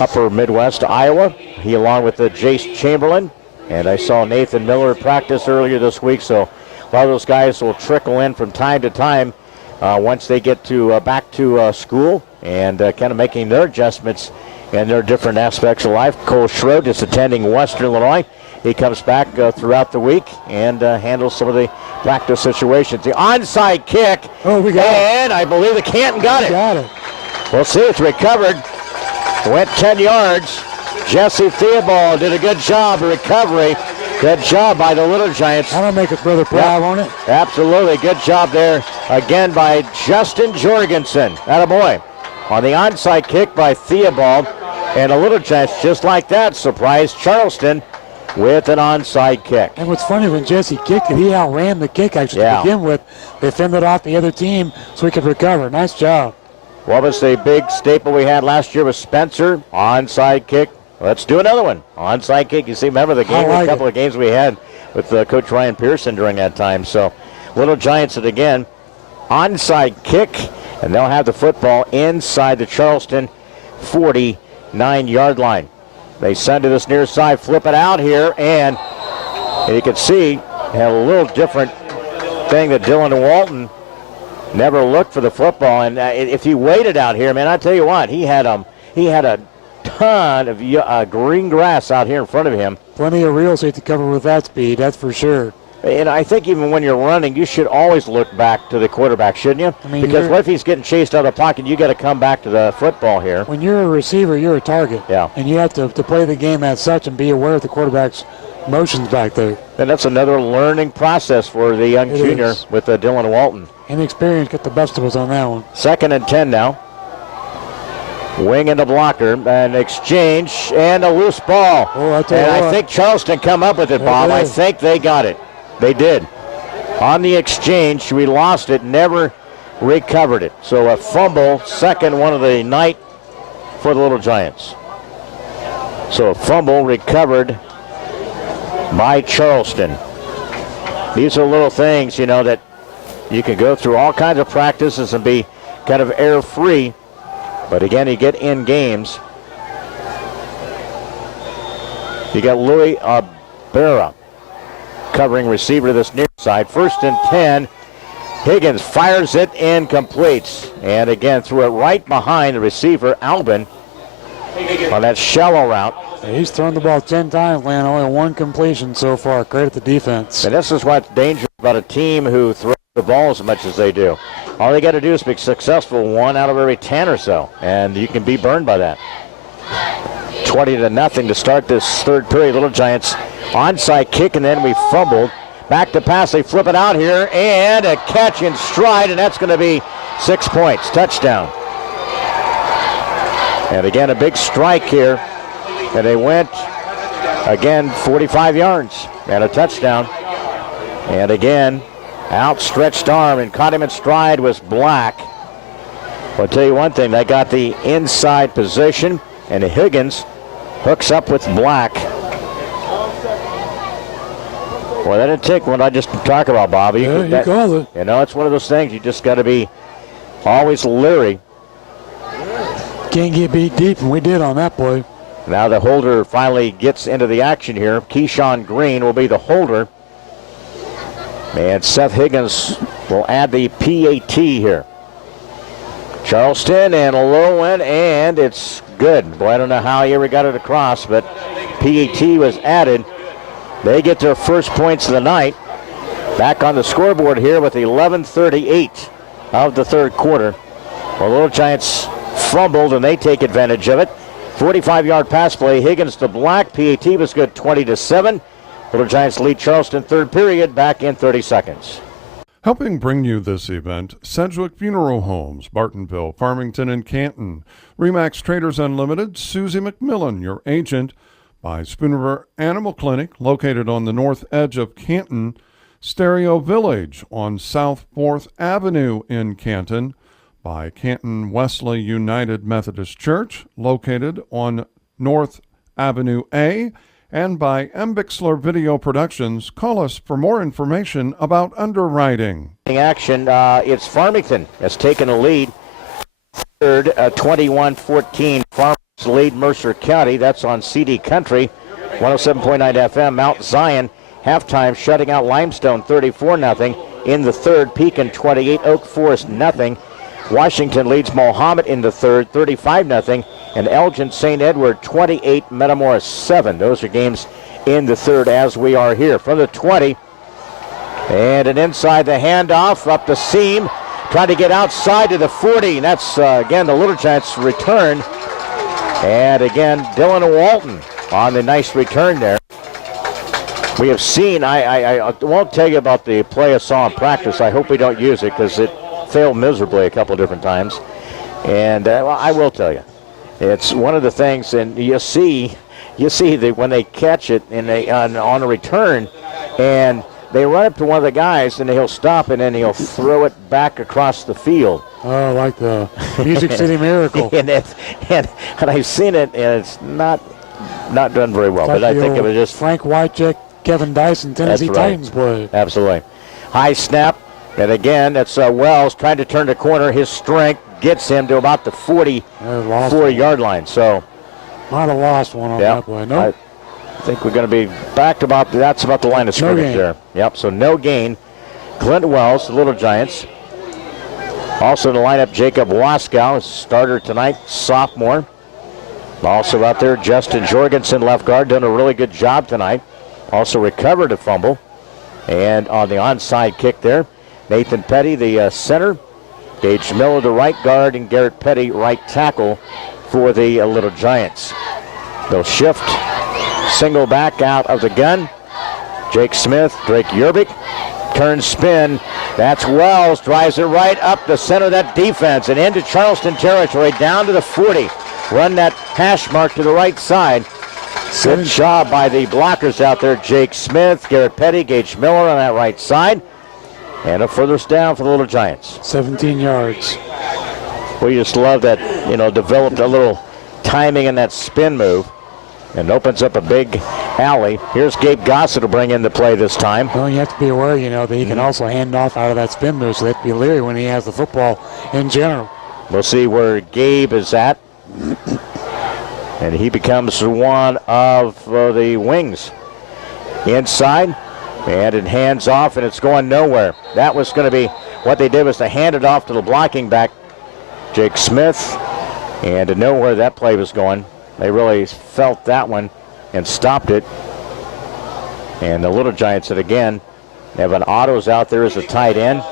Upper Midwest, Iowa. He along with Jace Chamberlain. And I saw Nathan Miller practice earlier this week, so a lot of those guys will trickle in from time to time once they get to back to school and kind of making their adjustments in their different aspects of life. Cole Schroed is attending Western Illinois. He comes back throughout the week and handles some of the practice situations. The onside kick, we got and I believe the Canton got it. Got it. We'll see. It's recovered. It went 10 yards. Jesse Theobald did a good job of recovery. Good job by the Little Giants. That'll make his brother proud, won't it? Absolutely. Good job there again by Justin Jorgensen. Attaboy. On the onside kick by Theobald. And the Little Giants, just like that, surprised Charleston with an onside kick. And what's funny, when Jesse kicked it, he outran the kick actually to begin with. They fended off the other team so he could recover. Nice job. What was the big staple we had last year with Spencer? Onside kick. Let's do another one. Onside kick. You see, remember the game, a couple of games we had with Coach Ryan Pearson during that time. So Little Giants it again. Onside kick, and they'll have the football inside the Charleston 49-yard line. They send to this near side, flip it out here, and you can see had a little different thing that Dylan Walton never looked for the football. And if he waited out here, man, I tell you what, he had a ton of green grass out here in front of him. Plenty of real estate to cover with that speed, that's for sure. And I think even when you're running, you should always look back to the quarterback, shouldn't you? I mean, because what if he's getting chased out of the pocket? You got to come back to the football here. When you're a receiver, you're a target. Yeah. And you have to play the game as such and be aware of the quarterback's motions back there. And that's another learning process for the young junior with Dylan Walton. Inexperience get the best of us on that one. 2nd and 10 now. Wing and the blocker, an exchange, and a loose ball. Oh, I think Charleston come up with it, Bob. I think they got it. They did. On the exchange, we lost it, never recovered it. So a fumble, second one of the night for the Little Giants. So a fumble recovered by Charleston. These are little things, that you can go through all kinds of practices and be kind of error-free. But again, you get in games. You got Louis Abera covering receiver to this near side. 1st and 10. Higgins fires it and completes. And again, threw it right behind the receiver, Albin, on that shallow route. He's thrown the ball 10 times, landing only one completion so far. Credit the defense. And this is what's dangerous about a team who throws the ball as much as they do. All they got to do is be successful 1 out of every 10 or so, and you can be burned by that. 20-0 to start this third period. Little Giants onside kick, and then we fumbled. Back to pass, they flip it out here, and a catch in stride, and that's going to be 6 points. Touchdown. And again, a big strike here, and they went, again, 45 yards and a touchdown. And again, outstretched arm and caught him in stride was Black. I'll tell you one thing, they got the inside position, and Higgins hooks up with Black. Well, that didn't take what I just talked about, Bobby. You called it. It's one of those things you just got to be always leery. Can't get beat deep, and we did on that play. Now the holder finally gets into the action here. Keyshawn Green will be the holder. And Seth Higgins will add the PAT here. Charleston and a low one, and it's good. Boy, I don't know how he ever got it across, but PAT was added. They get their first points of the night. Back on the scoreboard here with 11:38 of the third quarter. Well, Little Giants fumbled, and they take advantage of it. 45-yard pass play. Higgins to Black. PAT was good, 20-7. Little Giants lead Charleston third period, back in 30 seconds. Helping bring you this event, Sedgwick Funeral Homes, Bartonville, Farmington, and Canton. Remax Traders Unlimited, Susie McMillan, your agent. By Spoon River Animal Clinic, located on the north edge of Canton. Stereo Village on South 4th Avenue in Canton. By Canton Wesley United Methodist Church, located on North Avenue A. And by M. Bixler Video Productions. Call us for more information about underwriting. Action, it's Farmington has taken a lead. Third, 21-14. Farmington's lead Mercer County. That's on CD Country, 107.9 FM. Mount Zion, halftime, shutting out Limestone 34-0. In the third, Pekin 28, Oak Forest 0. Washington leads Mohammed in the third, 35-0. And Elgin St. Edward 28, Metamoris 7. Those are games in the third as we are here. From the 20, and an inside the handoff up the seam, trying to get outside to the 40. And that's, again, the Little Giants return. And again, Dylan Walton on the nice return there. We have seen, I won't tell you about the play I saw in practice. I hope we don't use it because it failed miserably a couple of different times. And well, I will tell you. It's one of the things, and you see that when they catch it and they on a return, and they run up to one of the guys, and he'll stop, and then he'll throw it back across the field. Oh, like the Music City Miracle. and I've seen it, and it's not done very well. Like but I think it was just Frank Wycheck, Kevin Dyson, Tennessee Titans play. Absolutely. High snap, and again, it's Wells trying to turn the corner. His strength gets him to about the 44-yard line. So might have lost one on that play. Nope. I think we're going to be back to that's about the line of scrimmage there. Yep, so no gain. Clint Wells, the Little Giants. Also in the lineup, Jacob Waskow, starter tonight, sophomore. Also out there, Justin Jorgensen, left guard, done a really good job tonight. Also recovered a fumble. And on the onside kick there, Nathan Petty, the center. Gage Miller, the right guard, and Garrett Petty, right tackle for the Little Giants. They'll shift, single back out of the gun. Jake Smith, Drake Yerbik, turn spin. That's Wells, drives it right up the center of that defense and into Charleston territory, down to the 40. Run that hash mark to the right side. Good job by the blockers out there. Jake Smith, Garrett Petty, Gage Miller on that right side. And a furthest down for the Little Giants. 17 yards. We just love that, developed a little timing in that spin move and opens up a big alley. Here's Gabe Gossett to bring in the play this time. Well, you have to be aware, that he can also hand off out of that spin move, so they have to be leery when he has the football in general. We'll see where Gabe is at. And he becomes one of the wings. Inside. And it hands off, and it's going nowhere. That was going to be what they did, was to hand it off to the blocking back, Jake Smith, and to know where that play was going. They really felt that one and stopped it. And the Little Giants, again, Evan Otto's out there as a tight end.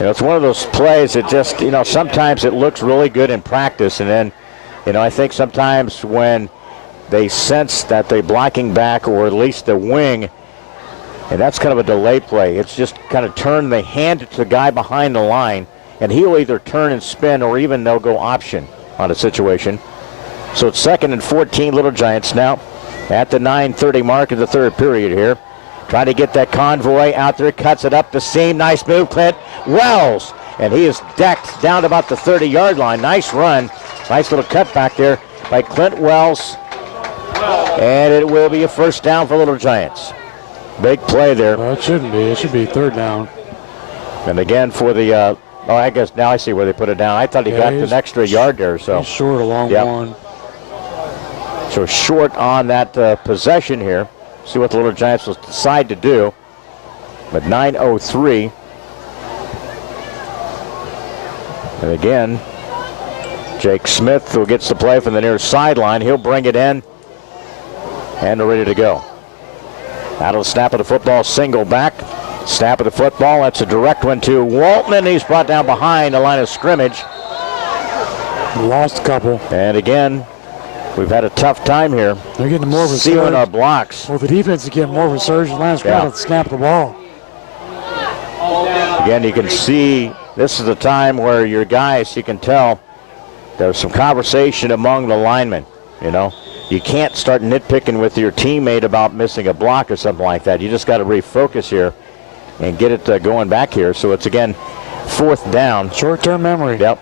It's one of those plays that just, sometimes it looks really good in practice, and then, I think sometimes when they sense that the blocking back, or at least the wing, and that's kind of a delay play. It's just kind of turn, they hand it to the guy behind the line, and he'll either turn and spin, or even they'll go option on a situation. So it's 2nd and 14, Little Giants now at the 9:30 mark of the third period here. Trying to get that convoy out there, cuts it up the seam. Nice move, Clint Wells. And he is decked down to about the 30-yard line. Nice run. Nice little cut back there by Clint Wells. And it will be a first down for Little Giants. Big play there. Well, it shouldn't be. It should be third down. And again for the, I guess now I see where they put it down. I thought he got an extra yard there. So he's short along one. So short on that possession here. See what the Little Giants will decide to do. But 9:03. And again, Jake Smith, who gets the play from the near sideline, he'll bring it in. And they're ready to go. Out of the snap of the football, single back. Snap of the football, that's a direct one to Walton, and he's brought down behind the line of scrimmage. Lost a couple. And again, we've had a tough time here. They're getting more of a sealing surge. Our blocks. Well, the defense is getting more of a surge than last round to snap the ball. Again, you can see this is the time where your guys, you can tell there's some conversation among the linemen. You know, you can't start nitpicking with your teammate about missing a block or something like that. You just got to refocus here and get it going back here. So it's, again, 4th down. Short-term memory. Yep.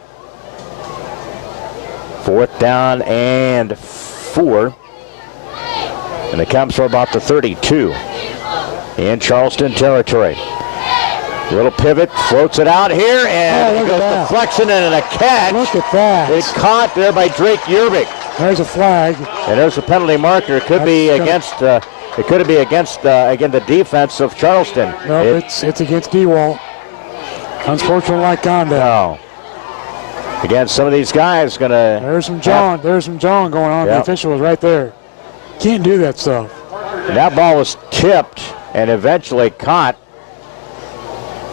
4th down and 4. And it comes from about the 32 in Charleston territory. Little pivot, floats it out here, and it goes deflection and a catch. Look at that. It's caught there by Drake Yerbig. There's a flag. And there's a penalty marker. It could be against. It could be against again the defense of Charleston. No, it's against D-Wall. Unsportsmanlike conduct. No. Again, some of these guys gonna. There's some John. There's some John going on. Yep. The official was right there. Can't do that stuff. And that ball was tipped and eventually caught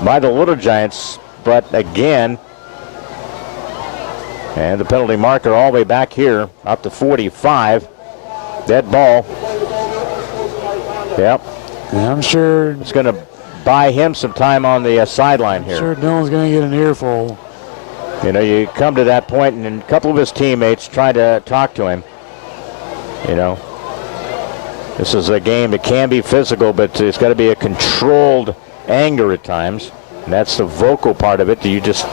by the Little Giants, but again, and the penalty marker all the way back here, up to 45. Dead ball. Yep. Yeah, I'm sure it's going to buy him some time on the sideline here. Sure, Dylan's going to get an earful. You know, you come to that point, and a couple of his teammates try to talk to him. You know, this is a game that can be physical, but it's got to be a controlled anger at times, and that's the vocal part of it that you just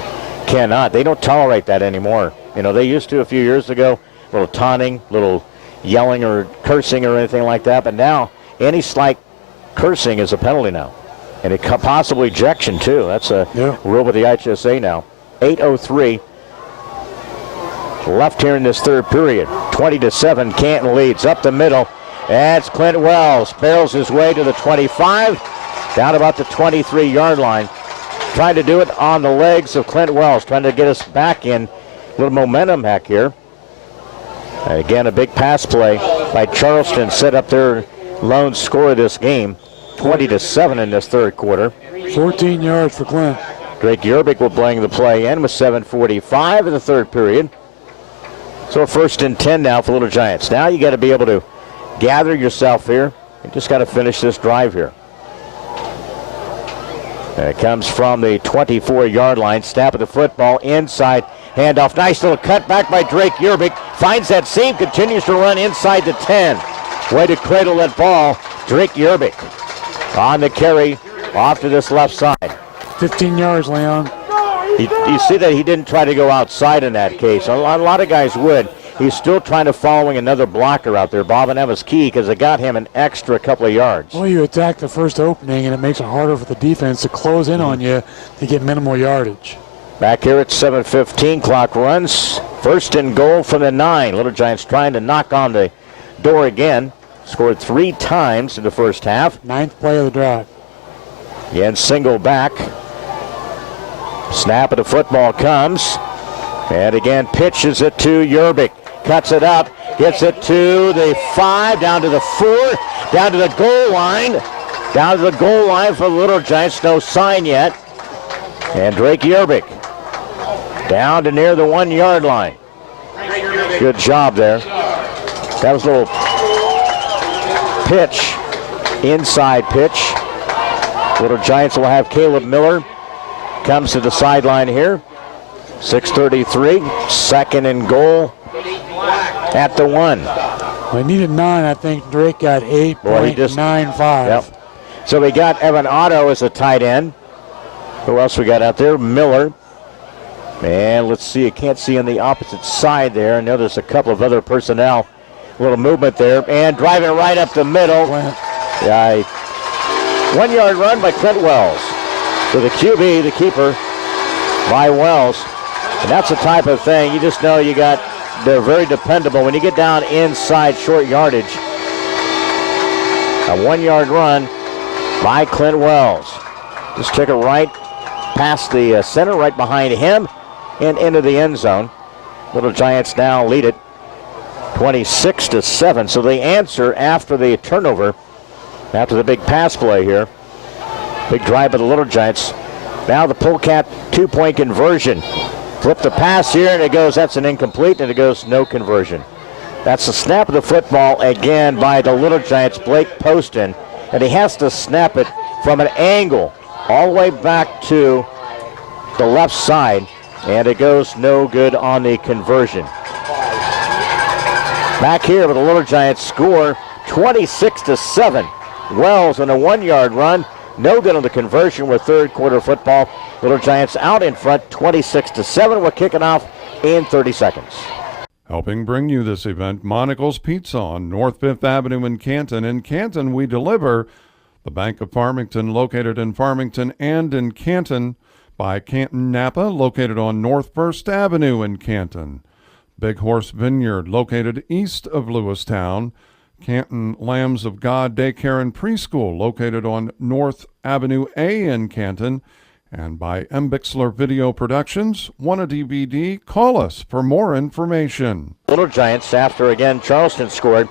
cannot. They don't tolerate that anymore. You know, they used to a few years ago, a little taunting, little yelling or cursing or anything like that, but now any slight cursing is a penalty now, and it possibly ejection too. That's a rule with the IHSA now. 8:03 left here in this third period. 20-7, Canton leads up the middle. That's Clint Wells, barrels his way to the 25, down about the 23-yard line. Trying to do it on the legs of Clint Wells, trying to get us back in a little momentum back here. And again, a big pass play by Charleston set up their lone score of this game. 20-7 in this third quarter. 14 yards for Clint. Drake Yerbig will bring the play in with 7:45 in the third period. So 1st and 10 now for Little Giants. Now you got to be able to gather yourself here. You just got to finish this drive here. And it comes from the 24-yard line. Snap of the football inside. Handoff. Nice little cutback by Drake Yerbig. Finds that seam. Continues to run inside the 10. Way to cradle that ball. Drake Yerbig on the carry off to this left side. 15 yards, Leon. You see that he didn't try to go outside in that case. A lot of guys would. He's still trying to following another blocker out there. Bob, and that was key because it got him an extra couple of yards. Well, you attack the first opening, and it makes it harder for the defense to close in on you to get minimal yardage. Back here at 7:15, clock runs. 1st and goal from the 9. Little Giants trying to knock on the door again. Scored 3 times in the first half. 9th play of the drive. Again, single back. Snap of the football comes. And again, pitches it to Yerbig. Cuts it up. Gets it to the 5, down to the 4, down to the goal line. Down to the goal line for the Little Giants. No sign yet. And Drake Yerbig down to near the 1-yard line. Good job there. That was a little pitch, inside pitch. Little Giants will have Caleb Miller. Comes to the sideline here. 6:33, 2nd and goal at the 1. We needed 9. I think Drake got 8.95. Yep. So we got Evan Otto as a tight end. Who else we got out there? Miller. And let's see, I can't see on the opposite side there. I know there's a couple of other personnel. A little movement there. And driving right up the middle. Yeah, 1-yard run by Clint Wells. So the QB, the keeper, by Wells. And that's the type of thing, you just know they're very dependable. When you get down inside short yardage, a 1-yard run by Clint Wells. Just took it right past the center, right behind him, and into the end zone. Little Giants now lead it 26-7. So they answer after the turnover, after the big pass play here. Big drive by the Little Giants. Now the Polecat 2-point conversion. Flip the pass here, and it goes, that's an incomplete, and it goes no conversion. That's the snap of the football again by the Little Giants, Blake Poston. And he has to snap it from an angle all the way back to the left side, and it goes no good on the conversion. Back here with the Little Giants score 26-7. Wells on a 1-yard run. No good on the conversion with third quarter football. Little Giants out in front 26-7. We're kicking off in 30 seconds. Helping bring you this event, Monocle's Pizza on North 5th Avenue in Canton. In Canton, we deliver. The Bank of Farmington, located in Farmington and in Canton. By Canton Napa, located on North 1st Avenue in Canton. Big Horse Vineyard, located east of Lewistown. Canton Lambs of God Daycare and Preschool, located on North Avenue A in Canton. And by M. Bixler Video Productions. Want a DVD? Call us for more information. Little Giants, after again Charleston scored.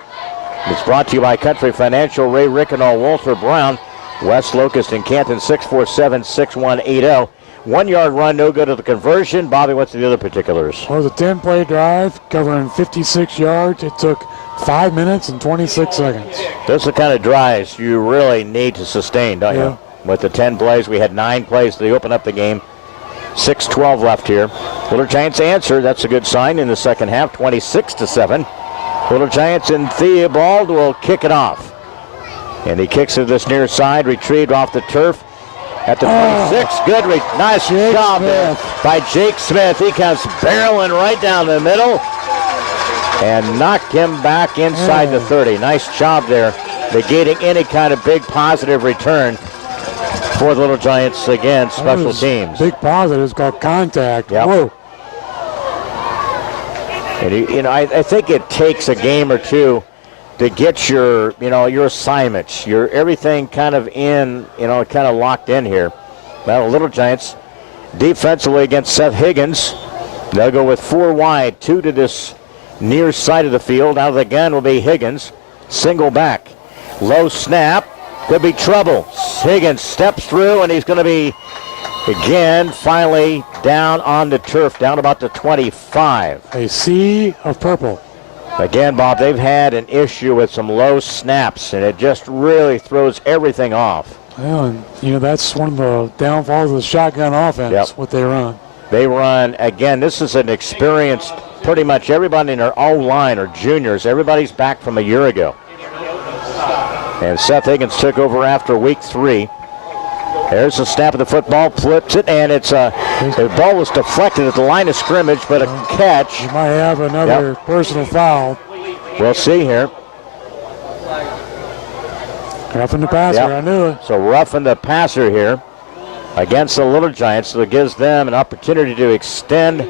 It's brought to you by Country Financial, Ray Rickenow, Walter Brown, West Locust in Canton, 647-6180. 1-yard run, no good at the conversion. Bobby, what's the other particulars? Well, it was a 10-play drive covering 56 yards. It took 5 minutes and 26 seconds. Those are the kind of drives you really need to sustain, don't you? With the 10 plays, we had 9 plays to open up the game. 6:12 left here. Little Giants answer. That's a good sign in the second half, 26-7. Little Giants and Theobald will kick it off. And he kicks it to this near side, retrieved off the turf. At the 26, good, nice job there by Jake Smith. He comes barreling right down the middle and knocked him back inside the 30. Nice job there, negating any kind of big positive return for the Little Giants. Again, special teams. Big positive is called contact. Yep. Whoa. And I think it takes a game or two to get your assignments, your everything kind of in, kind of locked in here. Well, Little Giants defensively against Seth Higgins. They'll go with 4 wide, 2 to this near side of the field. Out of the gun will be Higgins. Single back. Low snap. Could be trouble. Higgins steps through, and he's going to be, again, finally down on the turf, down about the 25. A sea of purple. Again, Bob, they've had an issue with some low snaps, and it just really throws everything off. Well, and, that's one of the downfalls of the shotgun offense, what they run. They run, again, this is an experienced, pretty much everybody in their O-line are juniors. Everybody's back from a year ago. And Seth Higgins took over after week 3. There's the snap of the football, flips it, and the ball was deflected at the line of scrimmage, but a catch. You might have another personal foul. We'll see here. Roughing the passer, I knew it. So roughing the passer here against the Little Giants, so it gives them an opportunity to extend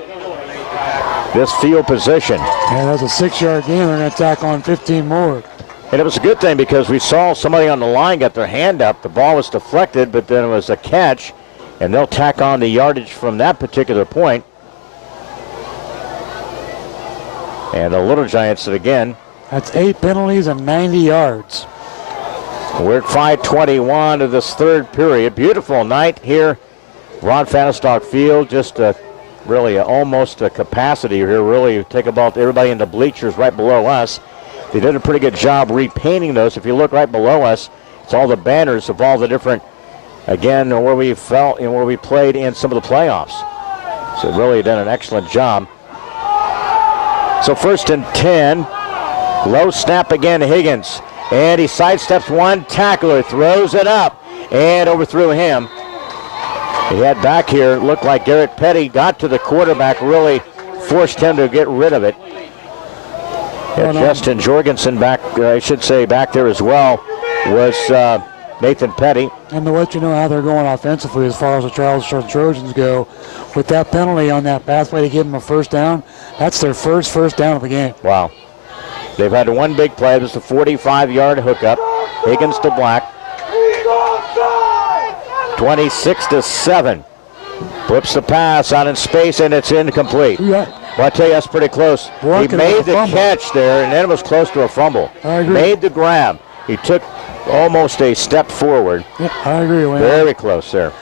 this field position. Yeah, that's a 6-yard gain. They're going to tack on 15 more. And it was a good thing because we saw somebody on the line got their hand up. The ball was deflected, but then it was a catch, and they'll tack on the yardage from that particular point. And the Little Giants, again. That's 8 penalties and 90 yards. We're at 5:21 of this third period. Beautiful night here, Ron Fahnestock Field. Just really almost a capacity here. Really take about everybody in the bleachers right below us. They did a pretty good job repainting those. If you look right below us, it's all the banners of all the different, again, where we felt and where we played in some of the playoffs. So really done an excellent job. So 1st and 10. Low snap again to Higgins. And he sidesteps one tackler, throws it up, and overthrew him. He had back here, looked like Garrett Petty got to the quarterback, really forced him to get rid of it. Justin Jorgensen back, back there as well, was Nathan Petty. And to let you know how they're going offensively as far as the Charleston Trojans go, with that penalty on that pathway to give them a first down, that's their first down of the game. Wow. They've had one big play. This is a 45-yard hookup. Higgins to Black. 26-7. Flips the pass out in space, and it's incomplete. Yeah. Well, I tell you, that's pretty close. He made the catch there, and then it was close to a fumble. I agree. Made the grab. He took almost a step forward. Yeah, I agree with that. Very close there.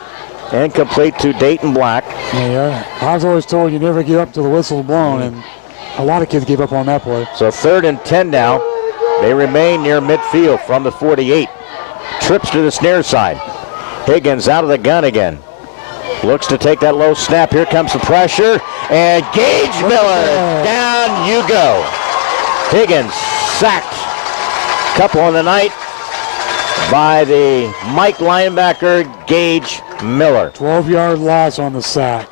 Incomplete to Dayton Black. Yeah, I was always told you never give up till the whistle's blown, and a lot of kids gave up on that play. So 3rd and 10 now. They remain near midfield from the 48. Trips to the near side. Higgins out of the gun again. Looks to take that low snap. Here comes the pressure. And Gage Miller, down you go. Higgins sacked. Couple on the night by the Mike linebacker, Gage Miller. 12-yard loss on the sack.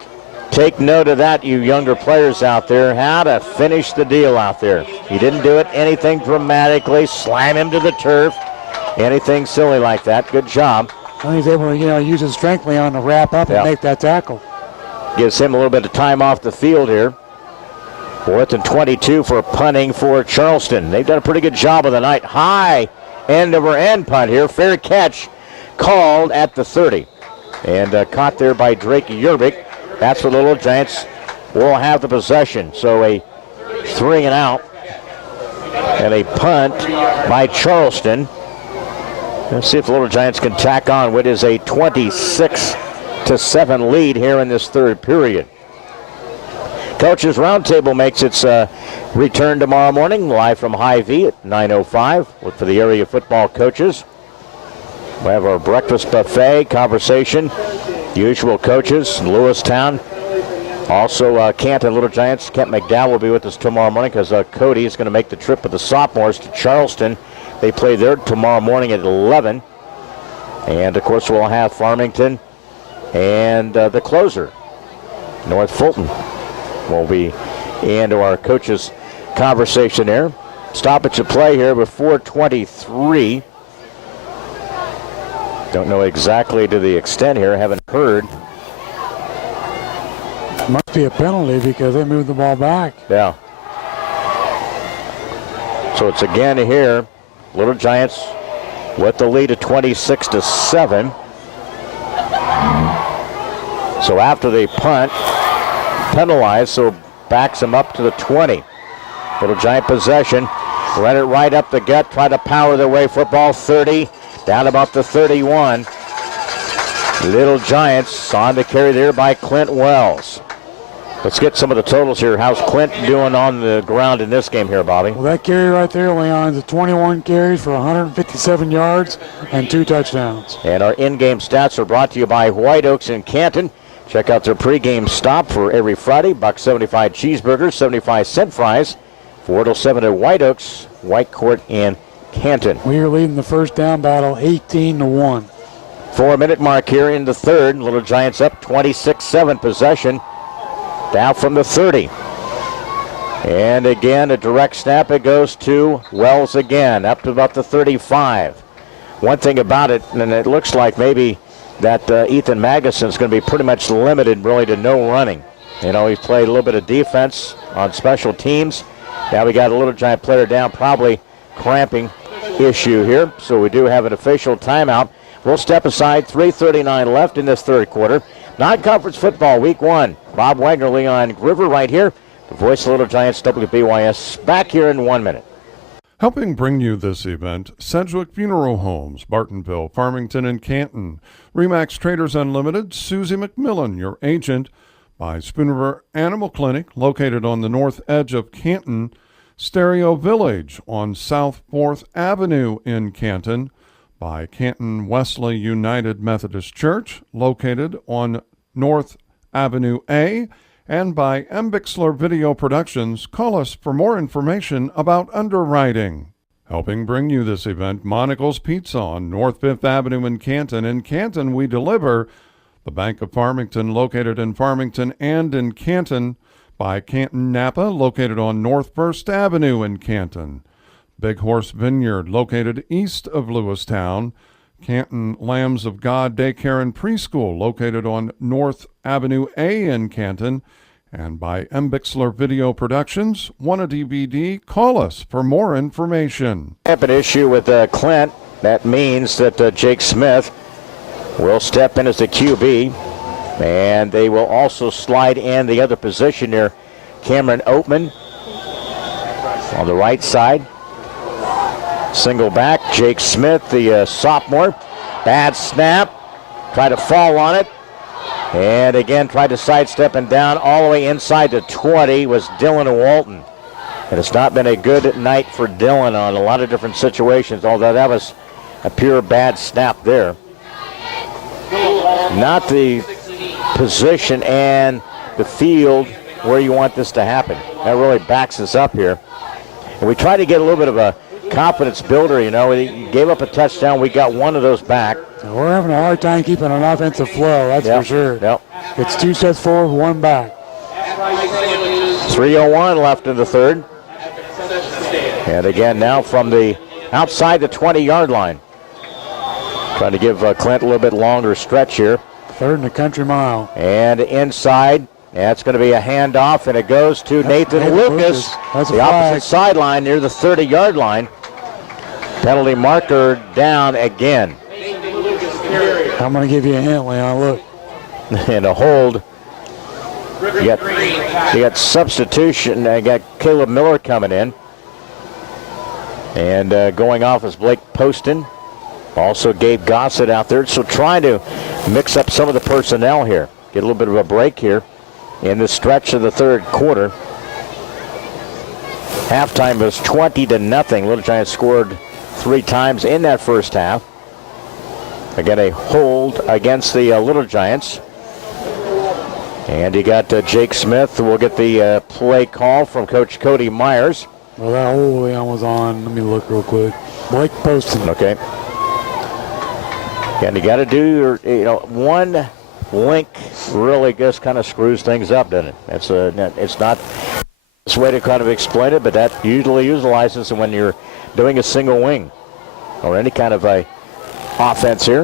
Take note of that, you younger players out there, how to finish the deal out there. He didn't do it anything dramatically, slam him to the turf, anything silly like that. Good job. Well, he's able to, use his strength, Leon, to wrap up and make that tackle. Gives him a little bit of time off the field here. 4th and 22 for punting for Charleston. They've done a pretty good job of the night. High end-over-end punt here. Fair catch called at the 30. And caught there by Drake Yerbick. That's where the Little Giants will have the possession. So a 3 and out. And a punt by Charleston. Let's see if the Little Giants can tack on what is a 26-7 lead here in this third period. Coaches Roundtable makes its return tomorrow morning, live from Hy-Vee at 9:05. Look for the area football coaches. We have our breakfast buffet conversation. Usual coaches in Lewistown. Also, Canton Little Giants. Kent McDowell will be with us tomorrow morning because Cody is going to make the trip with the sophomores to Charleston. They play there tomorrow morning at 11. And, of course, we'll have Farmington and the closer, North Fulton, will be into our coaches' conversation there. Stoppage of play here with 4:23. Don't know exactly to the extent here. Haven't heard. Must be a penalty because they moved the ball back. Yeah. So it's again here. Little Giants with the lead of 26-7. So after they punt, penalized, so backs them up to the 20. Little Giant possession. Run it right up the gut. Try to power their way. Football 30. Down about the 31. Little Giants on the carry there by Clint Wells. Let's get some of the totals here. How's Clint doing on the ground in this game here, Bobby? Well, that carry right there, Leon, is 21 carries for 157 yards and 2 touchdowns. And our in-game stats are brought to you by White Oaks in Canton. Check out their pregame stop for every Friday. $1.75 cheeseburgers, 75-cent fries. 4 till 7 at White Oaks, White Court in Canton. We are leading the first down battle 18-1. 4-minute mark here in the third. Little Giants up 26-7 possession. Down from the 30. And again, a direct snap. It goes to Wells again, up to about the 35. One thing about it, and it looks like maybe that Ethan Magnuson's going to be pretty much limited really to no running. You know, he's played a little bit of defense on special teams. Now we got a Little Giant player down, probably cramping issue here. So we do have an official timeout. We'll step aside. 3:39 left in this third quarter. Non-conference football, week 1. Bob Wagner, Leon Groover right here. The voice of Little Giants, WBYS, back here in 1 minute. Helping bring you this event, Sedgwick Funeral Homes, Bartonville, Farmington, and Canton. Remax Traders Unlimited, Susie McMillan, your agent. By Spoon River Animal Clinic, located on the north edge of Canton. Stereo Village on South 4th Avenue in Canton. By Canton Wesley United Methodist Church, located on North Avenue A, and by M. Bixler Video Productions. Call us for more information about underwriting. Helping bring you this event, Monocle's Pizza on North 5th Avenue in Canton. In Canton, we deliver. The Bank of Farmington, located in Farmington and in Canton. By Canton Napa, located on North 1st Avenue in Canton. Big Horse Vineyard, located east of Lewistown. Canton Lambs of God Daycare and Preschool, located on North Avenue A in Canton. And by M. Bixler Video Productions. Want a DVD? Call us for more information. Have an issue with Clint. That means that Jake Smith will step in as the QB. And they will also slide in the other position there. Cameron Oatman on the right side. Single back, Jake Smith, the sophomore. Bad snap. Try to fall on it. And again, tried to sidestep and down all the way inside the 20 was Dylan Walton. And it's not been a good night for Dylan on a lot of different situations, although that was a pure bad snap there. not the position and the field where you want this to happen. That really backs us up here. And we try to get a little bit of a confidence builder, you know. He gave up a touchdown. We got one of those back. We're having a hard time keeping an offensive flow, that's for sure. Yep. It's 2 sets forward, 1 back. 3:01 left in the third. And again, now from the outside the 20-yard line. Trying to give Clint a little bit longer stretch here. Third and a country mile. And inside, that's going to be a handoff, and it goes to Nathan Lucas. That's the opposite sideline near the 30-yard line. Penalty marker down again. I'm going to give you a hint, Leon. Look. And a hold. You got substitution. You got Caleb Miller coming in. And going off is Blake Poston. Also Gabe Gossett out there. So trying to mix up some of the personnel here. Get a little bit of a break here in the stretch of the third quarter. Halftime was 20-0. Little Giants scored 3 times in that first half. Again, a hold against the Little Giants. And you got Jake Smith who will get the play call from Coach Cody Myers. Well, that hold Leon was on. Let me look real quick. Blake Poston. Okay. And you got to do your, one link really just kind of screws things up, doesn't it? It's not this way to kind of explain it, but that usually utilizes when you're doing a single wing or any kind of a offense here.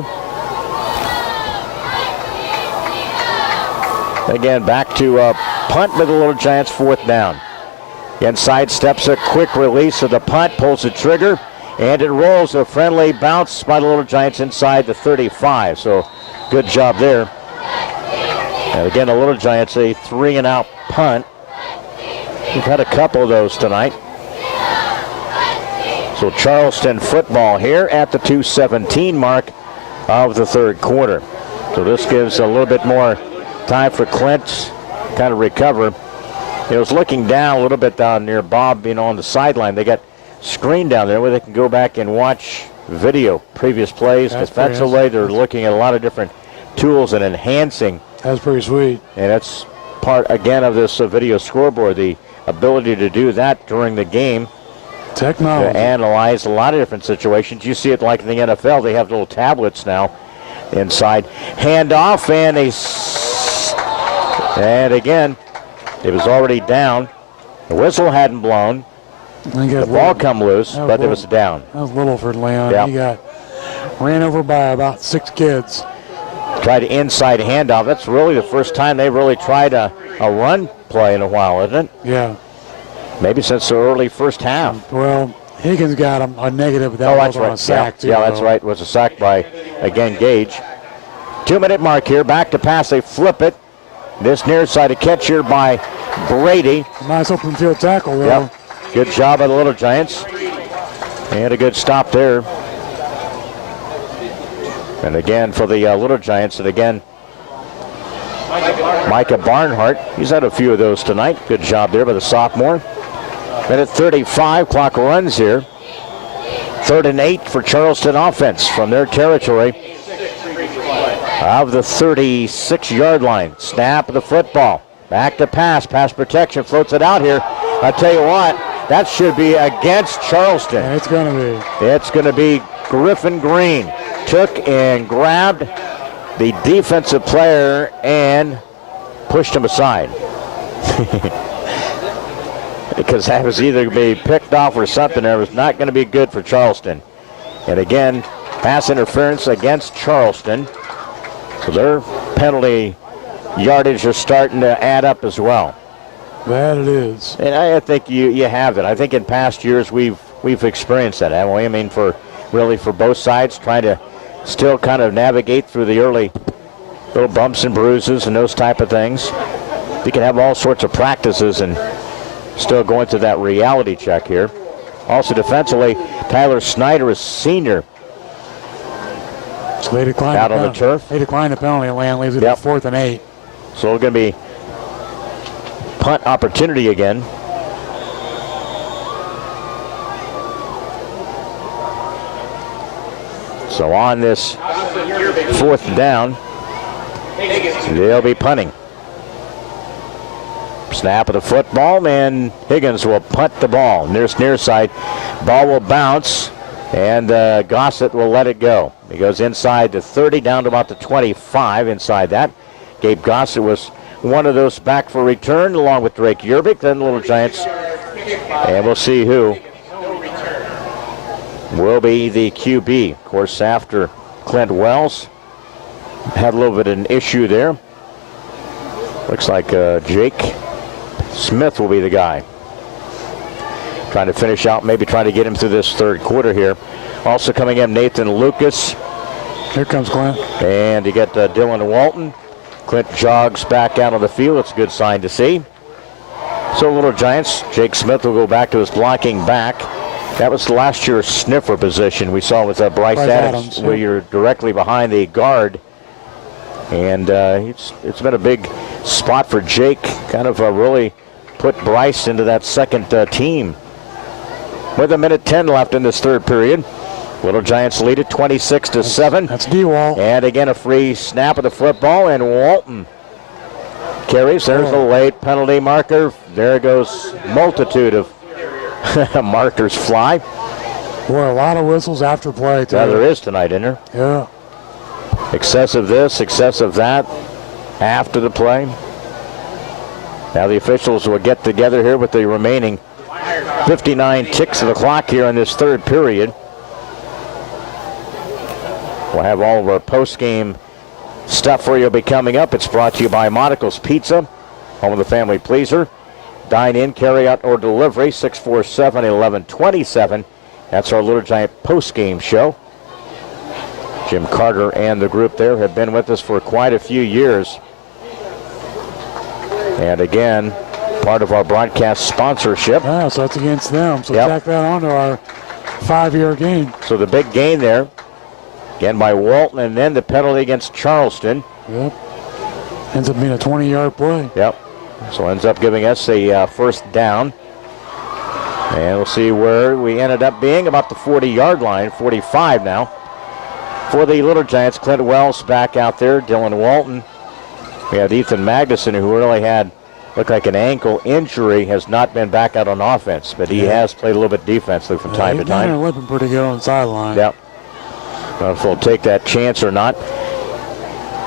Again, back to punt with the Little Giants, 4th down. Inside steps a quick release of the punt, pulls the trigger, and it rolls a friendly bounce by the Little Giants inside the 35. So good job there. And again, the Little Giants, a 3-and-out punt. We've had a couple of those tonight. So Charleston football here at the 2:17 mark of the third quarter. So this gives a little bit more time for Clint kind of recover. He was looking down a little bit down near Bob, on the sideline. They got screen down there where they can go back and watch video, previous plays. Defensively, they're looking at a lot of different tools and enhancing. That's pretty sweet. And that's part, again, of this video scoreboard, the ability to do that during the game. Technology. To analyze a lot of different situations. You see it like in the NFL. They have little tablets now inside. Handoff, and again, it was already down. The whistle hadn't blown. The ball come loose, but it was down. That was Littleford, Leon. Yep. He got ran over by about 6 kids. Tried to inside handoff. That's really the first time they really tried a run play in a while, isn't it? Yeah. Maybe since the early first half. Well, Higgins got a negative, but that was on a sack, too. Yeah, that's right. It was a sack by, again, Gage. 2-minute mark here. Back to pass. They flip it. This near side, a catch here by Brady. Nice open field tackle, though. Yep. Good job by the Little Giants. And a good stop there. And again, for the Little Giants, and again, Micah Barnhart. He's had a few of those tonight. Good job there by the sophomore. Minute 35, clock runs here. 3rd and 8 for Charleston offense from their territory of the 36-yard line. Snap of the football. Back to pass. Pass protection. Floats it out here. I tell you what, that should be against Charleston. It's going to be. It's going to be Griffin Green. Took and grabbed the defensive player and pushed him aside. Because that was either going to be picked off or something. It was not going to be good for Charleston. And again, pass interference against Charleston. So their penalty yardage is starting to add up as well. That it is. And I think you have it. I think in past years we've experienced that, haven't we? I mean, for both sides, trying to still kind of navigate through the early little bumps and bruises and those type of things. You can have all sorts of practices and still going through that reality check here. Also defensively, Tyler Snyder is senior. So they declined out on the turf. They declined the penalty and land leaves it at 4th and 8. So it's going to be punt opportunity again. So on this 4th down. They'll be punting. Snap of the football, and Higgins will punt the ball. Near side. Ball will bounce, and Gossett will let it go. He goes inside the 30, down to about the 25 inside that. Gabe Gossett was one of those back for return, along with Drake Yerbick. Then Little Giants, and we'll see who will be the QB. Of course, after Clint Wells had a little bit of an issue there. Looks like Jake Smith will be the guy. Trying to finish out, maybe trying to get him through this 3rd quarter here. Also coming in, Nathan Lucas. Here comes Clint. And you get Dylan Walton. Clint jogs back out on the field. It's a good sign to see. So Little Giants, Jake Smith will go back to his blocking back. That was last year's sniffer position we saw with Bryce Adams, where you're directly behind the guard. And it's been a big spot for Jake, kind of really put Bryce into that second team. With 1:10 left in this 3rd period. Little Giants lead it 26-7. That's D-Wall. And again, a free snap of the football, and Walton carries. There's a late penalty marker. There goes multitude of markers fly. Boy, a lot of whistles after play, too. Yeah, there is tonight, isn't there? Yeah. Excessive this, excessive that after the play. Now the officials will get together here with the remaining 59 ticks of the clock here in this 3rd period. We'll have all of our post-game stuff for you will be coming up. It's brought to you by Monticle's Pizza, home of the family pleaser. Dine in, carry out, or delivery, 647-1127. That's our Little Giant post-game show. Jim Carter and the group there have been with us for quite a few years. And again, part of our broadcast sponsorship. Yeah, so that's against them. So tack that onto our 5-year gain. So the big gain there, again by Walton, and then the penalty against Charleston. Yep. Ends up being a 20-yard play. Yep. So ends up giving us a 1st down. And we'll see where we ended up being, about the 40-yard line, 45 now. For the Little Giants, Clint Wells back out there, Dylan Walton. We have Ethan Magnuson, who really looked like an ankle injury, has not been back out on offense, but he has played a little bit defensively from time to time. He's limping pretty good on the sideline. Yep. I don't know if he'll take that chance or not.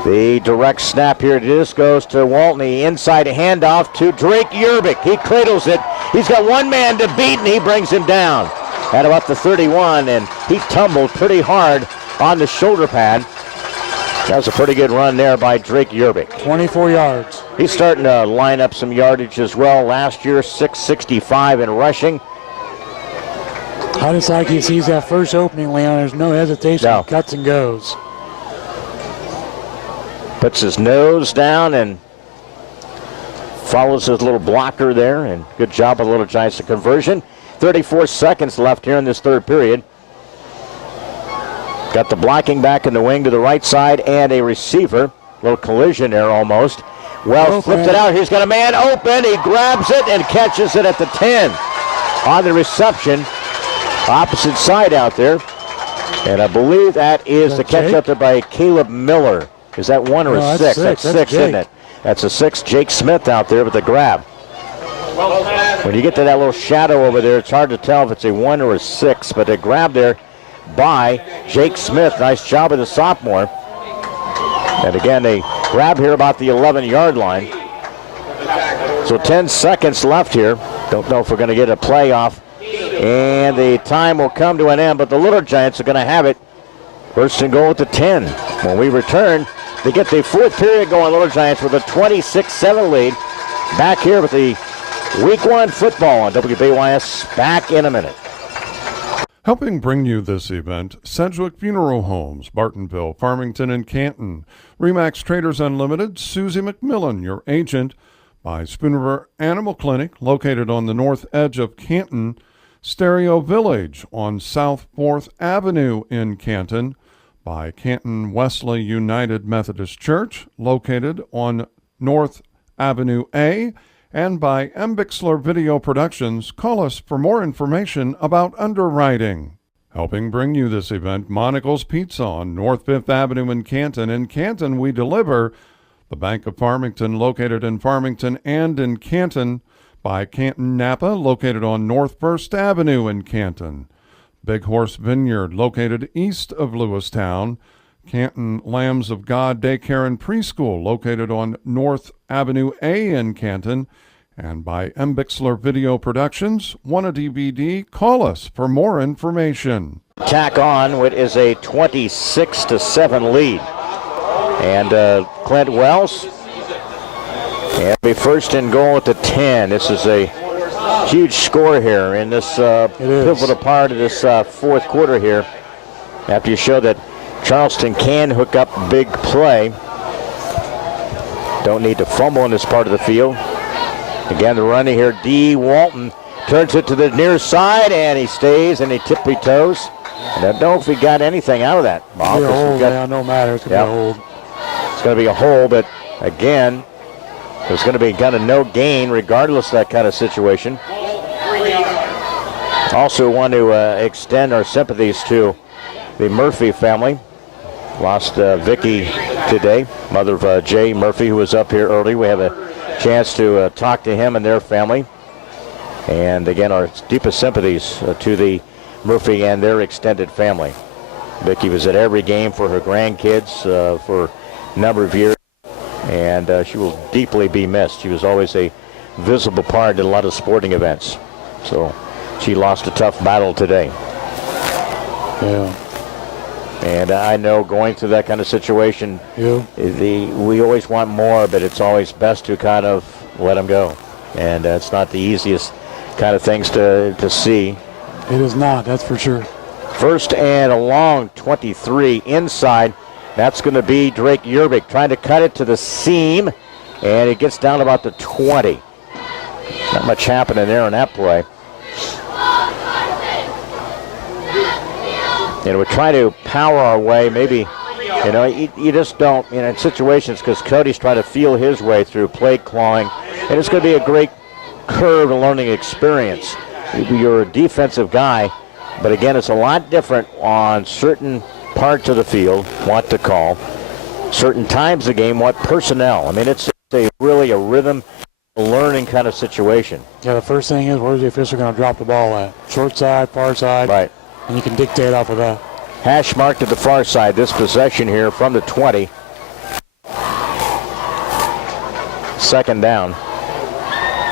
The direct snap here, this goes to Walton. The inside handoff to Drake Yerbick. He cradles it. He's got one man to beat, and he brings him down at about the 31, and he tumbled pretty hard on the shoulder pad. That was a pretty good run there by Drake Yerbick. 24 yards. He's starting to line up some yardage as well. Last year, 665 in rushing. I just like he sees that first opening, Leon. There's no hesitation. No. He cuts and goes. Puts his nose down and follows his little blocker there. And good job of the Little Giants of conversion. 34 seconds left here in this 3rd period. Got the blocking back in the wing to the right side and a receiver. Little collision there almost. Wells flipped it out. He's got a man open. He grabs it and catches it at the 10. On the reception, opposite side out there. And I believe that is the catch up there by Caleb Miller. Is that 1 or a 6? That's 6, isn't it? That's a 6. Jake Smith out there with the grab. When you get to that little shadow over there, it's hard to tell if it's a 1 or a 6, but a grab there by Jake Smith. Nice job of the sophomore. And again, they grab here about the 11-yard line. So 10 seconds left here. Don't know if we're going to get a playoff. And the time will come to an end, but the Little Giants are going to have it. First and goal at the 10. When we return, they get the 4th period going. Little Giants with a 26-7 lead. Back here with the Week 1 football on WBYS. Back in a minute. Helping bring you this event, Sedgwick Funeral Homes, Bartonville, Farmington, and Canton. Remax Traders Unlimited, Susie McMillan, your agent. By Spoon River Animal Clinic, located on the north edge of Canton. Stereo Village on South 4th Avenue in Canton. By Canton Wesley United Methodist Church, located on North Avenue A. And by M. Bixler Video Productions. Call us for more information about underwriting. Helping bring you this event, Monocle's Pizza on North 5th Avenue in Canton. In Canton, we deliver. The Bank of Farmington, located in Farmington and in Canton. By Canton Napa, located on North 1st Avenue in Canton. Big Horse Vineyard, located east of Lewistown. Canton Lambs of God Daycare and Preschool, located on North Avenue A in Canton. And by M. Bixler Video Productions. Want a DVD? Call us for more information. Tack on, what is a 26-7 lead. And Clint Wells, and be first and goal at the 10. This is a huge score here in this pivotal part of this fourth quarter here. After you show that Charleston can hook up big play. Don't need to fumble in this part of the field. Again, the running here, D. Walton turns it to the near side, and he stays and he tippy toes. And I don't know if he got anything out of that. Bob, no matter. It's going to be a hold. It's going to be a hold, but again, there's going to be kind of no gain regardless of that kind of situation. Also want to extend our sympathies to the Murphy family. Lost Vicky today, mother of Jay Murphy, who was up here early. We have a chance to talk to him and their family. And again, our deepest sympathies to the Murphy and their extended family. Vicky was at every game for her grandkids for a number of years, and she will deeply be missed. She was always a visible part in a lot of sporting events. So she lost a tough battle today. Yeah. And I know going through that kind of situation, we always want more, but it's always best to kind of let them go. And it's not the easiest kind of things to see. It is not, that's for sure. First and a long 23 inside. That's going to be Drake Yerbick trying to cut it to the seam, and it gets down about the 20. Not much happening there on that play. And we try to power our way. Maybe, you just don't, in situations, because Cody's trying to feel his way through play clawing. And it's going to be a great curve and learning experience. You're a defensive guy, but again, it's a lot different on certain parts of the field, what to call, certain times of the game, what personnel. I mean, it's really a rhythm learning kind of situation. Yeah, the first thing is, where's the official going to drop the ball at? Short side, far side. Right. And you can dictate off of that. Hash marked at the far side, this possession here from the 20. Second down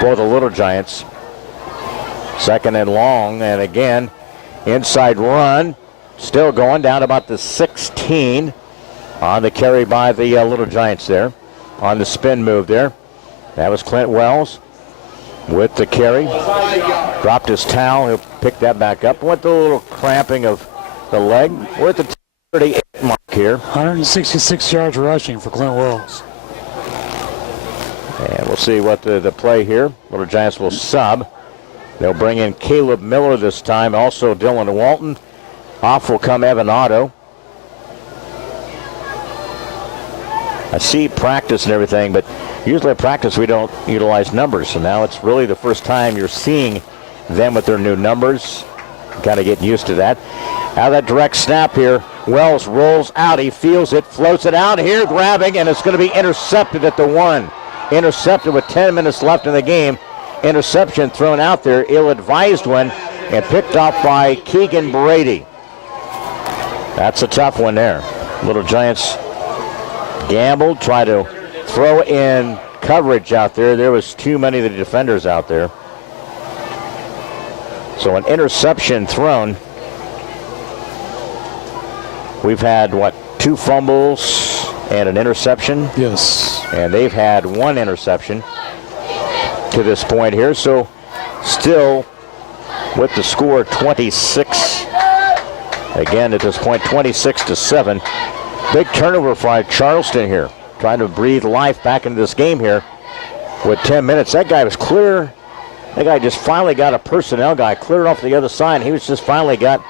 for the Little Giants. Second and long, and again, inside run. Still going down about the 16 on the carry by the Little Giants there. On the spin move there. That was Clint Wells with the carry. Dropped his towel. He'll pick that back up. Went the little cramping of the leg. We're at the 38 mark here. 166 yards rushing for Clint Wells. And we'll see what the play here. Little Giants will sub. They'll bring in Caleb Miller this time. Also Dylan Walton. Off will come Evan Otto. I see practice and everything, but usually at practice we don't utilize numbers. So now it's really the first time you're seeing them with their new numbers. Kind of getting used to that. Out of that direct snap here, Wells rolls out. He feels it, floats it out here, grabbing, and it's going to be intercepted at the 1. Intercepted with 10 minutes left in the game. Interception thrown out there, ill-advised one, and picked off by Keegan Brady. That's a tough one there. Little Giants gambled, tried to throw in coverage out there. There was too many of the defenders out there. So an interception thrown. We've had, 2 fumbles and an interception? Yes. And they've had 1 interception to this point here. So still with the score 26. Again, at this point, 26-7. Big turnover for Charleston here. Trying to breathe life back into this game here with 10 minutes. That guy was clear. That guy just finally got a personnel guy cleared off the other side. He was just finally got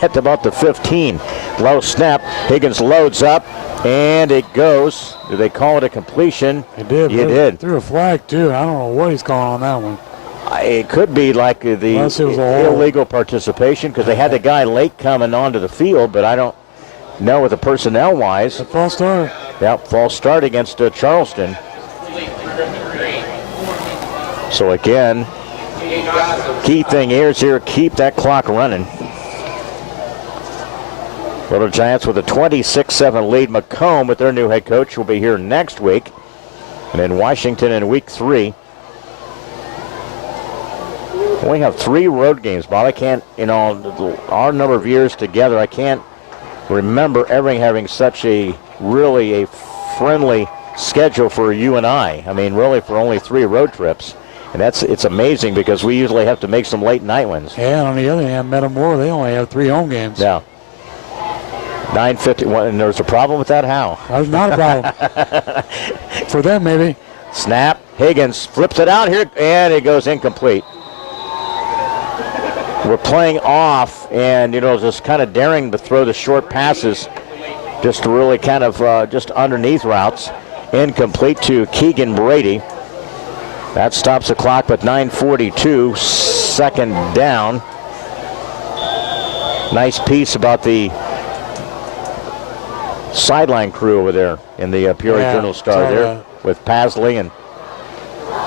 at about the 15. Low snap. Higgins loads up, and it goes. Do they call it a completion? They did. You did. Threw a flag, too. I don't know what he's calling on that one. It could be like the illegal participation because they had the guy late coming onto the field, but I don't know with the personnel-wise. A false start. Yep, false start against Charleston. So again, key thing here is keep that clock running. Little Giants with a 26-7 lead. Macomb with their new head coach will be here next week. And then Washington in week 3. We have 3 road games, Bob. I can't, our number of years together, I can't remember ever having such a friendly schedule for you and I. I mean, really for only 3 road trips. And it's amazing because we usually have to make some late night ones. Yeah, on the other hand, Metamora, they only have 3 home games. Yeah. 9:51, and there's a problem with that? How? That's not a problem. For them, maybe. Snap. Higgins flips it out here, and it goes incomplete. We're playing off, and, just kind of daring to throw the short passes, just really kind of just underneath routes. Incomplete to Keegan Brady. That stops the clock, but 9:42, second down. Nice piece about the sideline crew over there in the Peoria Journal-Star there with Pasley and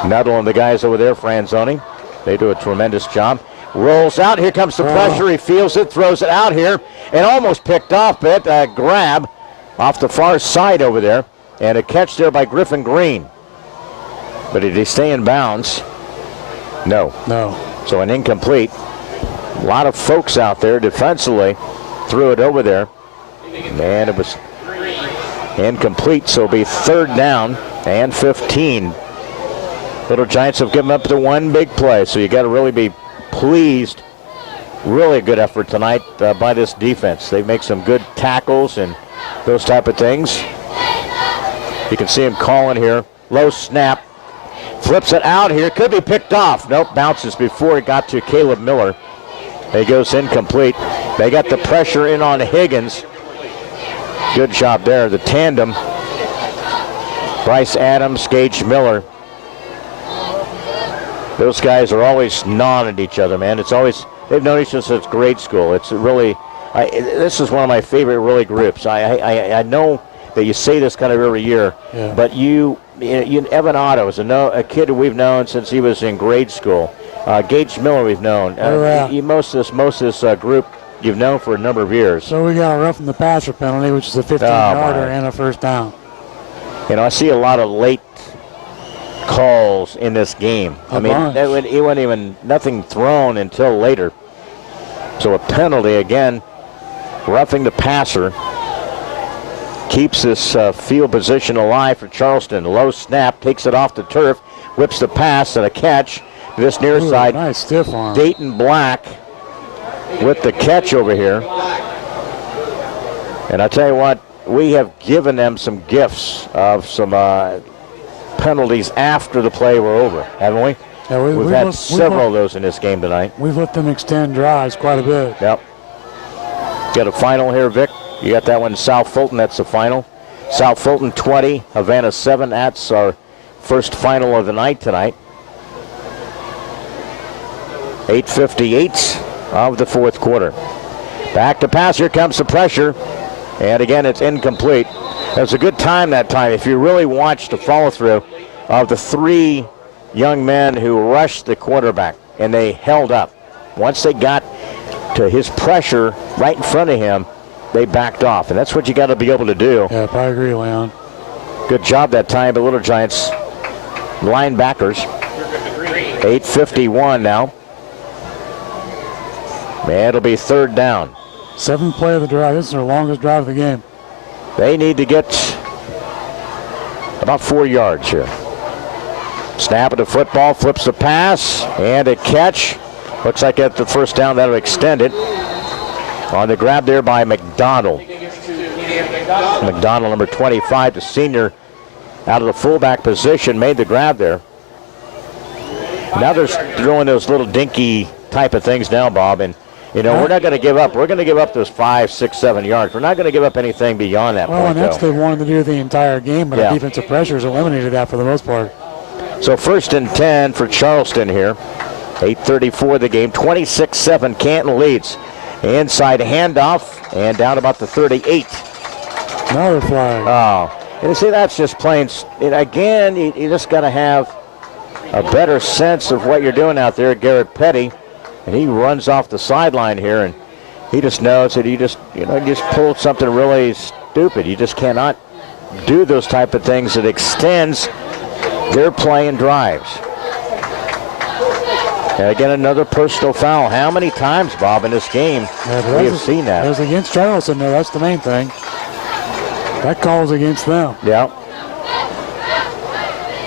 Nuttall and the guys over there, Franzoni. They do a tremendous job. Rolls out. Here comes the pressure. He feels it, throws it out here, and almost picked off, but a grab off the far side over there, and a catch there by Griffin Green. But did he stay in bounds? No. So an incomplete. A lot of folks out there defensively threw it over there, and it was incomplete, so it'll be third down and 15. Little Giants have given up the one big play, so you got to really be pleased. Really a good effort tonight by this defense. They make some good tackles and those type of things. You can see him calling here. Low snap. Flips it out here. Could be picked off. Nope, bounces before it got to Caleb Miller. He goes incomplete. They got the pressure in on Higgins. Good job there. The tandem. Bryce Adams, Gage Miller. Those guys are always gnawing at each other, man. It's always, they've known each other since grade school. It's really, this is one of my favorite really groups. I know that you say this kind of every year, but Evan Otto is a kid who we've known since he was in grade school. Gage Miller we've known. Most of this group you've known for a number of years. So we got a roughing the passer penalty, which is a 15-yarder and a first down. I see a lot of late calls in this game. It wasn't even nothing thrown until later. So a penalty again, roughing the passer. Keeps this field position alive for Charleston. Low snap, takes it off the turf, whips the pass and a catch. This near side, nice stiff arm. Dayton Black with the catch over here. And I tell you what, we have given them some gifts of some penalties after the play were over, haven't we? Yeah, we've had several of those in this game tonight. We've let them extend drives quite a bit. Yep. Got a final here, Vic. You got that one, South Fulton. That's the final. South Fulton 20, Havana 7. That's our first final of the night tonight. 8:58 of the fourth quarter. Back to pass. Here comes the pressure. And again, it's incomplete. It was a good time that time. If you really watched the follow-through of the 3 young men who rushed the quarterback, and they held up. Once they got to his pressure right in front of him, they backed off. And that's what you got to be able to do. Yeah, I agree, Leon. Good job that time, the Little Giants linebackers. 8:51 now. And it'll be third down. 7th play of the drive. This is their longest drive of the game. They need to get about 4 yards here. Snap of the football, flips the pass, and a catch. Looks like at the first down that'll extend it. On the grab there by McDonald. McDonald, number 25, the senior, out of the fullback position, made the grab there. Now they're throwing those little dinky type of things now, Bob, and we're not going to give up. We're going to give up those 5, 6, 7 yards. We're not going to give up anything beyond that point, and that's what they wanted to do the entire game, but the defensive pressure has eliminated that for the most part. So 1st and 10 for Charleston here. 8:34 the game. 26-7. Canton leads. Inside handoff and down about the 38. Another flag. Oh, and you see, that's just plain. Again, you just got to have a better sense of what you're doing out there, Garrett Petty, and he runs off the sideline here, and he just knows that he just pulled something really stupid. You just cannot do those type of things that extends their play and drives. And again, another personal foul. How many times, Bob, in this game we have seen that? It was against Charleston, though. That's the main thing. That call's against them. Yeah.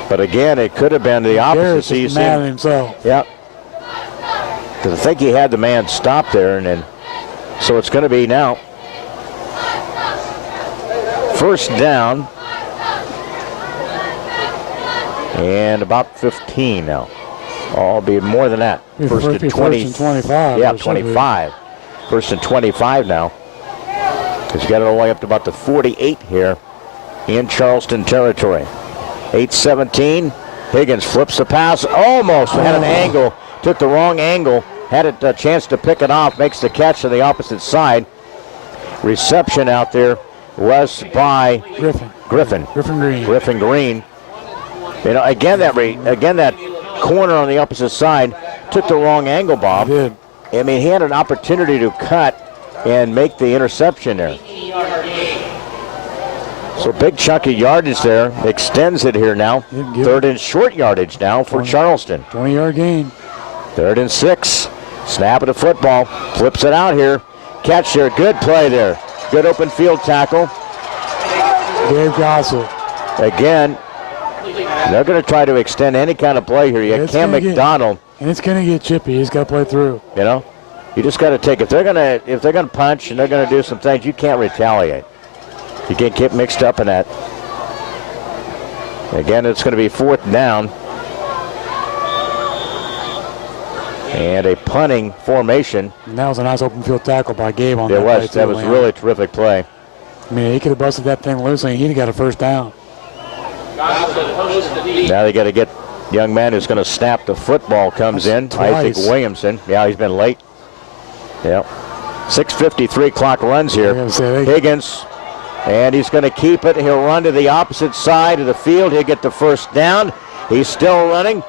But again, it could have been the opposite. So you see, mad at himself. Yeah. Because I think he had the man stop there, and then so it's going to be now first down and about 15 now. Albeit more than that. First and 25. Yeah, 25. First and 25 now. He's got it all the way up to about the 48 here in Charleston territory. 8:17. Higgins flips the pass. Almost had an angle. Took the wrong angle. Had a chance to pick it off. Makes the catch to the opposite side. Reception out there was by Griffin Green. You know, again that corner on the opposite side took the wrong angle, Bob. He did. I mean, he had an opportunity to cut and make the interception there. So big chunk of yardage there. Extends it here now. Third and short yardage now for Charleston. 20-yard gain. 3rd and 6. Snap of the football. Flips it out here. Catch there. Good play there. Good open field tackle. Dave Gossett. Again, they're going to try to extend any kind of play here. You have Cam McDonald. And it's going to get chippy. He's got to play through. You know? You just got to take it. If they're going to punch and they're going to do some things, you can't retaliate. You can't get mixed up in that. Again, it's going to be 4th down. And a punting formation. And that was a nice open field tackle by Gabe on that play. That was a really terrific play. I mean, he could have busted that thing loose and he'd have got a first down. Now they got to get young man who's going to snap the football comes in. Twice. Isaac Williamson. Yeah, he's been late. Yeah. 6:53 clock runs here. Higgins. And he's going to keep it. He'll run to the opposite side of the field. He'll get the first down. He's still running.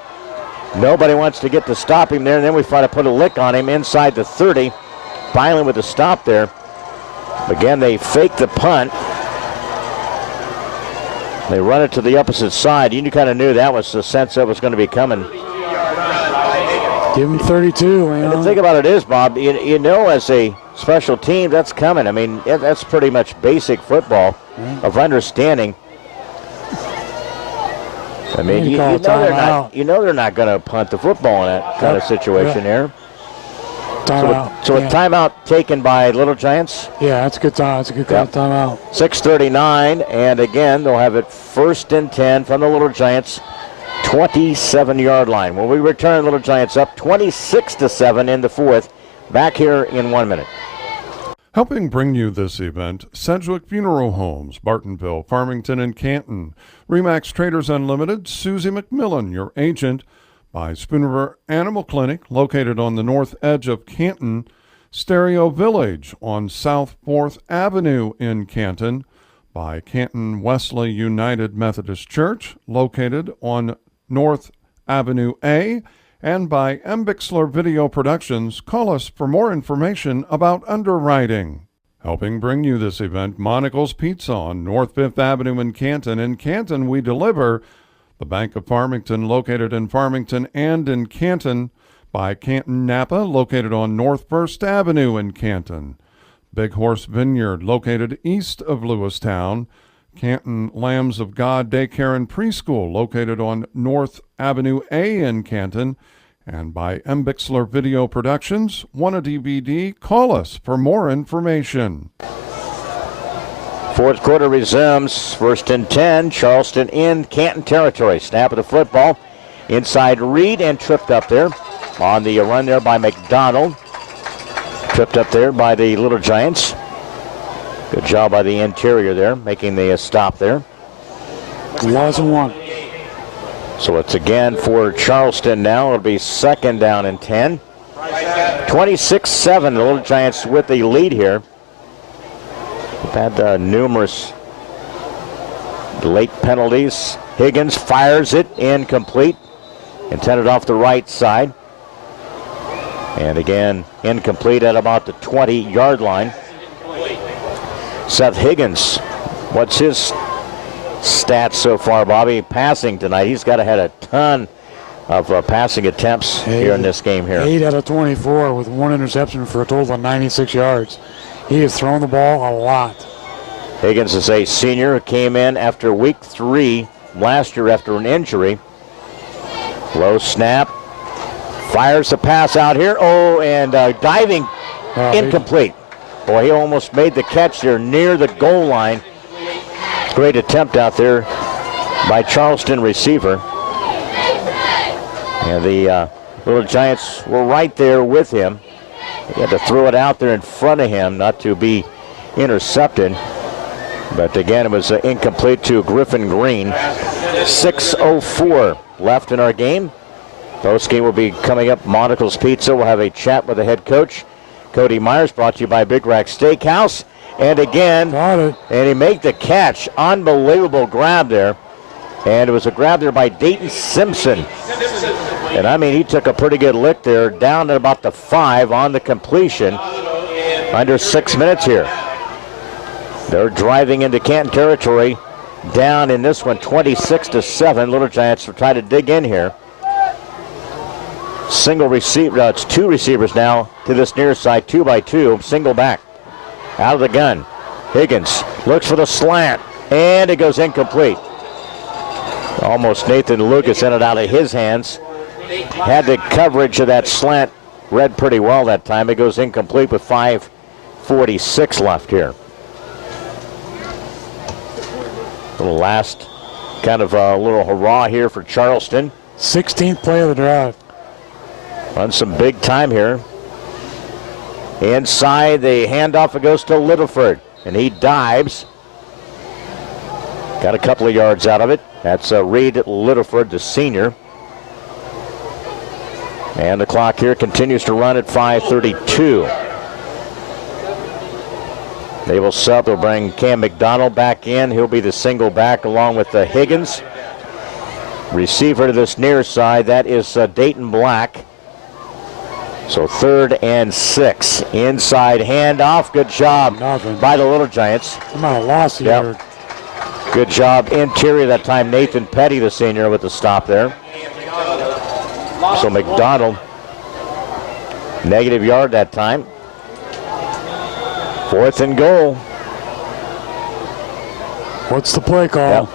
Nobody wants to get to stop him there. And then we try to put a lick on him inside the 30. Finally with a stop there. Again, they fake the punt. They run it to the opposite side. You kind of knew that was the sense that was going to be coming. Give him 32. And the thing about it is, Bob, you know as a special team, that's coming. I mean, that's pretty much basic football of understanding. I mean, you know they're not going to punt the football in that kind of situation here. So a timeout taken by Little Giants. Yeah, that's a good time. That's a good timeout. 6:39, and again they'll have it 1st and 10 from the Little Giants, 27-yard line. When we return, Little Giants up 26-7 in the 4th. Back here in 1 minute. Helping bring you this event, Sedgwick Funeral Homes, Bartonville, Farmington, and Canton. Remax Traders Unlimited, Susie McMillan, your agent. By Spoon River Animal Clinic, located on the north edge of Canton. Stereo Village on South 4th Avenue in Canton. By Canton Wesley United Methodist Church, located on North Avenue A. And by M. Bixler Video Productions. Call us for more information about underwriting. Helping bring you this event, Monical's Pizza on North 5th Avenue in Canton. In Canton, we deliver. The Bank of Farmington, located in Farmington and in Canton. By Canton Napa, located on North 1st Avenue in Canton. Big Horse Vineyard, located east of Lewistown. Canton Lambs of God Daycare and Preschool, located on North Avenue A in Canton. And by M. Bixler Video Productions. Want a DVD? Call us for more information. 4th quarter resumes. 1st and 10. Charleston in Canton territory. Snap of the football. Inside Reed and tripped up there. On the run there by McDonald. Tripped up there by the Little Giants. Good job by the interior there, making the stop there. Loss of 1. So it's again for Charleston now. It'll be 2nd down and 10. 26-7, the Little Giants with the lead here. We've had numerous late penalties. Higgins fires it incomplete. Intended off the right side. And again, incomplete at about the 20-yard line. Seth Higgins, what's his stats so far, Bobby? Passing tonight. He's got to had a ton of passing attempts here in this game here. 8 out of 24 with 1 interception for a total of 96 yards. He has thrown the ball a lot. Higgins is a senior who came in after week 3 last year after an injury. Low snap. Fires the pass out here. Oh, and diving incomplete. Boy, he almost made the catch there near the goal line. Great attempt out there by Charleston receiver. And the Little Giants were right there with him. He had to throw it out there in front of him not to be intercepted. But again, it was incomplete to Griffin Green. 6:04 left in our game. Post game will be coming up. Monocle's Pizza. We'll have a chat with the head coach, Cody Myers, brought to you by Big Rack Steakhouse. And again, and he made the catch. Unbelievable grab there. And it was a grab there by Dayton Simpson. And I mean, he took a pretty good lick there, down at about the 5 on the completion. Under 6 minutes here. They're driving into Canton territory. Down in this one, 26-7. Little Giants will try to dig in here. Single receiver, it's 2 receivers now to this near side, 2 by 2, single back. Out of the gun. Higgins looks for the slant, and it goes incomplete. Almost Nathan Lucas ended out of his hands. Had the coverage of that slant read pretty well that time. It goes incomplete with 5:46 left here. Little last kind of a little hurrah here for Charleston. 16th play of the drive. Run some big time here. Inside the handoff, it goes to Littleford, and he dives. Got a couple of yards out of it. That's Reed Littleford, the senior. And the clock here continues to run at 5:32. They will sub. They'll bring Cam McDonald back in. He'll be the single back along with Higgins. Receiver to this near side, that is Dayton Black. So 3rd and 6. Inside handoff. Good job by the Little Giants. I'm at a loss here. Yep. Good job interior that time. Nathan Petty, the senior, with the stop there. So McDonald, negative yard that time. 4th and goal. What's the play call? Yep.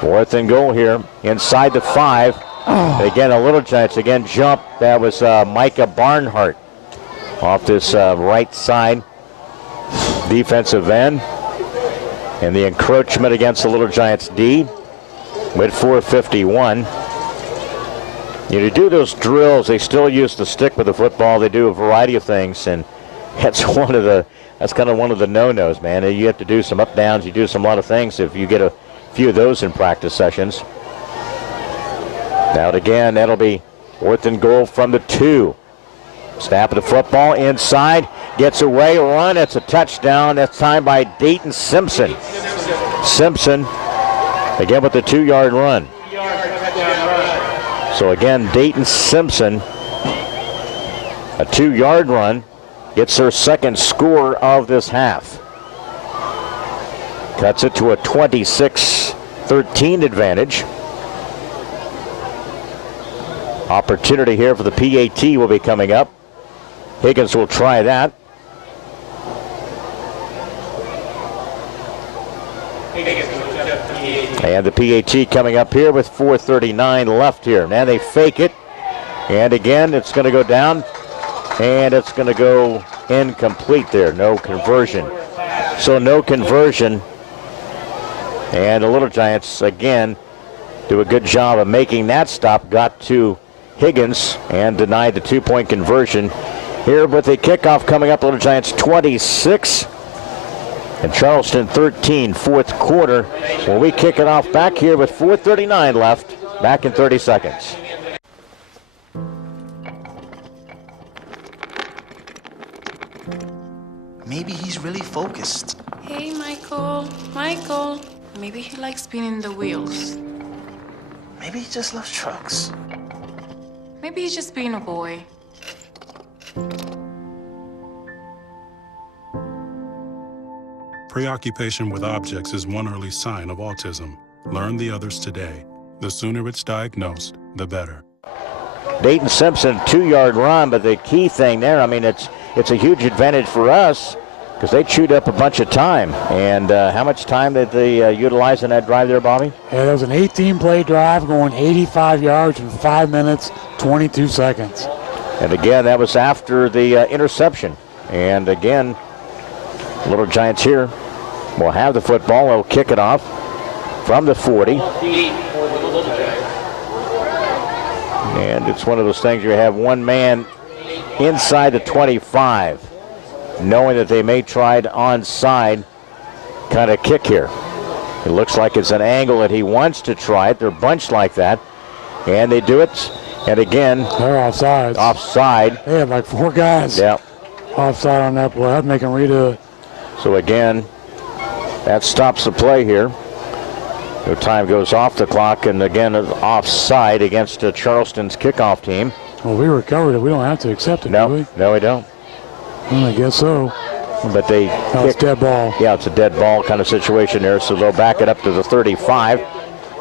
4th and goal here. Inside the 5. Again, a Little Giants again jump. That was Micah Barnhart off this right side defensive end. And the encroachment against the Little Giants D with 4:51. You do those drills, they still use the stick with the football. They do a variety of things, and that's kind of one of the no-nos, man. You have to do some up downs. You do some lot of things if you get a few of those in practice sessions. Now again, that'll be 4th and goal from the 2. Snap of the football inside, gets away, run. It's a touchdown. That's timed by Dayton Simpson. Simpson again with the 2-yard run. So again, Dayton Simpson, a 2-yard run, gets their 2nd score of this half. Cuts it to a 26-13 advantage. Opportunity here for the PAT will be coming up. Higgins will try that. And the PAT coming up here with 4:39 left here. Now they fake it. And again, it's going to go down. And it's going to go incomplete there. No conversion. So no conversion. And the Little Giants, again, do a good job of making that stop. Got to Higgins and denied the 2-point conversion. Here with a kickoff coming up, Little Giants 26 and Charleston 13, 4th quarter. When we kick it off back here with 4:39 left Back in 30 seconds. Maybe he's really focused. Hey, Michael. Michael. Maybe he likes spinning the wheels. Maybe he just loves trucks. Maybe he's just being a boy. Preoccupation with objects is one early sign of autism. Learn the others today. The sooner it's diagnosed, the better. Dayton Simpson, 2-yard run, but the key thing there, I mean, it's a huge advantage for us because they chewed up a bunch of time. And how much time did they utilize in that drive there, Bobby? Yeah, that was an 18-play drive going 85 yards in 5 minutes, 22 seconds. And again, that was after the interception. And again, Little Giants here will have the football. They'll kick it off from the 40. And it's one of those things you have one man inside the 25, knowing that they may try an onside kind of kick here. It looks like it's an angle that he wants to try it. They're bunched like that. And they do it. And again, they're offside. Offside. They had like 4 guys offside on that play. I'd make them redo it. So again, that stops the play here. The time goes off the clock, and again, offside against Charleston's kickoff team. Well, we recovered it. We don't have to accept it, do we? No, we don't. Well, I guess so. But they it's dead ball. Yeah, it's a dead ball kind of situation there, so they'll back it up to the 35.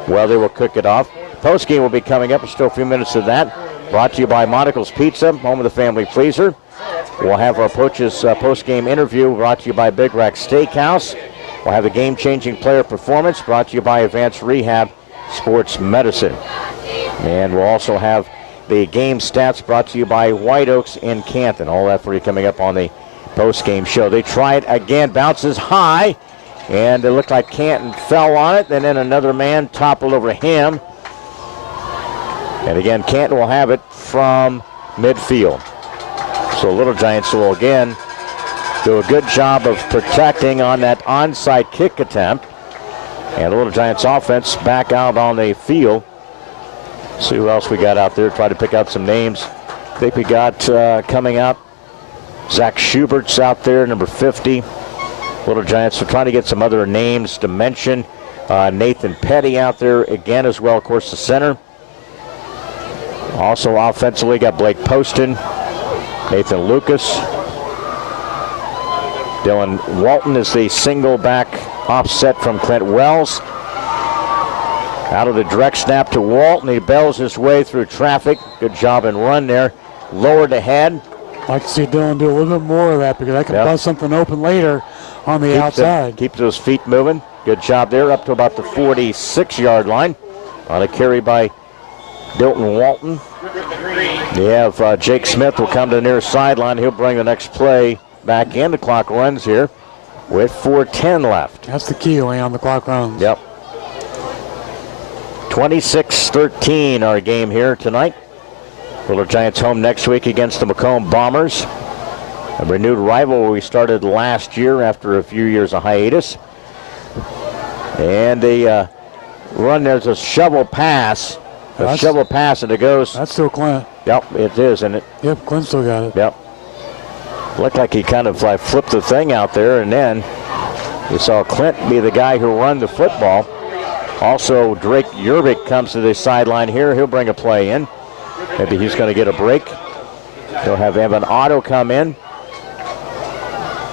Well, they will cook it off. Postgame will be coming up. There's still a few minutes of that. Brought to you by Monocle's Pizza, home of the family pleaser. We'll have our coaches postgame interview brought to you by Big Rack Steakhouse. We'll have the game-changing player performance brought to you by Advanced Rehab Sports Medicine. And we'll also have the game stats brought to you by White Oaks in Canton. All that for you coming up on the post-game show. They try it again, bounces high, and it looked like Canton fell on it, and then another man toppled over him. And again, Canton will have it from midfield. So Little Giants will again do a good job of protecting on that onside kick attempt. And the Little Giants offense back out on the field. See who else we got out there. Try to pick out some names. I think we got coming out. Zach Schubert's out there, number 50. Little Giants are trying to get some other names to mention. Nathan Petty out there again as well, of course, the center. Also offensively got Blake Poston, Nathan Lucas. Dylan Walton is the single back offset from Clint Wells. Out of the direct snap to Walton. He bells his way through traffic. Good job and run there. Lowered ahead. I'd like to see Dylan do a little bit more of that because I can bust something open later on the outside. Keep those feet moving. Good job there, up to about the 46-yard line. On a carry by Dilton Walton. You have Jake Smith will come to the near sideline. He'll bring the next play back in. The clock runs here with 4:10 left. That's the key, on the clock runs. Yep. 26-13 our game here tonight. Little Giants home next week against the Macomb Bombers. A renewed rivalry we started last year after a few years of hiatus. And they run, there's a shovel pass. Shovel pass, and it goes. That's still Clint. Yep, it is, isn't it? Yep, Clint still got it. Yep. Looked like he kind of flipped the thing out there, and then you saw Clint be the guy who run the football. Also, Drake Yerbick comes to the sideline here. He'll bring a play in. Maybe he's going to get a break. He'll have Evan Otto come in.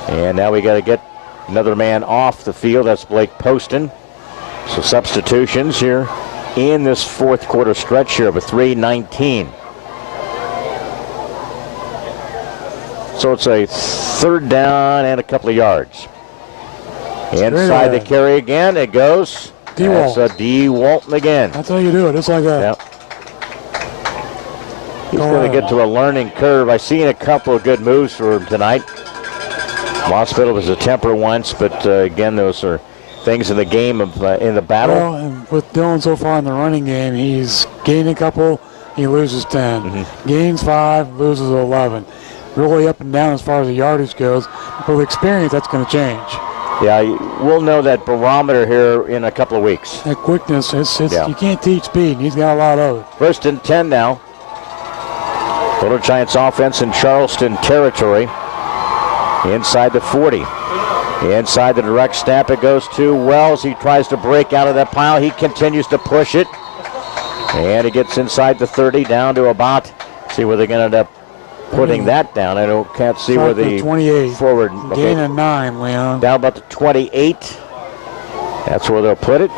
And now we got to get another man off the field. That's Blake Poston. So substitutions here in this fourth quarter stretch here of a 3:19. So it's a third down and a couple of yards. Inside the carry again, it goes. That's D. Walton again. That's how you do it, just like that. Yep. He's going to get to a learning curve. I've seen a couple of good moves for him tonight. Mossville was a temper once, but again, those are things in the game of in the battle. Well, and with Dylan so far in the running game, he's gained a couple, he loses 10. Mm-hmm. Gains 5, loses 11. Really up and down as far as the yardage goes. But with experience, that's going to change. Yeah, we'll know that barometer here in a couple of weeks. That quickness, you can't teach speed, and he's got a lot of it. 1st and 10 now. Little Giants offense in Charleston territory. Inside the 40. Inside the direct snap, it goes to Wells. He tries to break out of that pile. He continues to push it. And it gets inside the 30, down to about, see where they're going to end up putting that down. I can't see where the 28. Forward. Gain of 9, Leon. Down about the 28. That's where they'll put it.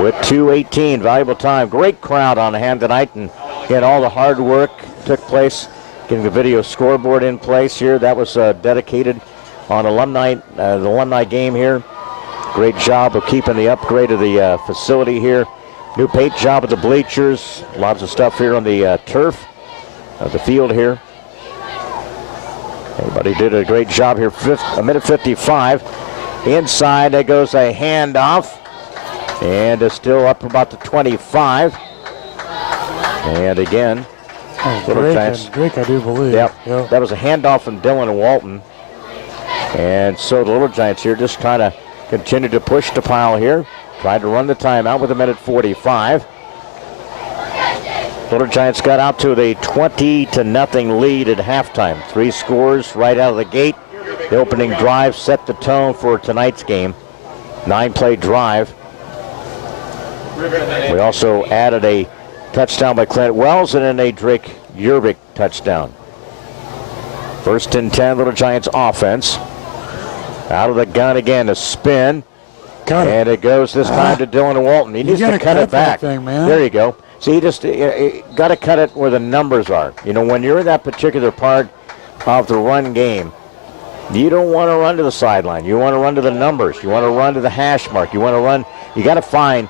With 2:18, valuable time. Great crowd on hand tonight, and again, all the hard work took place getting the video scoreboard in place here. That was dedicated on the alumni game here. Great job of keeping the upgrade of the facility here. New paint job of the bleachers. Lots of stuff here on the turf of the field here. Everybody did a great job here. A minute 55. Inside, there goes a handoff. And it's still up about the 25. And again, Drake, I do believe. Yep. That was a handoff from Dylan and Walton. And so the Little Giants here just trying to continue to push the pile here. Tried to run the timeout with a minute 45. Little Giants got out to the 20-0 lead at halftime. 3 scores right out of the gate. The opening drive set the tone for tonight's game. 9-play drive. We also added a touchdown by Clint Wells and then a Drake Yerbick touchdown. 1st and 10, Little Giants offense. Out of the gun again, a spin. And it goes this time to Dylan and Walton. He needs to cut it back. There you go. See, he just got to cut it where the numbers are. You know, when you're in that particular part of the run game, you don't want to run to the sideline. You want to run to the numbers. You want to run to the hash mark. You want to run. You got to find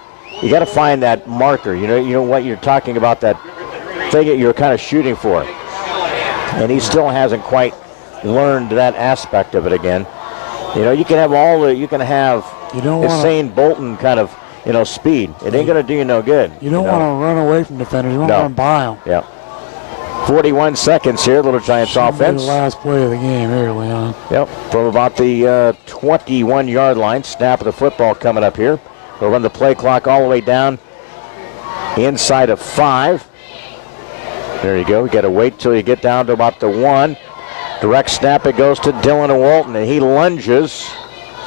that marker. You know what you're talking about, that thing that you're kind of shooting for. And he still hasn't quite learned that aspect of it again. You know, you can have Usain Bolton kind of, speed. It ain't going to do you no good. You don't want to run away from defenders. You want to run by them. Yeah. 41 seconds here, Little Giants offense. The last play of the game here, Leon. Yep, from about the 21-yard line. Snap of the football coming up here. We'll run the play clock all the way down inside of 5. There you go. You got to wait till you get down to about the 1. Direct snap, it goes to Dylan and Walton, and he lunges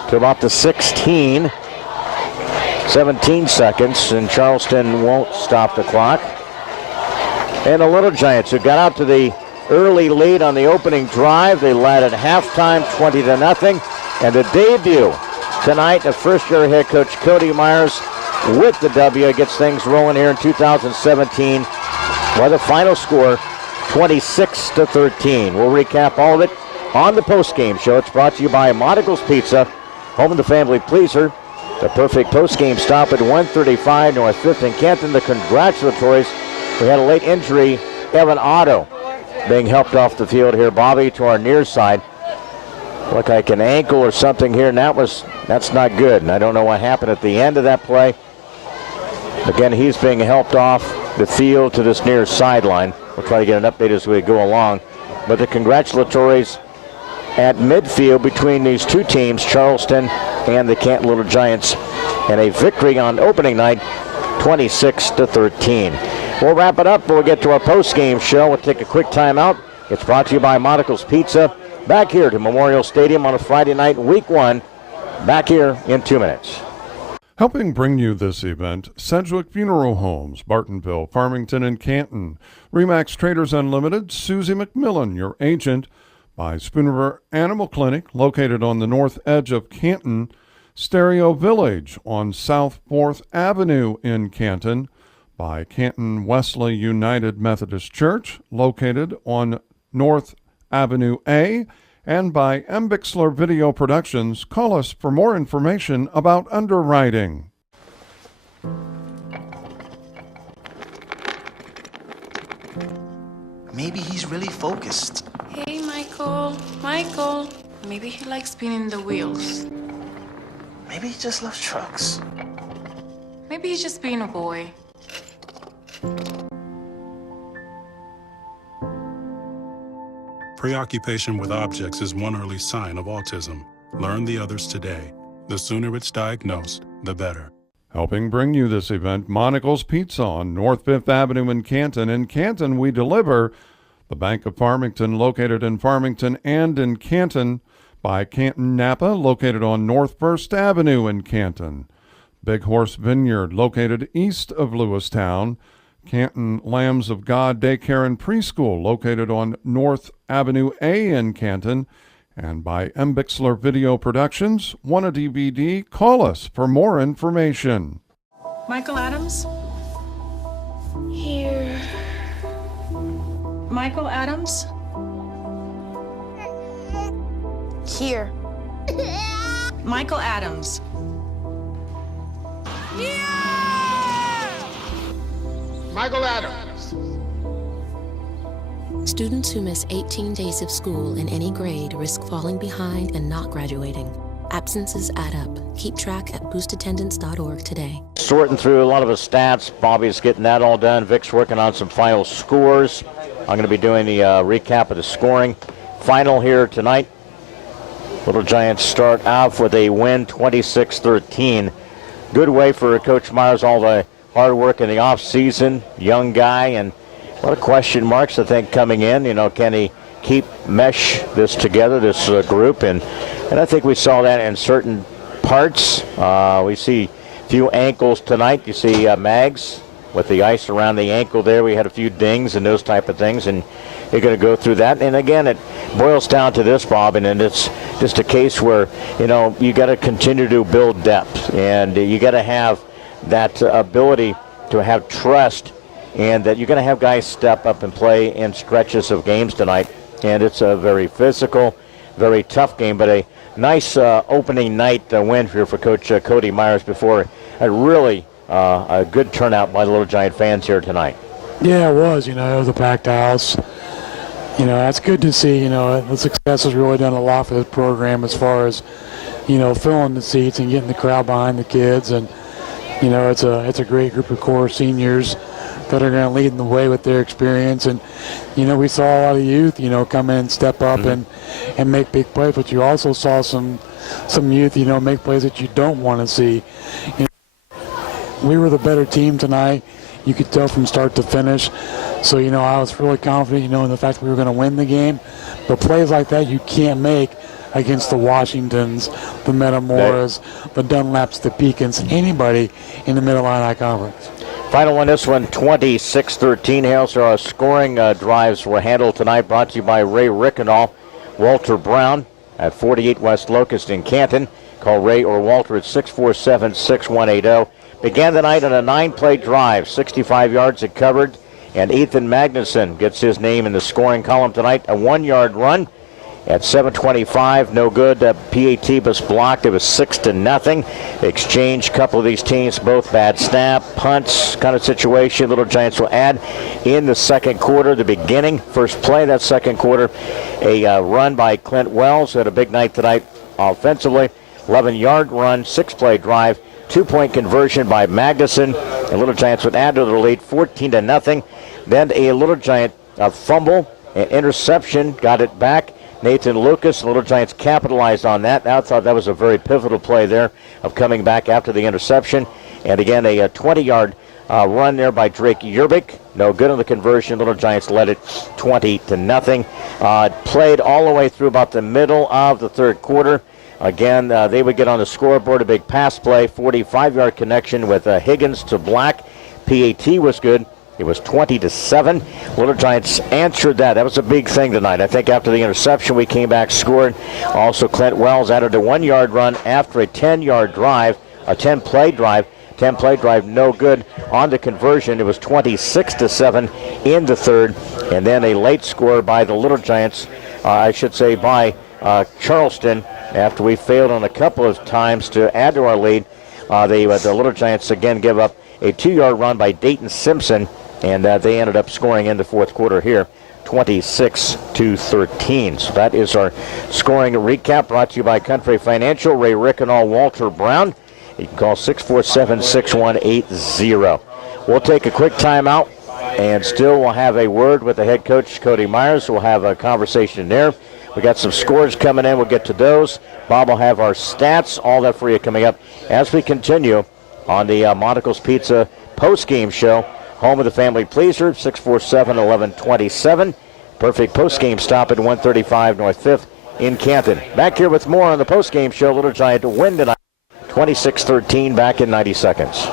to about the 16. 17 seconds, and Charleston won't stop the clock. And the Little Giants, who got out to the early lead on the opening drive, they led at halftime 20-0. And the debut tonight of first-year head coach Cody Myers with the W gets things rolling here in 2017. By the final score, 26-13. We'll recap all of it on the post-game show. It's brought to you by Monticle's Pizza, home of the family pleaser. The perfect post-game stop at 135 North 5th in Canton. The congratulatories. We had a late injury, Evan Otto, being helped off the field here. Bobby to our near side. Look like an ankle or something here, and that's not good. And I don't know what happened at the end of that play. Again, he's being helped off the field to this near sideline. We'll try to get an update as we go along. But the congratulatories at midfield between these two teams, Charleston and the Canton Little Giants, and a victory on opening night, 26-13. We'll wrap it up. We'll get to our post-game show. We'll take a quick timeout. It's brought to you by Monticle's Pizza. Back here to Memorial Stadium on a Friday night, Week 1. Back here in 2 minutes. Helping bring you this event, Sedgwick Funeral Homes, Bartonville, Farmington, and Canton. Remax Traders Unlimited, Susie McMillan, your agent. By Spoon River Animal Clinic, located on the north edge of Canton. Stereo Village on South 4th Avenue in Canton. By Canton Wesley United Methodist Church, located on North Avenue A. And by M. Bixler Video Productions. Call us for more information about underwriting. Maybe he's really focused. Hey, Michael. Maybe he likes spinning the wheels. Maybe he just loves trucks. Maybe he's just being a boy. Preoccupation with objects is one early sign of autism. Learn the others today. The sooner it's diagnosed, the better. Helping bring you this event, Monocle's Pizza on North 5th Avenue in Canton. In Canton, we deliver. The Bank of Farmington, located in Farmington and in Canton. By Canton Napa, located on North 1st Avenue in Canton. Big Horse Vineyard, located east of Lewistown. Canton Lambs of God Daycare and Preschool, located on North Avenue A in Canton. And by M. Bixler Video Productions. Want a DVD? Call us for more information. Michael Adams? Here. Michael Adams? Here. Michael Adams. Michael Adams. Students who miss 18 days of school in any grade risk falling behind and not graduating. Absences add up. Keep track at boostattendance.org today. Sorting through a lot of the stats. Bobby's getting that all done. Vic's working on some final scores. I'm going to be doing the recap of the scoring. Final here tonight. Little Giants start off with a win, 26-13. Good way for Coach Myers, all the hard work in the offseason. Young guy, and a lot of question marks, I think, coming in. You know, can he mesh this together, this group? And I think we saw that in certain parts. We see a few ankles tonight. You see Mags with the ice around the ankle there. We had a few dings and those type of things, and you're going to go through that. And again, it boils down to this, Bob, and it's just a case where, you know, you got to continue to build depth, and you got to have that ability to have trust, and that you're going to have guys step up and play in stretches of games tonight. And it's a very physical, very tough game, but a nice opening night win here for Coach Cody Myers before a really a good turnout by the Little Giant fans here tonight. Yeah, it was. You know, it was a packed house. You know, that's good to see. You know, the success has really done a lot for this program as far as, you know, filling the seats and getting the crowd behind the kids. And, you know, it's a great group of core seniors that are going to lead the way with their experience. And, you know, we saw a lot of youth, you know, come in and step up and make big plays. But you also saw some youth, you know, make plays that you don't want to see. You know, we were the better team tonight. You could tell from start to finish. So, you know, I was really confident, you know, in the fact that we were going to win the game. But plays like that you can't make against the Washingtons, the Metamoras, the Dunlaps, the Peakins, anybody in the Mid-Illini Conference. Final one, this one, 26-13. Hails, our scoring drives were handled tonight, brought to you by Ray Rickenall, Walter Brown at 48 West Locust in Canton. Call Ray or Walter at 647-6180. Began the night on a 9-play drive, 65 yards it covered, and Ethan Magnuson gets his name in the scoring column tonight. A 1-yard run at 7:25, no good. PAT was blocked. It was 6-0. Exchange, couple of these teams, both bad snap, punts kind of situation. Little Giants will add in the second quarter, the beginning, first play of that second quarter. A run by Clint Wells, who had a big night tonight offensively. 11-yard run, 6-play drive, 2-point conversion by Magnuson. And Little Giants would add to the lead, 14-0. Then a Little Giant fumble, an interception, got it back. Nathan Lucas, Little Giants capitalized on that. I thought that was a very pivotal play there of coming back after the interception. And again, a 20-yard run there by Drake Yerbik. No good on the conversion. Little Giants led it 20-0. Played all the way through about the middle of the third quarter. Again, they would get on the scoreboard, a big pass play, 45-yard connection with Higgins to Black. PAT was good. It was 20-7. Little Giants answered that. That was a big thing tonight. I think after the interception, we came back, scored. Also, Clint Wells added a 1-yard run after a 10-yard drive, a 10-play drive. 10-play drive, no good on the conversion. It was 26-7 in the third. And then a late score by the Little Giants, by Charleston, after we failed on a couple of times to add to our lead. The Little Giants again give up a 2-yard run by Dayton Simpson, and they ended up scoring in the fourth quarter here, 26-13. So that is our scoring recap, brought to you by Country Financial, Ray Rickenall, Walter Brown. You can call 647-6180. We'll take a quick timeout, and still we'll have a word with the head coach, Cody Myers. We'll have a conversation there. We got some scores coming in. We'll get to those. Bob will have our stats, all that for you coming up as we continue on the Monticle's Pizza post-game show. Home of the family pleaser, 647-1127. Perfect post-game stop at 135 North 5th in Canton. Back here with more on the post-game show. Little Giant to win tonight, 26-13, back in 90 seconds.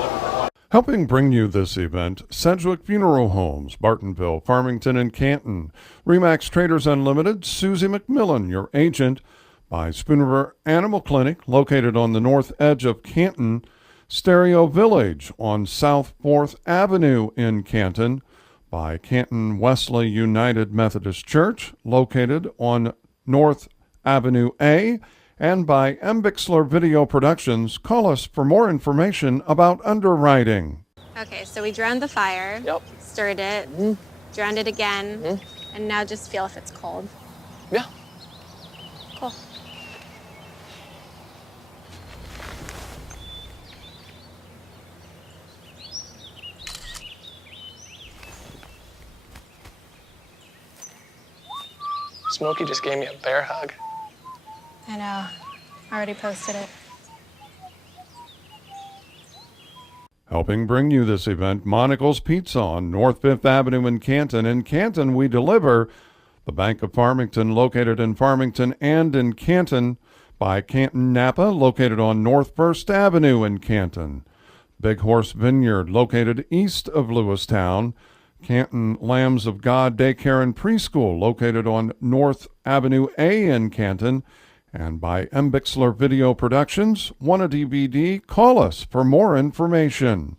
Helping bring you this event, Sedgwick Funeral Homes, Bartonville, Farmington, and Canton. Remax Traders Unlimited, Susie McMillan, your agent. By Spoon River Animal Clinic, located on the north edge of Canton. Stereo Village on South 4th Avenue in Canton. By Canton Wesley United Methodist Church, located on North Avenue A. And by M. Bixler Video Productions. Call us for more information about underwriting. Okay, so we drowned the fire, stirred it, drowned it again, and now just feel if it's cold. Yeah. Cool. Smokey just gave me a bear hug. I know. Already posted it. Helping bring you this event, Monticle's Pizza on North 5th Avenue in Canton. In Canton, we deliver the Bank of Farmington, located in Farmington and in Canton. By Canton Napa, located on North 1st Avenue in Canton. Big Horse Vineyard, located east of Lewistown. Canton Lambs of God Daycare and Preschool, located on North Avenue A in Canton. And by M. Bixler Video Productions. Want a DVD? Call us for more information.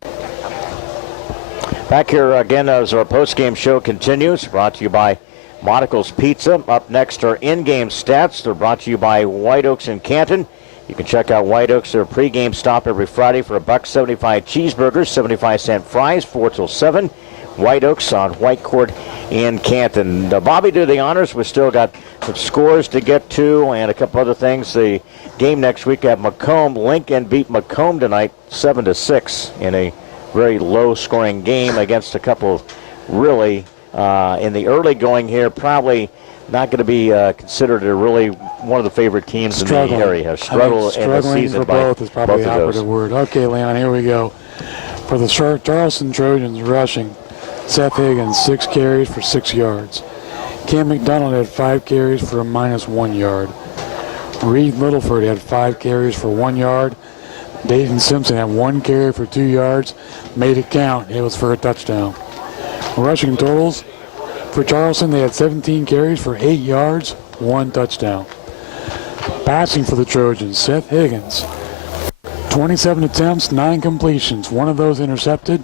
Back here again as our post-game show continues, brought to you by Monticle's Pizza. Up next are in-game stats. They're brought to you by White Oaks in Canton. You can check out White Oaks, their pregame stop every Friday for $1.75 cheeseburgers, 75-cent fries, 4 till 7. White Oaks on White Court in Canton. Bobby, do the honors. We've still got some scores to get to and a couple other things. The game next week at Macomb. Lincoln beat Macomb tonight 7-6 in a very low-scoring game against a couple of really, in the early going here, probably not going to be considered a really one of the favorite teams in the area. Struggle in the season for both is probably the operative word. Okay, Leon, here we go. For the Charleston Trojans rushing, Seth Higgins, 6 carries for 6 yards. Cam McDonald had 5 carries for a -1 yard. Reed Littleford had 5 carries for 1 yard. Dayton Simpson had 1 carry for 2 yards. Made it count. It was for a touchdown. Rushing totals for Charleston, they had 17 carries for 8 yards, 1 touchdown. Passing for the Trojans, Seth Higgins, 27 attempts, 9 completions. 1 of those intercepted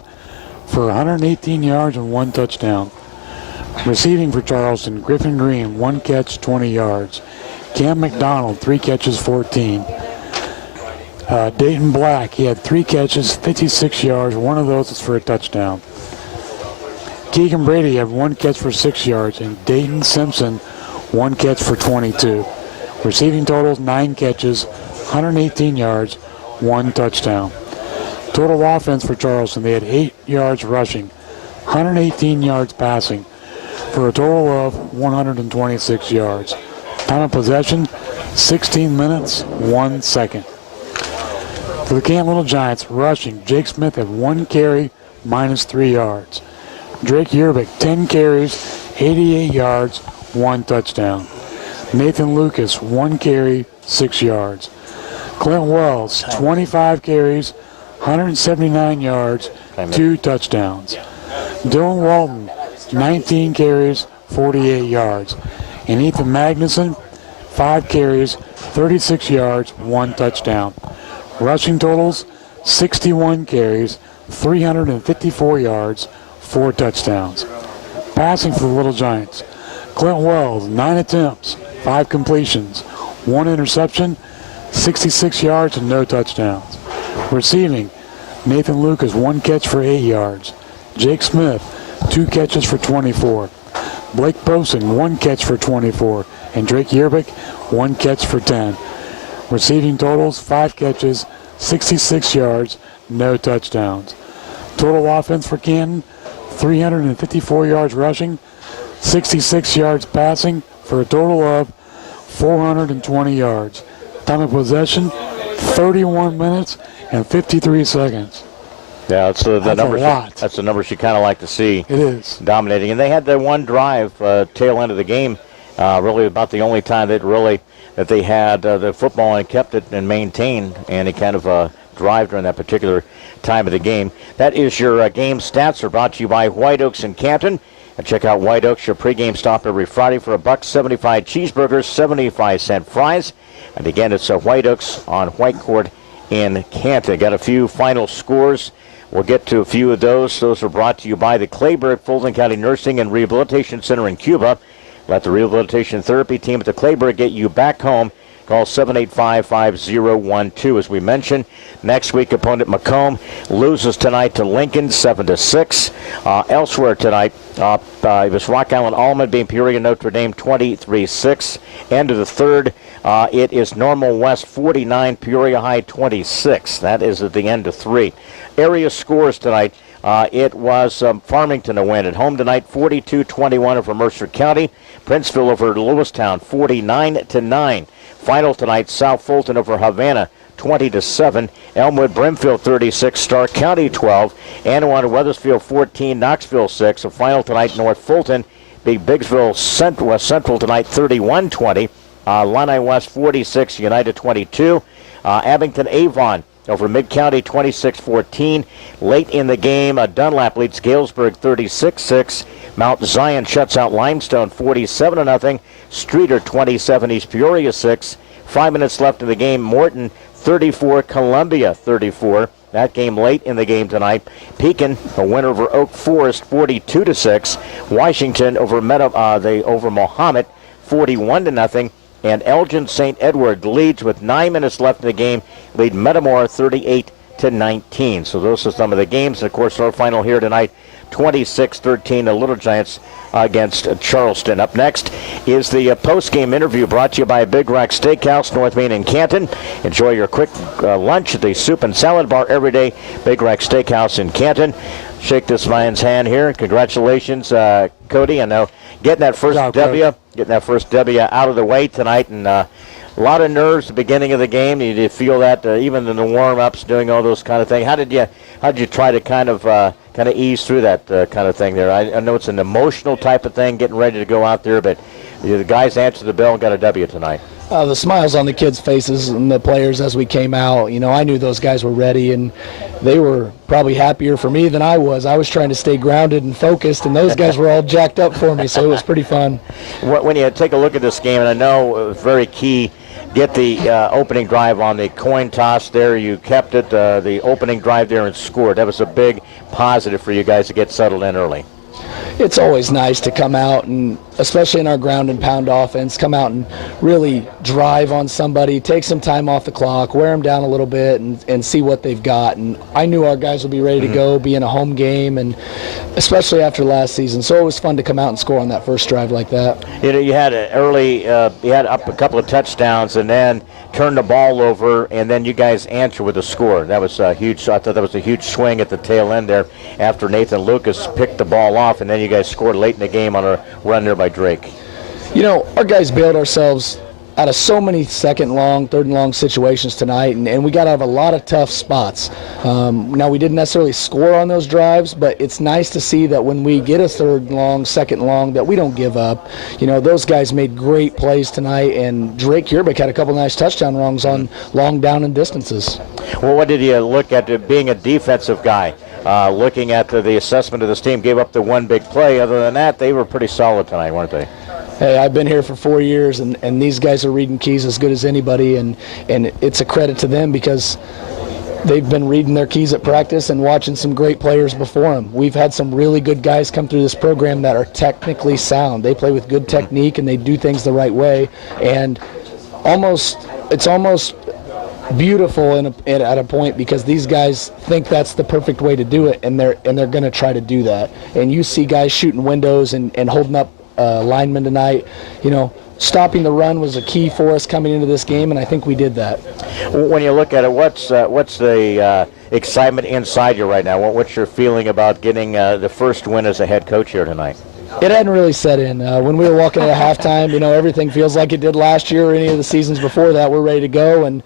for 118 yards and 1 touchdown. Receiving for Charleston, Griffin Green, 1 catch, 20 yards. Cam McDonald, 3 catches, 14. Dayton Black, he had 3 catches, 56 yards. 1 of those is for a touchdown. Keegan Brady had 1 catch for 6 yards, and Dayton Simpson, 1 catch for 22. Receiving totals, 9 catches, 118 yards, 1 touchdown. Total offense for Charleston, they had 8 yards rushing, 118 yards passing, for a total of 126 yards. Time of possession, 16 minutes, 1 second. For the Canton Little Giants, rushing, Jake Smith had 1 carry, -3 yards. Drake Yerbick, 10 carries, 88 yards, 1 touchdown. Nathan Lucas, 1 carry, 6 yards. Clint Wells, 25 carries, 179 yards, 2 touchdowns. Dylan Walton, 19 carries, 48 yards. And Ethan Magnuson, 5 carries, 36 yards, 1 touchdown. Rushing totals, 61 carries, 354 yards, 4 touchdowns. Passing for the Little Giants, Clint Wells, 9 attempts, 5 completions, 1 interception, 66 yards and no touchdowns. Receiving, Nathan Lucas, 1 catch for 8 yards. Jake Smith, 2 catches for 24. Blake Boson, 1 catch for 24. And Drake Yerbick, 1 catch for 10. Receiving totals, 5 catches, 66 yards, no touchdowns. Total offense for Canton, 354 yards rushing, 66 yards passing, for a total of 420 yards. Time of possession, 31 minutes and 53 seconds. Yeah, that's the That's numbers. a lot. That's the numbers you kind of like to see. It is. Dominating. And they had the one drive, tail end of the game, really about the only time that they had the football and kept it and maintained any kind of drive during that particular time of the game. That is your game stats. Are brought to you by White Oaks in Canton. And check out White Oaks, your pregame stop every Friday for $1.75 cheeseburgers, 75-cent fries. And again, it's White Oaks on White Court in Canton. Got a few final scores. We'll get to a few of those. Those are brought to you by the Clayburgh Fulton County Nursing and Rehabilitation Center in Cuba. Let the rehabilitation therapy team at the Clayburgh get you back home. Call 785-5012. As we mentioned, next week opponent Macomb loses tonight to Lincoln 7-6. Elsewhere tonight, it was Rock Island Almond being Peoria Notre Dame 23-6. End of the third, it is Normal West 49, Peoria High 26. That is at the end of three. Area scores tonight. It was Farmington to win at home tonight, 42-21 over Mercer County. Princeville over Lewistown, 49-9. Final tonight, South Fulton over Havana, 20-7. Elmwood Brimfield 36, Stark County 12. Anawanna Weathersfield 14, Knoxville 6. A final tonight, North Fulton beat Biggsville West Central tonight, 31-20. Lanai West 46, United 22. Abington Avon over Mid-County 26-14. Late in the game, Dunlap leads Galesburg 36-6. Mount Zion shuts out Limestone 47-0. Streeter 27, East Peoria 6. 5 minutes left in the game. Morton 34, Columbia 34. That game late in the game tonight. Pekin, a win over Oak Forest 42-6. Washington over over Mohammed 41-0. And Elgin St. Edward leads with 9 minutes left in the game. Lead Metamora 38-19. So those are some of the games. And of course, our final here tonight, 26-13, the Little Giants against Charleston. Up next is the post-game interview brought to you by Big Rack Steakhouse, North Main and Canton. Enjoy your quick lunch at the Soup and Salad Bar every day. Big Rack Steakhouse in Canton. Shake this man's hand here. Congratulations, Cody. I know getting that first W out of the way tonight, and a lot of nerves at the beginning of the game. You did feel that even in the warm-ups, doing all those kind of things. How did you try to kind of ease through that kind of thing there? I know it's an emotional type of thing, getting ready to go out there, but the guys answered the bell and got a W tonight. The smiles on the kids' faces and the players as we came out, I knew those guys were ready, and they were probably happier for me than I was. I was trying to stay grounded and focused, and those guys were all jacked up for me, so it was pretty fun. When you take a look at this game, and I know it was very key, get the opening drive on the coin toss there. You kept it, the opening drive there, and scored. That was a big positive for you guys to get settled in early. It's always nice to come out, and especially in our ground and pound offense, come out and really drive on somebody, take some time off the clock, wear them down a little bit, and see what they've got. And I knew our guys would be ready to go, be in a home game, and especially after last season. So it was fun to come out and score on that first drive like that. You had an early, you had up a couple of touchdowns, and then turned the ball over, and then you guys answered with a score. That was huge. I thought that was a huge swing at the tail end there after Nathan Lucas picked the ball off, and then you guys scored late in the game on a run there by Drake. Our guys bailed ourselves out of so many second and long, third and long situations tonight, and we got out of a lot of tough spots. Now, we didn't necessarily score on those drives, but it's nice to see that when we get a third and long, second and long, that we don't give up. Those guys made great plays tonight, and Drake Yerbick had a couple nice touchdown runs on long down and distances. Well, what did you look at being a defensive guy? Looking at the assessment of this team, gave up the one big play. Other than that, they were pretty solid tonight, weren't they? Hey, I've been here for 4 years, and these guys are reading keys as good as anybody, and it's a credit to them because they've been reading their keys at practice and watching some great players before them. We've had some really good guys come through this program that are technically sound. They play with good technique, and they do things the right way, and it's almost beautiful at a point because these guys think that's the perfect way to do it, and they're going to try to do that. And you see guys shooting windows and holding up linemen tonight. Stopping the run was a key for us coming into this game, and I think we did that. When you look at it, what's the excitement inside you right now? What's your feeling about getting the first win as a head coach here tonight? It hadn't really set in. When we were walking at halftime, everything feels like it did last year or any of the seasons before that. We're ready to go, and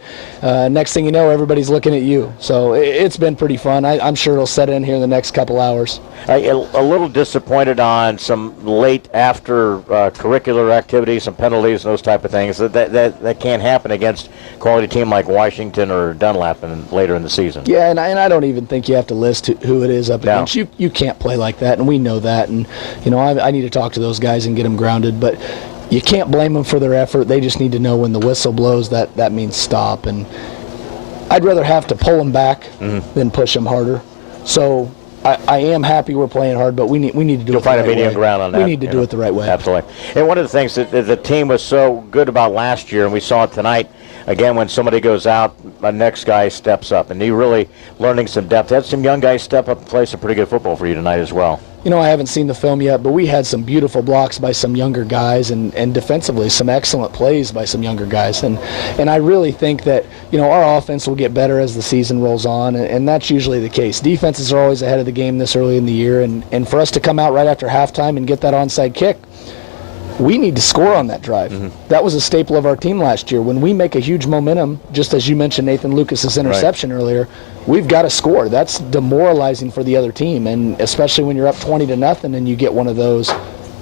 next thing you know, everybody's looking at you. So it's been pretty fun. I'm sure it'll set in here in the next couple hours. A little disappointed on some late after curricular activities, some penalties, and those type of things. That can't happen against a quality team like Washington or Dunlap later in the season. Yeah, and I don't even think you have to list who it is up against. You can't play like that, and we know that. And I need to talk to those guys and get them grounded, but you can't blame them for their effort. They just need to know when the whistle blows that means stop. And I'd rather have to pull them back than push them harder. So I am happy we're playing hard, but we need to do it the right way. Find a medium ground on that. We need to do it the right way. Absolutely. And one of the things that the team was so good about last year, and we saw it tonight, again, when somebody goes out, the next guy steps up, and you're really learning some depth. Had some young guys step up and play some pretty good football for you tonight as well. I haven't seen the film yet, but we had some beautiful blocks by some younger guys, and defensively some excellent plays by some younger guys. And I really think that, our offense will get better as the season rolls on, and that's usually the case. Defenses are always ahead of the game this early in the year, and for us to come out right after halftime and get that onside kick, we need to score on that drive. That was a staple of our team last year. When we make a huge momentum, just as you mentioned Nathan Lucas's interception earlier, we've got to score. That's demoralizing for the other team, and especially when you're up 20-0 and you get one of those,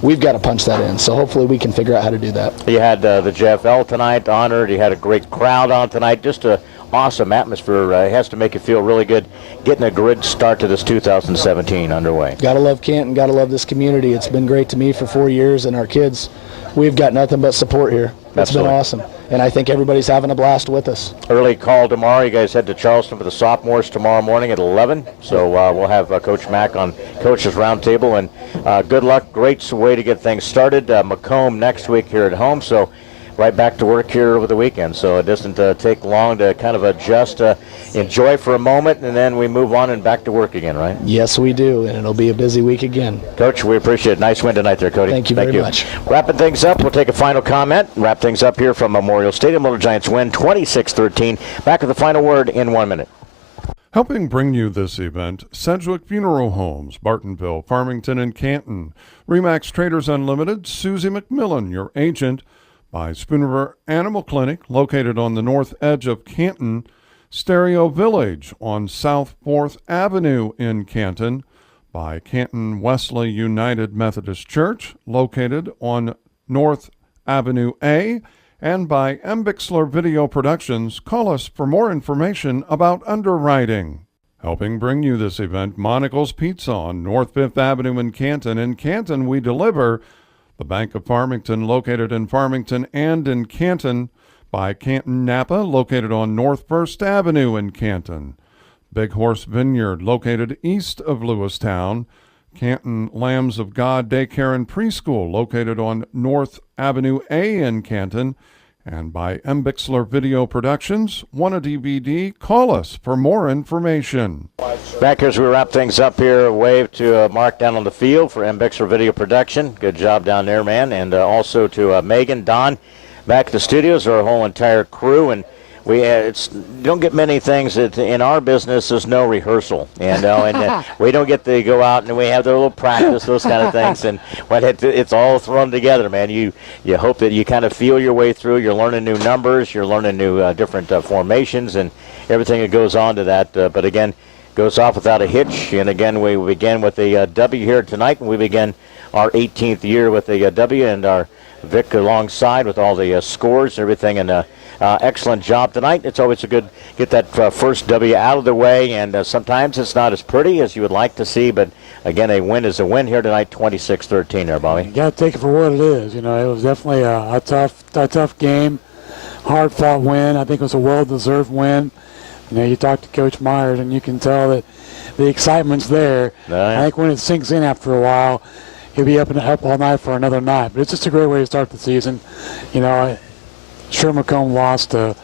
we've got to punch that in. So hopefully we can figure out how to do that. You had the JFL tonight honored. You had a great crowd on tonight. Just a awesome atmosphere. It has to make you feel really good getting a good start to this 2017 underway. Gotta love Canton, gotta love this community. It's been great to me for 4 years, and our kids, we've got nothing but support here. It's been awesome, and I think everybody's having a blast with us. Early call tomorrow. You guys head to Charleston for the sophomores tomorrow morning at 11. So we'll have Coach Mack on Coach's Roundtable, and good luck. Great way to get things started. Macomb next week here at home. So right back to work here over the weekend, so it doesn't take long to kind of adjust, enjoy for a moment, and then we move on and back to work again, right? Yes, we do, and it'll be a busy week again. Coach, we appreciate it. Nice win tonight there, Cody. Thank you very much. Wrapping things up, we'll take a final comment, wrap things up here from Memorial Stadium. Little Giants win 26-13. Back with the final word in 1 minute. Helping bring you this event, Sedgwick Funeral Homes, Bartonville, Farmington, and Canton. Remax Traders Unlimited, Susie McMillan, your agent. By Spoon River Animal Clinic, located on the north edge of Canton. Stereo Village on South 4th Avenue in Canton. By Canton Wesley United Methodist Church, located on North Avenue A. And by M. Bixler Video Productions. Call us for more information about underwriting. Helping bring you this event, Monocle's Pizza on North 5th Avenue in Canton. In Canton, we deliver. The Bank of Farmington, located in Farmington and in Canton. By Canton Napa, located on North 1st Avenue in Canton. Big Horse Vineyard, located east of Lewistown. Canton Lambs of God Daycare and Preschool, located on North Avenue A in Canton. And by M. Bixler Video Productions, want a DVD? Call us for more information. Back as we wrap things up here, a wave to Mark down on the field for M. Bixler Video Production. Good job down there, man. And also to Megan, Don, back at the studios, our whole entire crew. And we don't get many things that in our business. There's no rehearsal, and we don't get to go out and we have the little practice, those kind of things, and it's all thrown together, man. You hope that you kind of feel your way through. You're learning new numbers, you're learning new different formations, and everything that goes on to that. But again, goes off without a hitch. And again, we begin with a W here tonight, and we begin our 18th year with a W, and our Vic alongside with all the scores and everything, and excellent job tonight. It's always a good get that first W out of the way, and sometimes it's not as pretty as you would like to see, but again, a win is a win here tonight, 26-13 there, Bobby. You got to take it for what it is. It was definitely a tough game, hard-fought win. I think it was a well-deserved win. You talk to Coach Myers, and you can tell that the excitement's there. I think when it sinks in after a while, he'll be up all night for another night. But it's just a great way to start the season. Sure, Macomb lost to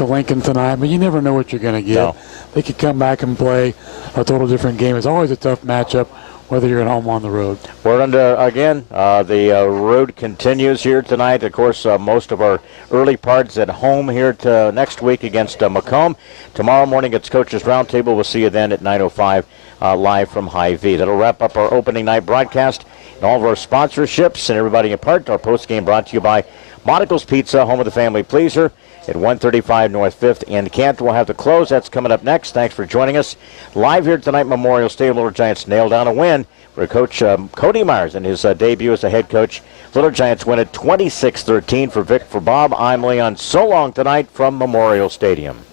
Lincoln tonight, but you never know what you're going to get. No. They could come back and play a total different game. It's always a tough matchup whether you're at home or on the road. We're the road continues here tonight. Of course, most of our early parts at home here to next week against Macomb. Tomorrow morning it's Coaches Roundtable. We'll see you then at 9:05 live from Hy-Vee. That'll wrap up our opening night broadcast and all of our sponsorships and everybody in part. Our postgame brought to you by Monticle's Pizza, home of the family pleaser, at 135 North 5th in Canton. We'll have the close. That's coming up next. Thanks for joining us. Live here tonight, Memorial Stadium. Little Giants nailed down a win for Coach Cody Myers in his debut as a head coach. Little Giants win at 26-13 for Bob. I'm Leon. So long tonight from Memorial Stadium.